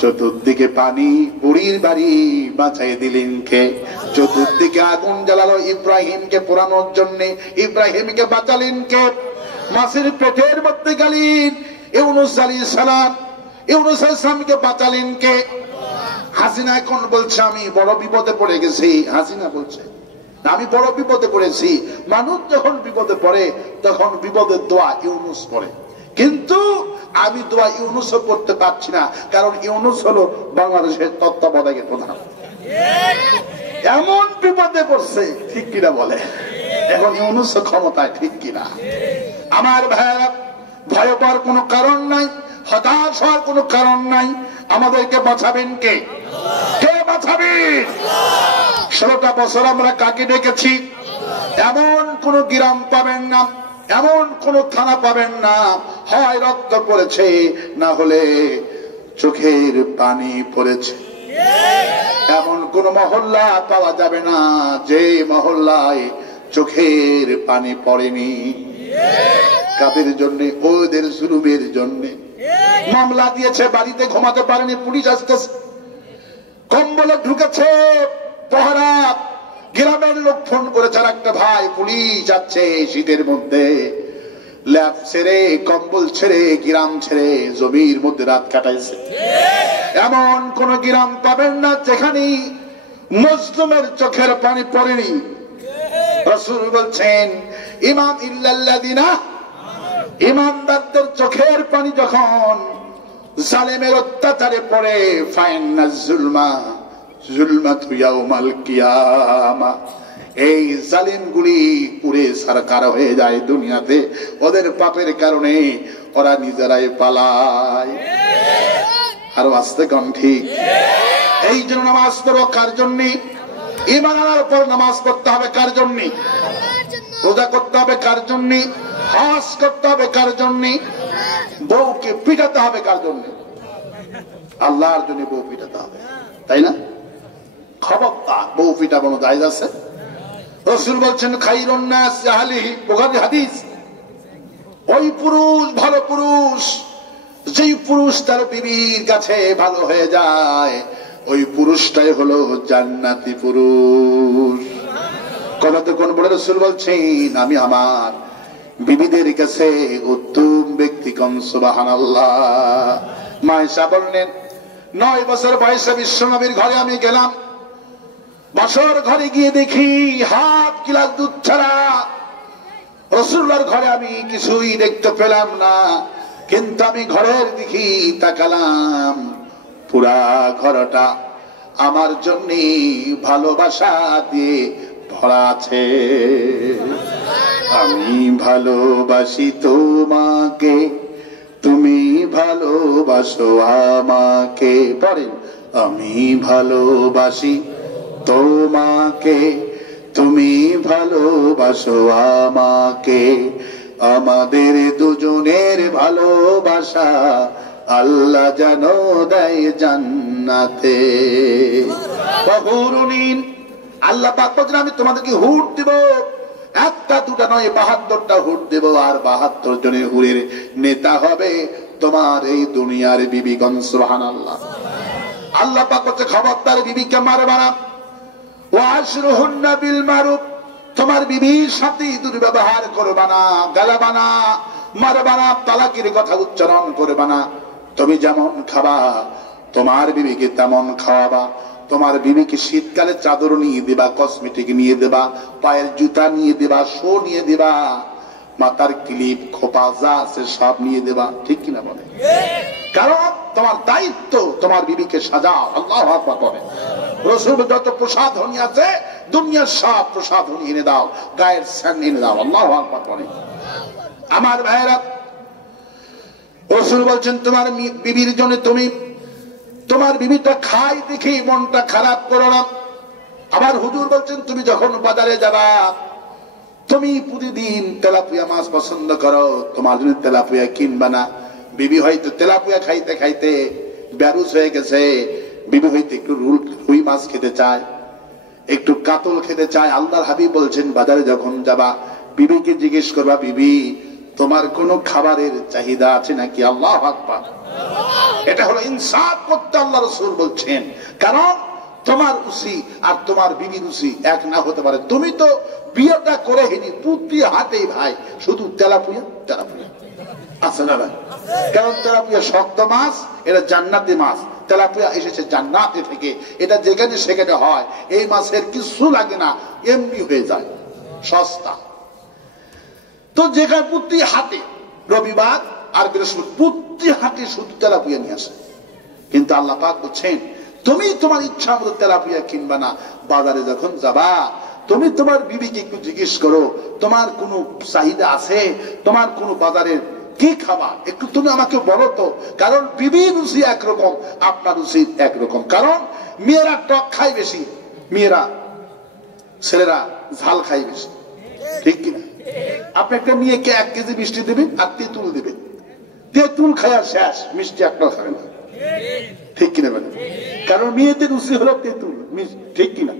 চতুর্দিকে পানি, বুড়ির বাড়ি বাঁচাই দিলেন কে? চতুর্দিকে আগুন জ্বালালো ইব্রাহিমকে পোড়ানোর জন্য, ইব্রাহিমকে বাঁচালেন কে? মাছের পেটের মধ্যে গেলেন ইউনূস আলাইহিস সালাম, ইউনূস আলাইহিস সালামকে বাঁচালেন কে? হাসিনা এখন বলছে আমি বড় বিপদে পড়ে গেছি। হাসিনা বলছে আমি বড় বিপদে পড়েছি। মানুষ যখন বিপদে পড়ে তখন বিপদের দোয়া ইউনূস পড়ে, কিন্তু আমি দোয়া ইউনূসও পড়তে পারছি না, কারণ ইউনূস হলো বাংলাদেশের তত্ত্বাবধায়ক প্রধান। এমন বিপদে পড়ছে, ঠিক কিনা বলে? এখন ইউনূস ক্ষমতায়, ঠিক কিনা? আমার ভাইরা, ভয় পাওয়ার কোনো কারণ নাই, হতাশ হওয়ার কোনো কারণ নাই। আমাদেরকে বাঁচাবেন কে? কে বাঁচাবেন? 16টা বছর আমরা কাকে ডেকেছি? এমন কোন গ্রাম পাবেন না, এমন কোন থানা পাবেন না, হয় রক্ত পড়েছে, না হলে চোখের পানি পড়েছে। এমন কোন মহল্লা পাওয়া যাবে না যে মহল্লায় চোখের পানি পড়েনি। কাদের জন্য? ওদের জুলুমের জন্য। মামলা দিয়েছে, বাড়িতে ঘুমাতে পারেনি, পুলিশ আসতেছে, কম্বলে ঢুকেছে পহরা। গ্রামের লোক ফোন করেছে, আর একটা ভাই পুলিশ যাচ্ছে শীতের মধ্যে, ল্যাব ছেড়ে, কম্বল ছেড়ে, গ্রাম ছেড়ে জমির মধ্যে রাত কাটাইছে। এমন কোন গ্রাম পাবেন না যেখানে মুসলিমের চোখের পানি পড়েনি। রাসূল বলছেন ইমাম ইল্লাল্লাযিনা, ইমানদারদের চোখের পানি যখন জালেমের অত্যাচারে পড়ে, ফাইন্নাজ যুলমা যুলমাতু ইয়াউমাল কিয়ামা, এই জালিমগুলি পুরে সরকার হয়ে যায় দুনিয়াতে। ওদের পাপের কারণে ওরা নিজেরাই পালায়। আরো আসতে কম, ঠিক? এই জন্য নামাজ পড়ো কার জন্য? ঈমান আনার পর নামাজ পড়তে হবে কার জন্য? রোজা করতে হবে কার জন্য? হজ করতে হবে কার জন্য? বউকে পিটাতে হবে কার জন্য? আল্লাহর জন্য বউ পিটাতে হবে, তাই না? খবরদার, বউ পিটানো জায়েজ আছে? রাসূল বলছেন খায়রুন নাস আহলিহি, বুখারী হাদিস। ওই পুরুষ, ভালো পুরুষ, যেই পুরুষ তার বিবির কাছে ভালো হয়ে যায়, ওই পুরুষটাই হলো জান্নাতি পুরুষ। কোন বড় রাসূল বলছেন আমি আমার বিবিদের কাছে উত্তম ব্যক্তি। কোন সুবহানাল্লাহ। মা আয়েশা বললেন 9 বছর বয়সে বিশ্বনবীর ঘরে আমি গেলাম। বছর ঘরে গিয়ে দেখি হাত গিলাস দুধ ছাড়া। রাসূলুল্লাহর ঘরে আমি কিছুই দেখতে পেলাম না, কিন্তু আমি ঘরের দিকে তাকালাম, পুরা ঘরটা আমার জন্য ভালোবাসা দিয়ে ভরা আছে। আমি ভালোবাসি তোমাকে, তুমি ভালোবাসো আমাকে। পড়েন, আমি ভালোবাসি তোমাকে, তুমি ভালোবাসো আমাকে। আমাদের দুজনের ভালোবাসা আল্লাহ জানো দেয় জান্নাতে। বহুরুনিন, আল্লাহ পাক বলেন আমি তোমাদেরকে হুর দেব, একটা দুটা নয় 72টা হুর দেব, আর 72 জনের হুরের নেতা হবে তোমার এই দুনিয়ার বিবিগণ। সুবহানাল্লাহ। আল্লাহ পাক বলেন খবরদার বিবিকে মারবা না। ওয়াশরুহুন্না বিল মারুফ, তোমার বিবির সাথে দুর্ব্যবহার করবা না, গালাবা না, মারবা না, তালাকের কথা উচ্চারণ করবা না। তুমি যেমন খাবা তোমার বিবিকে তেমন খাওয়াবা। তোমার বিবিকে শীতকালে চাদর নিয়ে দেবা, কসমেটিক নিয়ে দেবা, পায়ের জুতা নিয়ে দেবা, শো নিয়ে দেবা, মাথার ক্লিপ, খোপা যা আছে সব নিয়ে দেবা, ঠিক কিনা বলে? কারণ তোমার দায়িত্ব তোমার বিবিকে সাজাও। আল্লাহু আকবার বলে। রাসূল যত প্রসাধনী আছে দুনিয়ার সব প্রসাধনী এনে দাও, গায়ের স্যান্ড এনে দাও। আল্লাহু আকবার বলে। আমার ভাইরা, রাসূল বলছেন তোমার বিবির জন্য তুমি তোমার বিবিটা খাই দেখি মনটা খারাপ করো না। আবার হুজুর বলছেন তুমি যখন বাজারে যাবা, তুমি প্রতিদিন তেলাপিয়া মাছ পছন্দ করো, তোমার জন্য তেলাপিয়া কিনবা না। বিবি হয়তো তেলাপিয়া খাইতে খাইতে বেরুস হয়ে গেছে, বিবি হয়তো একটু রুই মাছ খেতে চায়, একটু কাতল খেতে চায়। আল্লাহর হাবিব বলছেন বাজারে যখন যাবা বিবিকে জিজ্ঞেস করবা, বিবি তোমার কোন খাবারের চাহিদা আছে নাকি? আল্লাহু আকবার। এটা হলো ইনসাফ করতে আল্লাহ রাসূল বলছেন, কারণ তোমার রুচি আর তোমার বিবির রুচি এক না হতে পারে। তুমি তো বিয়েটা করে হেনি প্রতি হাতে ভাই শুধু তেলাপিয়া তেলাপিয়া আছে না ভাই? কারণ তেলাপিয়া শক্ত মাছ, এটা জান্নাতি মাছ। তেলাপিয়া এসেছে জান্নাতে থেকে, এটা যেখানে সেখানে হয়। এই মাছের কিছু লাগে না, এমনি হয়ে যায়, সস্তা। তো যেখানে প্রতি হাতে রবিবার আর বৃহস্পতি প্রতি হাতে শুধু তেলাপিয়া নিয়ে আসে। কিন্তু আল্লাহ পাক বলছেন তুমি তোমার ইচ্ছা মতো তেলাপিয়া কিনবা না। বাজারে যখন যাবা তুমি তোমার বিবিকে একটু জিজ্ঞেস করো তোমার কোনো চাহিদা আছে, তোমার কোনো বাজারের কি খাবা একটু তুমি আমাকে বলো তো। কারণ বিবির রুচি একরকম, আপনার রুচি একরকম। কারণ মেয়েরা টক খায় বেশি, মেয়েরা ছেলেরা ঝাল খায় বেশি, ঠিক কিনা? আপনি একটা মেয়েকে 1 কেজি মিষ্টি দেবেন আর তেঁতুল দেবেন, তেঁতুল খাওয়া শেষ, মিষ্টি একটা খাবে না, ঠিক কিনা বলেন? কারণ মেয়েদের রুচি হলো তেঁতুল, ঠিক কিনা?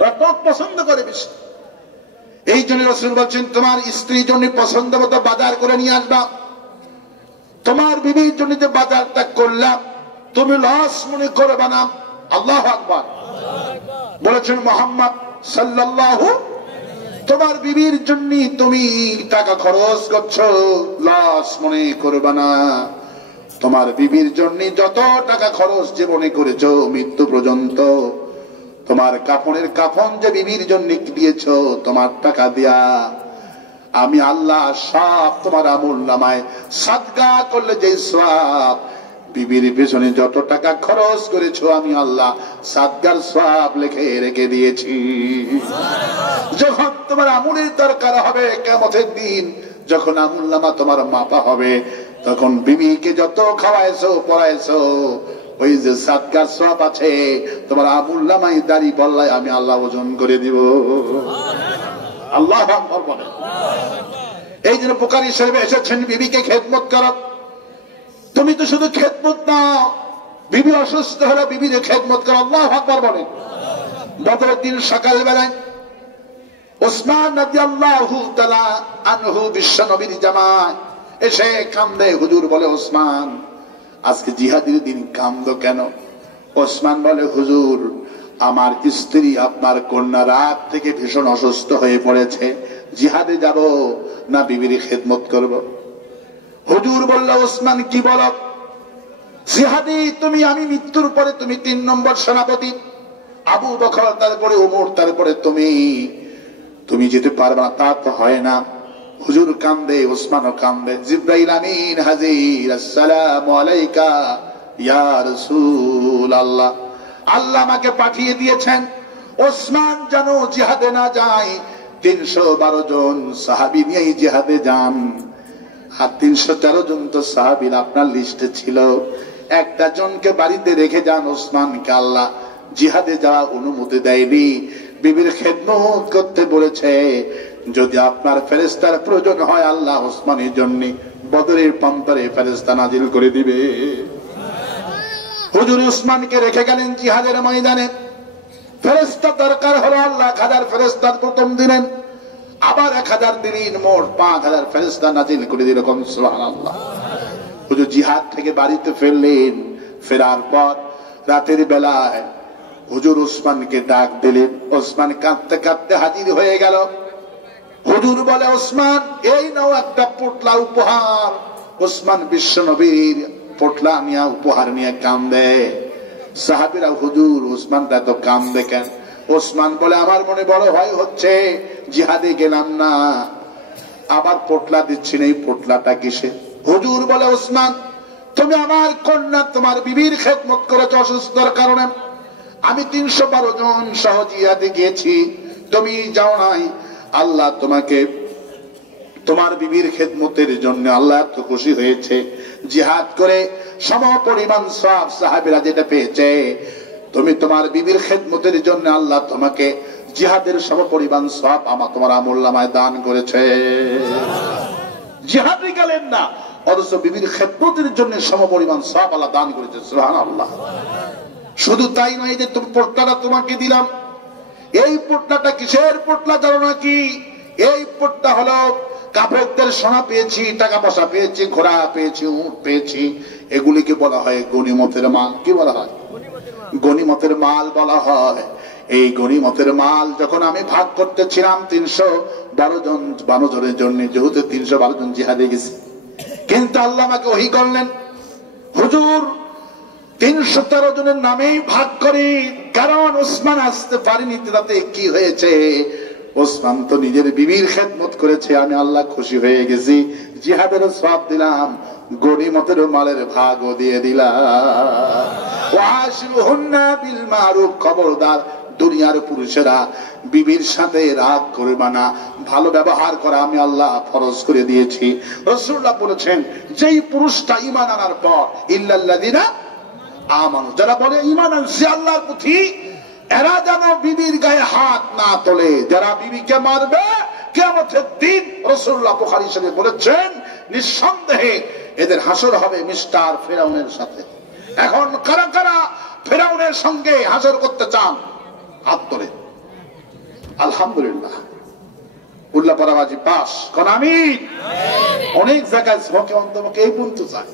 ওরা টক পছন্দ করে বেশি। এই জন্য রাসূল বলছেন তোমার স্ত্রীর জন্য পছন্দ মতো বাজার করে নিয়ে আসবা। তোমার বিবির জন্য যে বাজারটা করলাম তুমি লস মনে করবে না। আল্লাহু আকবার বলেছেন মুহাম্মদ সাল্লাল্লাহু। তোমার বিবির জন্য তুমি টাকা খরচ করছো, লস মনে করবে না। তোমার বিবির জন্য যত টাকা খরচ জীবনে করেছো মৃত্যু পর্যন্ত, তোমার কাফনের কাফন যে বিবির জন্য দিয়েছো তোমার টাকা দিয়া, আমি আল্লাহ সব তোমার আমলনামায় সাদকা করলে যে সওয়াব, বিবির পেছনে যত টাকা খরচ করেছো আমি আল্লাহ সাদকার সওয়াব লিখে রেখে দিয়েছি। যখন তোমার আমলের দরকার হবে কিয়ামতের দিন, যখন আমলনামা তোমার মাপা হবে, তখন বিবিকে যত খাওয়াইছো পড়াইছো ওই যে সাদকার সওয়াব আছে তোমার আমলনামায় দাড়ি বললাই আমি আল্লাহ ওজন করে দিব। আল্লাহু আকবার বলেন। এই জন্য বুখারী শরীফে এসেছেন বিবিকে খেদমত করো। তুমি তো শুধু খেদমত না, বিবি অসুস্থ হলে বিবির খেদমত করো। আল্লাহু আকবার বলেন। বদরের দিন সকাল বেলায় ওসমান রাদিয়াল্লাহু তাআলা আনহু বিশ্ব নবীর জামায় এসে কান্দে। হুজুর বলে ওসমান আজকে জিহাদের দিন কান্দো কেন? ওসমান বলে হুজুর আমার স্ত্রী আপনার কন্যা রাত থেকে ভীষণ অসুস্থ হয়ে পড়েছে, জিহাদে যাব না বিবির খেদমত করব? হুজুর বলল ওসমান কি বলো? জিহাদে তুমি আমি মৃত্যুর পরে তুমি 3 নম্বর সেনাপতি, আবু বকর তারপরে ওমর তারপরে তুমি যেতে পারবে না, তা তো হয় না। হুজুর কান্দে, ওসমানও কান্দে। জিবরাইল আমিন হাজির, আসসালামু আলাইকা ইয়া রাসূলুল্লাহ। আল্লাহ আমাকে পাঠিয়ে দিয়েছেন ওসমান যেন জিহাদে না যায়। 312 জন সাহাবী নিয়ে জিহাদে যান, আর 313 জন তো সাহাবী আপনার লিস্টে ছিল। একটা জনকে বাড়িতে রেখে যান ওসমানকে আল্লাহ জিহাদে যাওয়া অনুমতি দেয়নি, বিবির খেদমত করতে বলেছে। যদি আপনার ফেরেশতার প্রয়োজন হয় আল্লাহ ওসমানের জন্য বদরের প্রান্তরে ফেরেশতা নাজিল করে দিবে। হুজুর ওসমানকে রেখে গেলেন জিহাদের ময়দানে। ফেরেশতা দরকার হলো আল্লাহ 1000 ফেরেশতা প্রথম দিলেন, আবার 1000 দিলেন, মোট 5000 ফেরেশতা নাজিল করে দিল। সুবহানাল্লাহ। হুজুর জিহাদ থেকে বাড়িতে ফিরলেন। ফেরার পর রাতের বেলায় হুজুর ওসমানকে ডাক দিলেন। ওসমান কাঁদতে কাঁদতে হাজির হয়ে গেল। হুজুর বলে ওসমান এই নাও একটা পোটলা উপহার। ওসমান বিশ্ব নবীর পোটলা নিয়ে উপহার নিয়ে কান্দে। সাহাবীরা হুজুর ওসমানটা তো কান্দে কেন? ওসমান বলে আমার মনে বড় ভয় হচ্ছে, জিহাদে গেলাম না আবার পোটলা দিচ্ছি না, এই পোটলাটা কিসে? হুজুর বলে ওসমান তুমি আমার কন্যা তোমার বিবির খেদমত করেছো অসুস্থতার কারণে, আমি 312 জন সহ জিহাদে গিয়েছি, তুমি যাও নাই। আল্লাহ তোমাকে তোমার বিবির খেদমতের জন্য আল্লাহ এত খুশি হয়েছে, জিহাদ করে সমপরিমাণ সওয়াব সাহাবীরা যেটা পেয়েছে, তুমি তোমার বিবির খেদমতের জন্য আল্লাহ তোমাকে জিহাদের সমপরিমাণ সওয়াব তোমার আমলনামায় দান করেছে। জিহাদে গেলেন না, অথচ বিবির খেদমতের জন্য সমপরিমাণ সওয়াব আল্লাহ দান করেছে। সুবহানাল্লাহ। শুধু তাই নয় যে তুমি পোটলাটা তোমাকে দিলাম, এই পোটলাটা কিসের পোটলা জানো নাকি? এই পোটলা হলো কাফেরদের সোনা পেয়েছি, টাকা পয়সা পেয়েছি, ঘোড়া পেয়েছি, উট পেয়েছি, এগুলিকে বলা হয় গনিমতের মাল। কি বলা হয়? গনিমতের মাল বলা হয়। এই গনিমতের মাল যখন আমি ভাগ করতেছিলাম 312 জনের জন্য, যেহেতু 312 জন জিহাদে গেছে, কিন্তু আল্লাহ আমাকে ওহী করলেন, হুজুর 313 জনের নামেই ভাগ করি, কারণ ওসমান আসতে পারেনি। তাতে কি হয়েছে? ওসমান তো নিজের বিবির খেদমত করেছে, আমি আল্লাহ খুশি হয়ে গেছি, জিহাদের সওয়াব দিলাম, গনিমতের মালের ভাগও দিয়ে দিলাম। ওয়াশিরুহুন্না বিল মারুফ, খবরদার দুনিয়ার পুরুষেরা বিবির সাথে রাগ করবে না, ভালো ব্যবহার করা আমি আল্লাহ ফরজ করে দিয়েছি। রাসূলুল্লাহ বলেছেন, যেই পুরুষটা ঈমান আনার পর ইল্লাল্লাযিনা আমানু, যারা বলে ঈমান আনছে আল্লাহর প্রতি, এরা যেন বিবির গায়ে হাত না তোলে। যারা বিবিকে মারবে কিয়ামতের দিন, রাসূলুল্লাহ বুখারী শরীফে বলেছেন, নিঃসন্দেহে এদের হাসর হবে মিস্টার ফেরাউনের সাথে। এখন কারা কারা ফেরাউনের সঙ্গে হাসর করতে চান? হাত তোলে। আলহামদুলিল্লাহ, উল্লাহ পরাবাজি পাস কোন আমিন। অনেক জায়গায় ঝোঁকে অন্তমকে এই বুনতে চায়,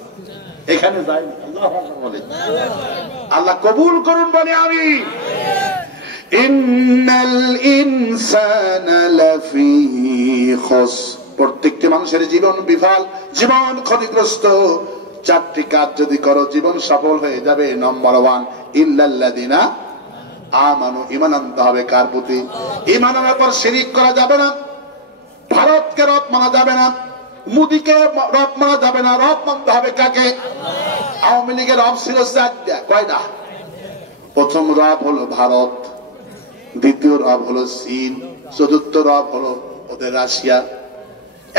এখানে যাই আল্লাহু আকবার বলে, আল্লাহ কবুল করুন বলে আমিন। ইন্নাল ইনসানা লাফি খুস, প্রত্যেকটি মানুষের জীবন বিফল, জীবন ক্ষতিগ্রস্ত। 4টি কাজ যদি করো জীবন সফল হয়ে যাবে। নম্বর 1, ইল্লাল্লাযিনা আমানু, ঈমান আনতে হবে কার প্রতি? ঈমান আনার পর শিরিক করা যাবে না, ভারতকে রব মানা যাবে না, মোদিকে রব মানা যাবে না, রব মানতে হবে কাকে? আওয়ামী লীগের রব ছিল 4টা, কয়টা? প্রথম রব হলো ভারত, দ্বিতীয় রব হলো চীন, চতুর্থ রব হলো ওদের রাশিয়া।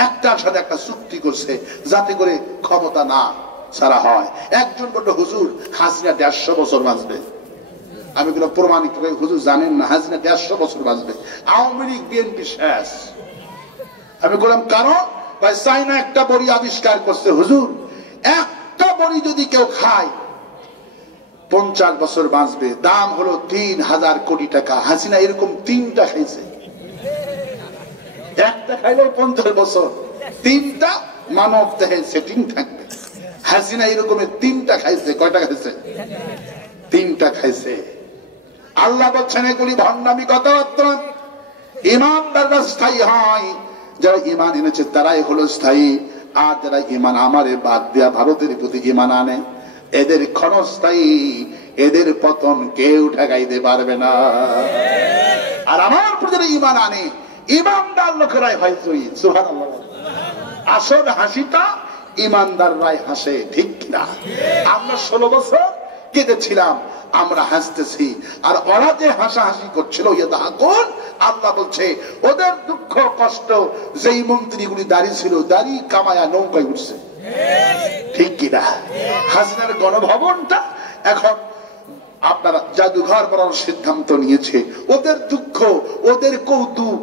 একটার সাথে একটা চুক্তি করছে যাতে করে ক্ষমতা না ছাড়া হয়। একজন বলল, হুজুর হাসিনা 150 বছর বাঁচবে। আমি কোনো প্রমাণিত করে, হুজুর জানেন না হাসিনা 150 বছর বাঁচবে, আওয়ামী লীগ বিএনপি শেষ। আমি বললাম কারণ? ভাই চাইনা একটা বড়ি আবিষ্কার করছে, হুজুর একটা বড়ি যদি কেউ খায় 50 বছর বাঁচবে, দাম হলো 3000 কোটি টাকা। হাসিনা এরকম 3টা খাইছে, একটা খাইলেও 50 বছর, 3টা মানব দেহে সেটিং থাকবে। হাসিনা এরকম 3টা খাইছে। কয়টা খাইছে? 3টা খাইছে। আল্লাহ বলছেন এগুলি ভণ্ডামি কথাবার্তা। ঈমানদাররা স্থায়ী হয়, যারা ঈমান এনেছে তারাই হলো স্থায়ী। আর যারা ঈমান আমারে বাদ দেয়া ভারতের প্রতি ঈমান আনে, এদের ক্ষণস্থায়ী, এদের পতন কেউ ঠেকাইতে পারবে না। আর আমার প্রতি যারা ঈমান আনে, ঈমানদার লোকেরাই হয় জয়ী। সুবহানাল্লাহ। আসল হাসিটা ঈমানদাররাই হাসে, ঠিক কিনা? আমরা 16 বছর কেঁদেছিলাম, আমরা হাসতেছি, আর ওরা যে হাসাহাসি করছিল, আল্লাহ বলছে ওদের দুঃখ কষ্ট। যেই মন্ত্রীগুলি দাঁড়িয়ে ছিল, দাড়ি কামায়া নৌকায় উঠছে, ঠিক কিনা? হাসিনার গণভবনটা এখন আপনারা জাদুঘর করার সিদ্ধান্ত নিয়েছে। ওদের দুঃখ, ওদের কৌতুক,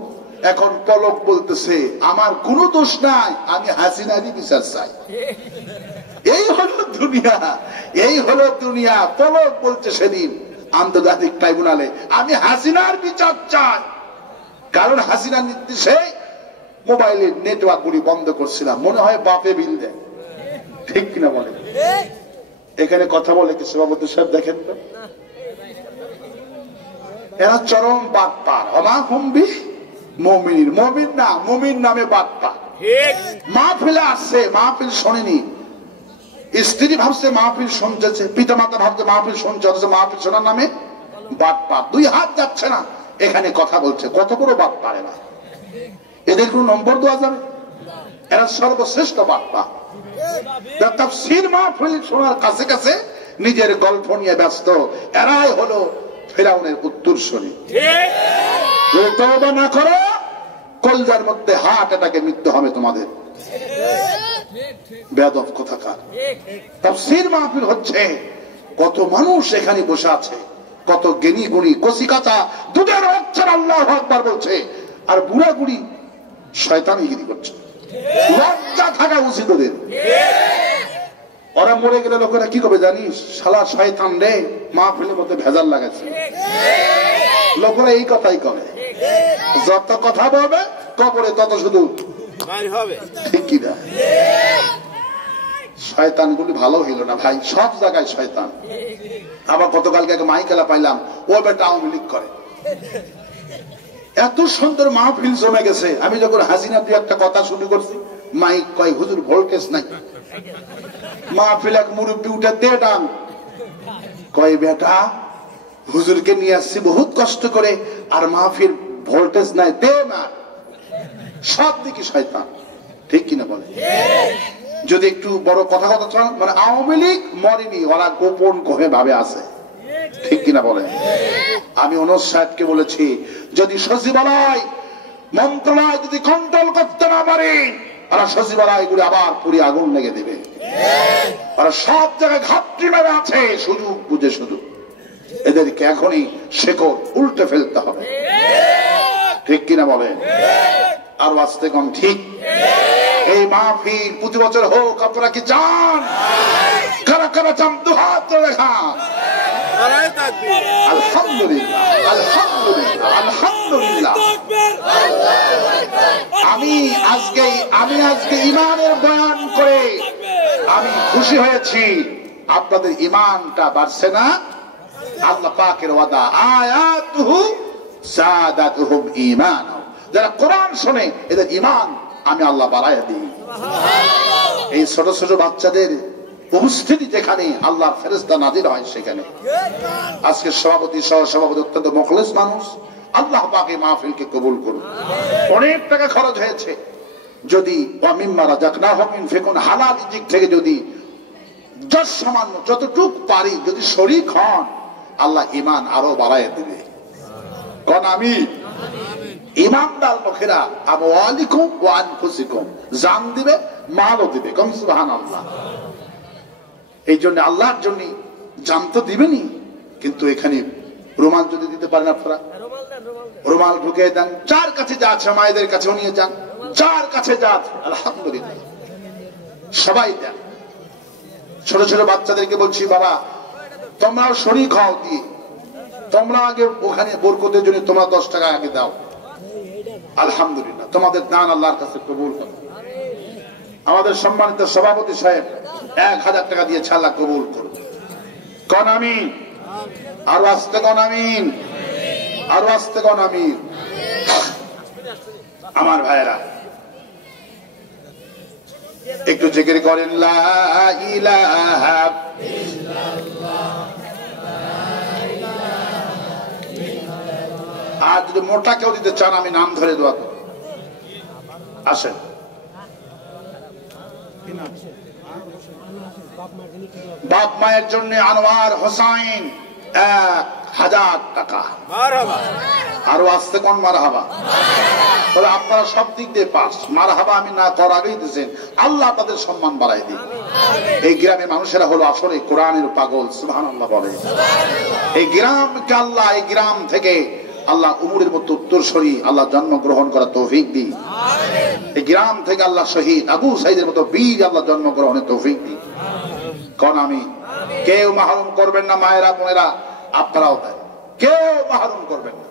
এখন পলক বলতেছে আমার কোনো দোষ নাই, আমি হাসিনারই বিচার চাই। এই হলো দুনিয়া, এই হলো দুনিয়া। পলক বলছে সেদিন আন্তর্জাতিক ট্রাইব্যুনালে, আমি হাসিনার বিচার চাই, কারণ হাসিনার নির্দেশে মোবাইলের নেটওয়ার্ক গুলি বন্ধ করছিলাম। মনে হয় বাপে বিল দেয়, ঠিক কিনা বলে? এখানে কথা বলে কি সভাপতি সাহেব? দেখেন তো, এরা চরম বাটপার। অমাহুম্বি মুমিন, মুমিন না, মুমিন নামে বাটপার। মাহফিলে আসছে, মাহফিল শোনেনি, স্ত্রী ভাবছে মাহফিল শুনতেছে, পিতা মাতা ভাবছে মাহফিল শুনছে, অথচ মাহফিল শোনার নামে বাটপার। 2 হাত যাচ্ছে না, এখানে কথা বলছে। কত বড় বাট পারে না, এদের কোন নম্বর দেওয়া যাবে? এরা সর্বশ্রেষ্ঠ বাটপার। তাফসীর মাহফিল শোনার কাছে কাছে নিজের গল্প নিয়ে ব্যস্ত। এরাই হলো ফেরাউনের উত্তরসূরি। যদি তওবা না করো কলজার মধ্যে হার্ট অ্যাটাকে মৃত্যু হবে তোমাদের। বেয়াদব কোথাকার। তাফসীর মাহফিল হচ্ছে, কত মানুষ এখানে বসে আছে, কত জ্ঞানী গুণী কচিকাঁচা দুধের অক্ষর আল্লাহু আকবার বলছে, আর বুড়া বুড়ি শয়তানিগিরি করছে। লজ্জা থাকা উচিত ওদের। ওরা মরে গেলে লোকেরা কি করবে জানিস? শালা শয়তান রে, মাহফিলের মধ্যে ভেজাল লাগাচ্ছে। লোকেরা এই কথাই করে, যত কথা বলবে কবরে তত শুধু ঠিক কিনা? শয়তান গুলি ভালো হইল না ভাই, সব জায়গায় শয়তান। আবার গতকালকে মাইকেলা পাইলাম, ও বেটা আওয়ামী লীগ করে। এত সুন্দর মাহফিল জমে গেছে, আমি যখন হাসিনা দিয়ে একটা কথা শুরু করছি, মাইক কয় হুজুর ভোল্টেজ নাই। মাহফিল এক মুরব্বী উঠে দে ডান, কয় বেটা হুজুরকে নিয়ে আসছি বহুত কষ্ট করে, আর মাহফিল ভোল্টেজ নাই, দে না। সব দিকে শয়তান, ঠিক কিনা বলে? যদি একটু বড় কথা মানে আওয়ামী লীগ মরেনি, ওরা গোপন কোহে ভাবে আছে, ঠিক কিনা বলে? আমি অনুজ সাহেবকে বলেছি, যদি সচিবালয় মন্ত্রণালয় যদি কন্ট্রোল করতে না পারে, ওরা সচিবালয় গুলি আবার পুরি আগুন লেগে দেবে। ওরা সব জায়গায় ঘাপটি মেরে আছে, সুযোগ বুঝে সুযোগ। এদেরকে এখনই শেকড় উল্টে ফেলতে হবে, ঠিক কিনা বলে? আর আসতে কম ঠিক। এই মাহফিল প্রতি বছর হোক, আপনারা কি চান? কারা কারা চান? দু হাত রেখা। আলহামদুলিল্লাহ, আলহামদুলিল্লাহ, আলহামদুলিল্লাহ। আমি আজকে ইমানের বয়ান করে আমি খুশি হয়েছি। আপনাদের ইমানটা বাড়ছে না? আল্লাহ পাকের ওয়াদা, আয়াতুহু সাদাতুহুম ঈমান। যারা কোরআন শুনে এদের ঈমান আমি আল্লাহ বাড়াইয়া দিই। এই ছোট ছোট বাচ্চাদের উপস্থিতি যেখানে আল্লাহর ফেরেশতা নাজিল হয় সেখানে। আজকে সভাপতি সহ সভাপতি অত্যন্ত মুখলিস মানুষ, আল্লাহ পাক এই মাহফিলকে কবুল করুন। অনেক টাকা খরচ হয়েছে, যদি ওয়ামিম্মা রাযাকনাহুম ইউনফিকুন হালাল দিক থেকে যদি যত সামান্য যতটুক পারি যদি শরীক হন, আল্লাহ ঈমান আরো বাড়াইয়া দিবে। কোন আমি ইমানদার লোকেরা আমওয়ালিকুম ওয়া আনফুসিকুম, জান দিবে, মালও দিবে। কোন সুবহানাল্লাহ। এই জন্য আল্লাহর জন্য জান তো দিবেনই, কিন্তু এখানে রুমাল যদি দিতে পারেন আপনারা, রুমাল ঢুকে দেন। যার কাছে যা আছে মায়েদের কাছেও নিয়ে যান, যার কাছে যা আছে আলহামদুলিল্লাহ সবাই দেন। ছোট ছোট বাচ্চাদেরকে বলছি, বাবা তোমরাও শরীক হও দিয়ে, তোমরা আগে ওখানে বরকতের জন্য তোমরা 10 টাকা আগে দাও। আলহামদুলিল্লাহ তোমাদের দান আল্লাহর কাছে কবুল করুন। আমাদের সম্মানিত সভাপতি সাহেব 1000 টাকা দিয়ে আল্লাহ কবুল করুন। কোন আমিন? আরো আস্তে কোন আমিন? আরো আস্তে কোন আমিন? আমার ভাইরা একটু জিকির করেন, লা ইলাহা ইল্লাল্লাহ। আর যদি মোটা কেউ দিতে চান, আমি নাম ধরে দোয়া করব। আসেন। বাপ মায়ের জন্য আনোয়ার হোসাইন 1000 টাকা। আরো আসতে কোন মারহাবা। তবে আপনারা সব দিক দিয়ে পাস, মারহাবা আমি না করার আগেই দিয়েছেন, আল্লাহ তাদের সম্মান বাড়াই দিন। এই গ্রামের মানুষেরা হলো আসলে কোরআনের পাগল, সুবহানাল্লাহ বলে। এই গ্রামকে আল্লাহ, এই গ্রাম থেকে আল্লাহ উমরের মতো উত্তরসূরি আল্লাহ জন্মগ্রহণ করার তৌফিক দিন। এই গ্রাম থেকে আল্লাহ শহীদ আবু সাইদের মতো বীর আল্লাহ জন্মগ্রহণের তৌফিক দিন। কোন আমি? কেউ মাহরুম করবেন না, মায়েরা বোনেরা আপনারাও তাই, কেউ মাহরুম করবেন না।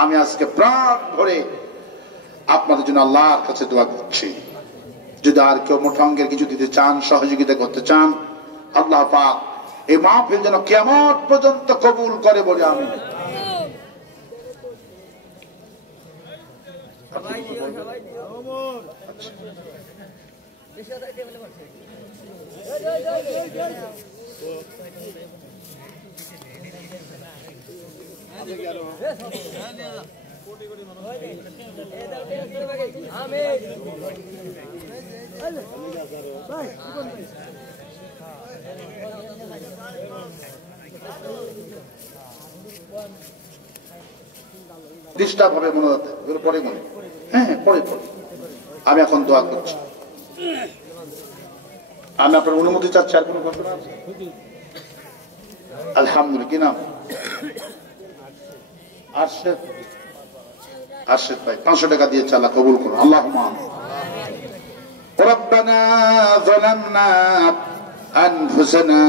আমি আজকে প্রাণ ভরে আপনাদের জন্য আল্লাহর কাছে দোয়া করছি। যদি আর কেউ মোটা অঙ্কের কিছু দিতে চান, সহযোগিতা করতে চান, আল্লাহ পাক এই মাহফিল যেন কিয়ামত পর্যন্ত কবুল করে বলে আমি। ডিস্টার্ব হবে মনে হতে, পরে মনে, হ্যাঁ পরে পরে। আমি এখন দোয়া করছি, আমি আপনার অনুমতি চাচ্ছি। আর কোনো ঘটনা আছে? আলহামদুলিল্লাহ। কি নাম? আরশেদ ভাই 500 টাকা দিয়ে চালা কবুল করুন। আল্লাহুম্মা আমিন। রব্বানা যালামনা আনফুসানা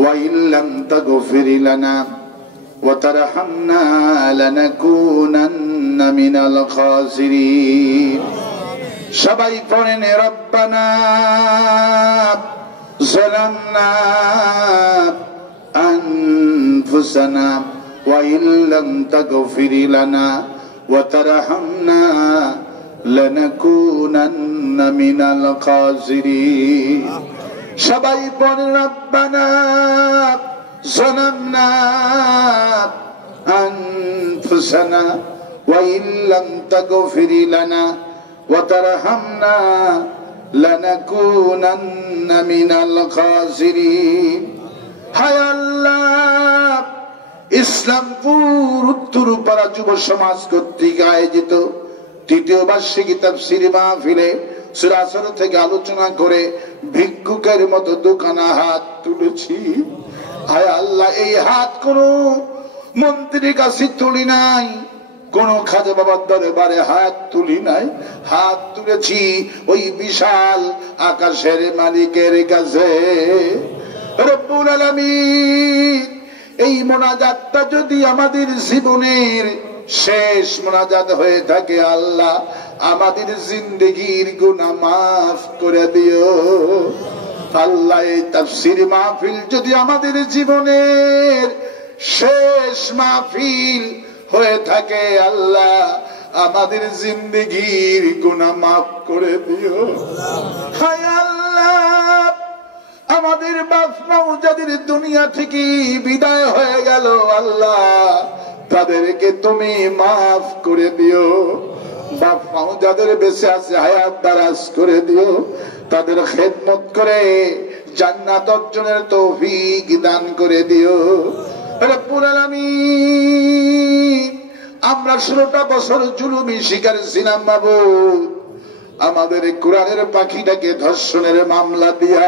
ওয়া ইল্লাম তাগফির লানা ওয়া তারহামনা লানাকুনান্না মিনাল খাসিরিন। সবাই পড়েন রব্বানা যালামনা আনফুসানা ওয়া ইল্লাম তাগফির লানা ওয়া তারহামনা লানাকুনান্না মিনাল খাসিরিন। সবাই পড়েন রব্বানা যালামনা আনফুসানা ওয়া ইল্লাম তাগফির লানা ওয়া তারহামনা লানাকুনান্না মিনাল খাসিরিন। হায় আল্লাহ, ইসলামপুর উত্তরপাড়া যুব সমাজ কর্তৃক আয়োজিত ৩য় বার্ষিকী তাফসীর মাহফিলে সূরা আসর থেকে আলোচনা করে ভিক্ষুকের মতো দোকানে হাত তুলেছি। হায় আল্লাহ, এই হাত কোন মন্ত্রীর কাছে তুলি নাই, কোন খাজা বাবার দরবারে হাত তুলি নাই, হাত তুলেছি ওই বিশাল আকাশের মালিকের কাছে। রব্বুল আলামিন, এই মোনাজাতটা যদি আমাদের জীবনের শেষ মোনাজাত হয়ে থাকে, আল্লাহ আমাদের জিন্দেগির গুনাহ মাফ করে দিও। আল্লাহ, এই তাফসীর মাহফিল যদি আমাদের জীবনের শেষ মাহফিল হয়ে থাকে, আল্লাহ আমাদের জিন্দেগির গুনাহ মাফ করে দিও। হায় আল্লাহ, আমাদের বাপ মাও যাদের দুনিয়া থেকে বিদায় হয়ে গেল, আল্লাহ তাদেরকে তুমি মাফ করে দিও। বাপ মাও যাদের বেঁচে আছে হায়াত দারাজ করে দিও, তাদের খেদমত করে জান্নাত অর্জনের তৌফিক দান করে দিও। রব্বুল আলামিন, আমরা 16টা বছর জুলুমি শিকার ছিলাম মাবুদ, আমাদের কোরআনের পাখিটাকে ধর্ষণের মামলা দিয়া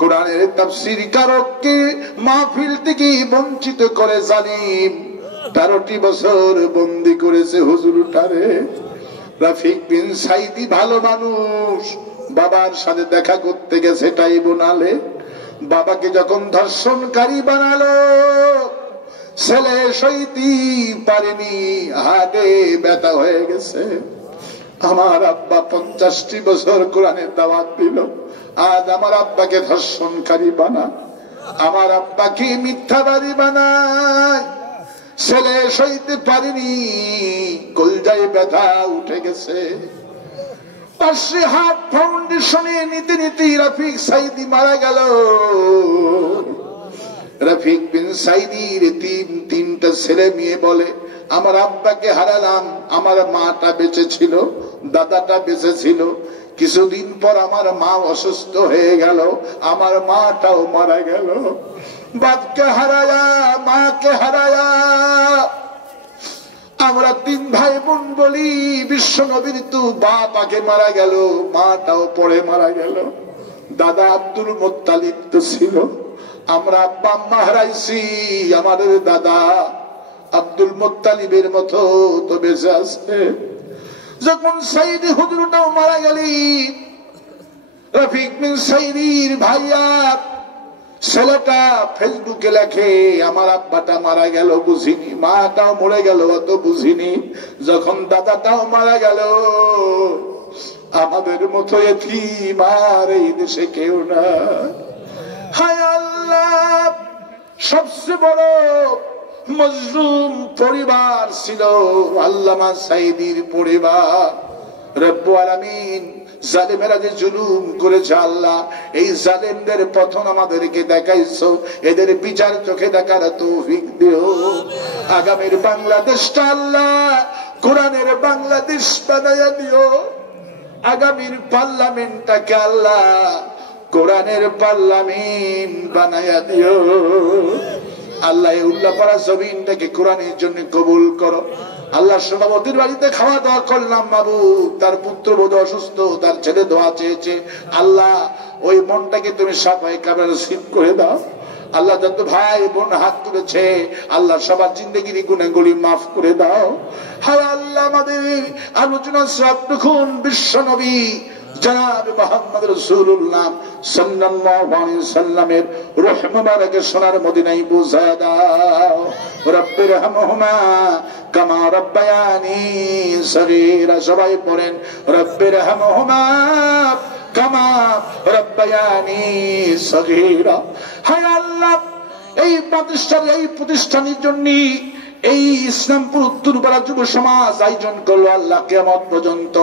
কোরআনের তাফসীর কারককে মাহফিল থেকে বঞ্চিত করে জালিম 13টি বছর বন্দী করেছে হুজুরটারে। রফিক বিন সাইদি ভালো মানুষ, বাবার সাথে দেখা করতে গেছে ট্রাইব্যুনালে, বাবাকে যখন ধর্ষণকারী বানালো, ছেলে সইতে পারেনি, হাটে ব্যথা হয়ে গেছে। আমার আব্বা 50টি বছর কোরআনের দাওয়াত দিল, আজ আমার আব্বাকে ধর্ষণকারী বানায়, আমার আব্বাকে মিথ্যাবাদী বানায়। ছেলে সইতে পারেনি, কলজায় ব্যথা উঠে গেছে। পাশে হাত ফাউন্ডেশনে নিতে নিতে রফিক সাইদি মারা গেল। রফিক বিন সাইদির তিনটা ছেলে মেয়ে বলে, আমার আব্বাকে হারালাম, আমার মাটা বেঁচে ছিল, দাদাটা বেঁচে ছিল, কিছুদিন পর আমার মা অসুস্থ হয়ে গেল, আমার মাটাও মারা গেল। বাপকে হারায়া, মাকে হারায়া আমরা 3 ভাই বোন বলি। বিশ্ব নবীর তো বাপ আগে মারা গেল, মাটাও পরে মারা গেল। দাদা আব্দুল মুত্তালিব তো ছিল, আমরা আব্বা আম্মা হারাইছি, আমাদের দাদা আব্দুল মুত্তালিবের মতো তো বেঁচে আছে। যখন সাইদি হুজুরটাও মারা গেলি, রফিক বিন সাইদির ভাইয়া ছেলেটা ফেসবুকে লেখে, আমার আব্বাটা মারা গেল বুঝিনি, মাটাও মরে গেল অত বুঝিনি, যখন দাদাটাও মারা গেল, আমাদের মতো এতিম আর এই দেশে কেউ না। হায় আল্লাহ, সবচেয়ে বড় মজলুম পরিবার ছিল আল্লামা সাইদির পরিবার। রব্বুল আলামিন, জালেমেরা যে জুলুম করেছে, আল্লাহ এই জালেমদের পতন আমাদেরকে দেখাইছো, এদের বিচার চোখে দেখার তৌফিক দিও। আগামীর বাংলাদেশটা আল্লাহ কোরআনের বাংলাদেশ বানাইয়া দিও। আগামীর পার্লামেন্টটাকে আল্লাহ কোরআনের পার্লামেন্ট বানাইয়া দিও। আল্লাহ এই উল্লাপাড়া জমিনটাকে কোরআনের জন্য কবুল করো। আল্লাহ সভাপতির বাড়িতে খাওয়া দাওয়া করলাম বাবু, তার পুত্রবধূ অসুস্থ, তার ছেলে দোয়া চেয়েছে। আল্লাহ ওই মনটাকে তুমি সাফাই কাবার নসিব করে দাও। আল্লাহ যত ভাই বোন হাত তুলেছে আল্লাহ সবার জিন্দগির গুনাহগুলি মাফ করে দাও। হায় আল্লাহ আমাদের আলোচনা সবটুকুন বিশ্ব নবী জনাব মুহাম্মদ রাসূলুল্লাহ সাল্লাল্লাহু আলাইহি সাল্লামের রূহ মুবারকে সোনার মদিনায় পৌঁছায় দাও। রব্বির হামহুমা কামা রাব্বায়ানি সগীরা। সবাই পড়েন রব্বির হামহুমা কামা রাব্বায়ানি সগীরা। হায় আল্লাহ এই প্রতিষ্ঠানের জন্য এই ইসলামপুর উত্তরপাড়া যুব সমাজ আয়োজন করলো আল্লাহ কিয়ামত পর্যন্ত।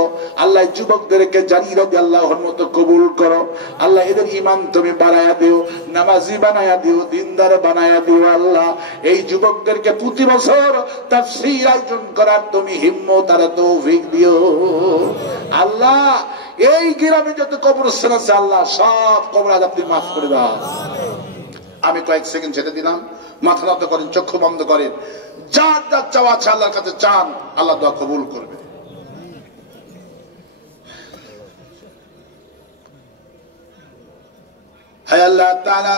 আল্লাহ যুবকদেরকে জারি রাদিয়াল্লাহুর মতো কবুল করো। আল্লাহ এদের ঈমান তুমি বাড়ায়া দিও, নামাজি বানায়া দিও, দিনদার বানায়া দিও। আল্লাহ এই যুবকদেরকে প্রতি বছর তাফসীর আয়োজন করার তুমি হিম্মত আর তৌফিক দিও। আল্লাহ এই গ্রামে যত কবরস্থান আছে আল্লাহ সব কবর আপনি মাফ করে দাও। আমি কয়েক সেকেন্ড ছেড়ে দিলাম, মাথা নত করেন, চক্ষু বন্ধ করেন, যার যার চাওয়া আছে আল্লাহর কাছে চান, আল্লাহ দোয়া কবুল করবে। হে আল্লাহ তাআলা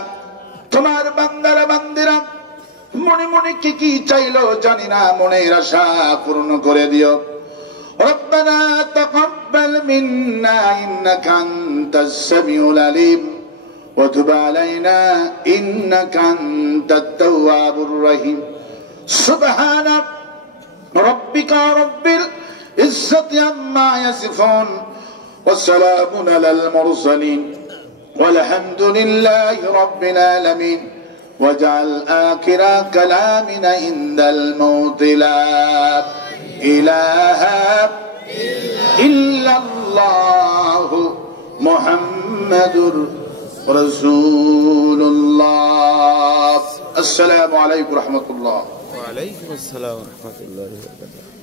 তোমার বান্দারা বান্দিরা মনে মনে কি কি চাইলো জানি না, মনের আশা পূর্ণ করে দিও। রব্বানা তাকাব্বাল মিন্না ইন্নাকা আনতাস সামিউল আলিম وتب علينا إنك أنت التواب الرحيم سبحان ربك رب العزة عما يصفون وسلام على المرسلين والحمد لله رب العالمين واجعل آخر كلامنا عند الموت لا إله إلا الله محمد رسول الله. السلام عليكم ورحمة الله. وعليكم السلام ورحمة الله وبركاته.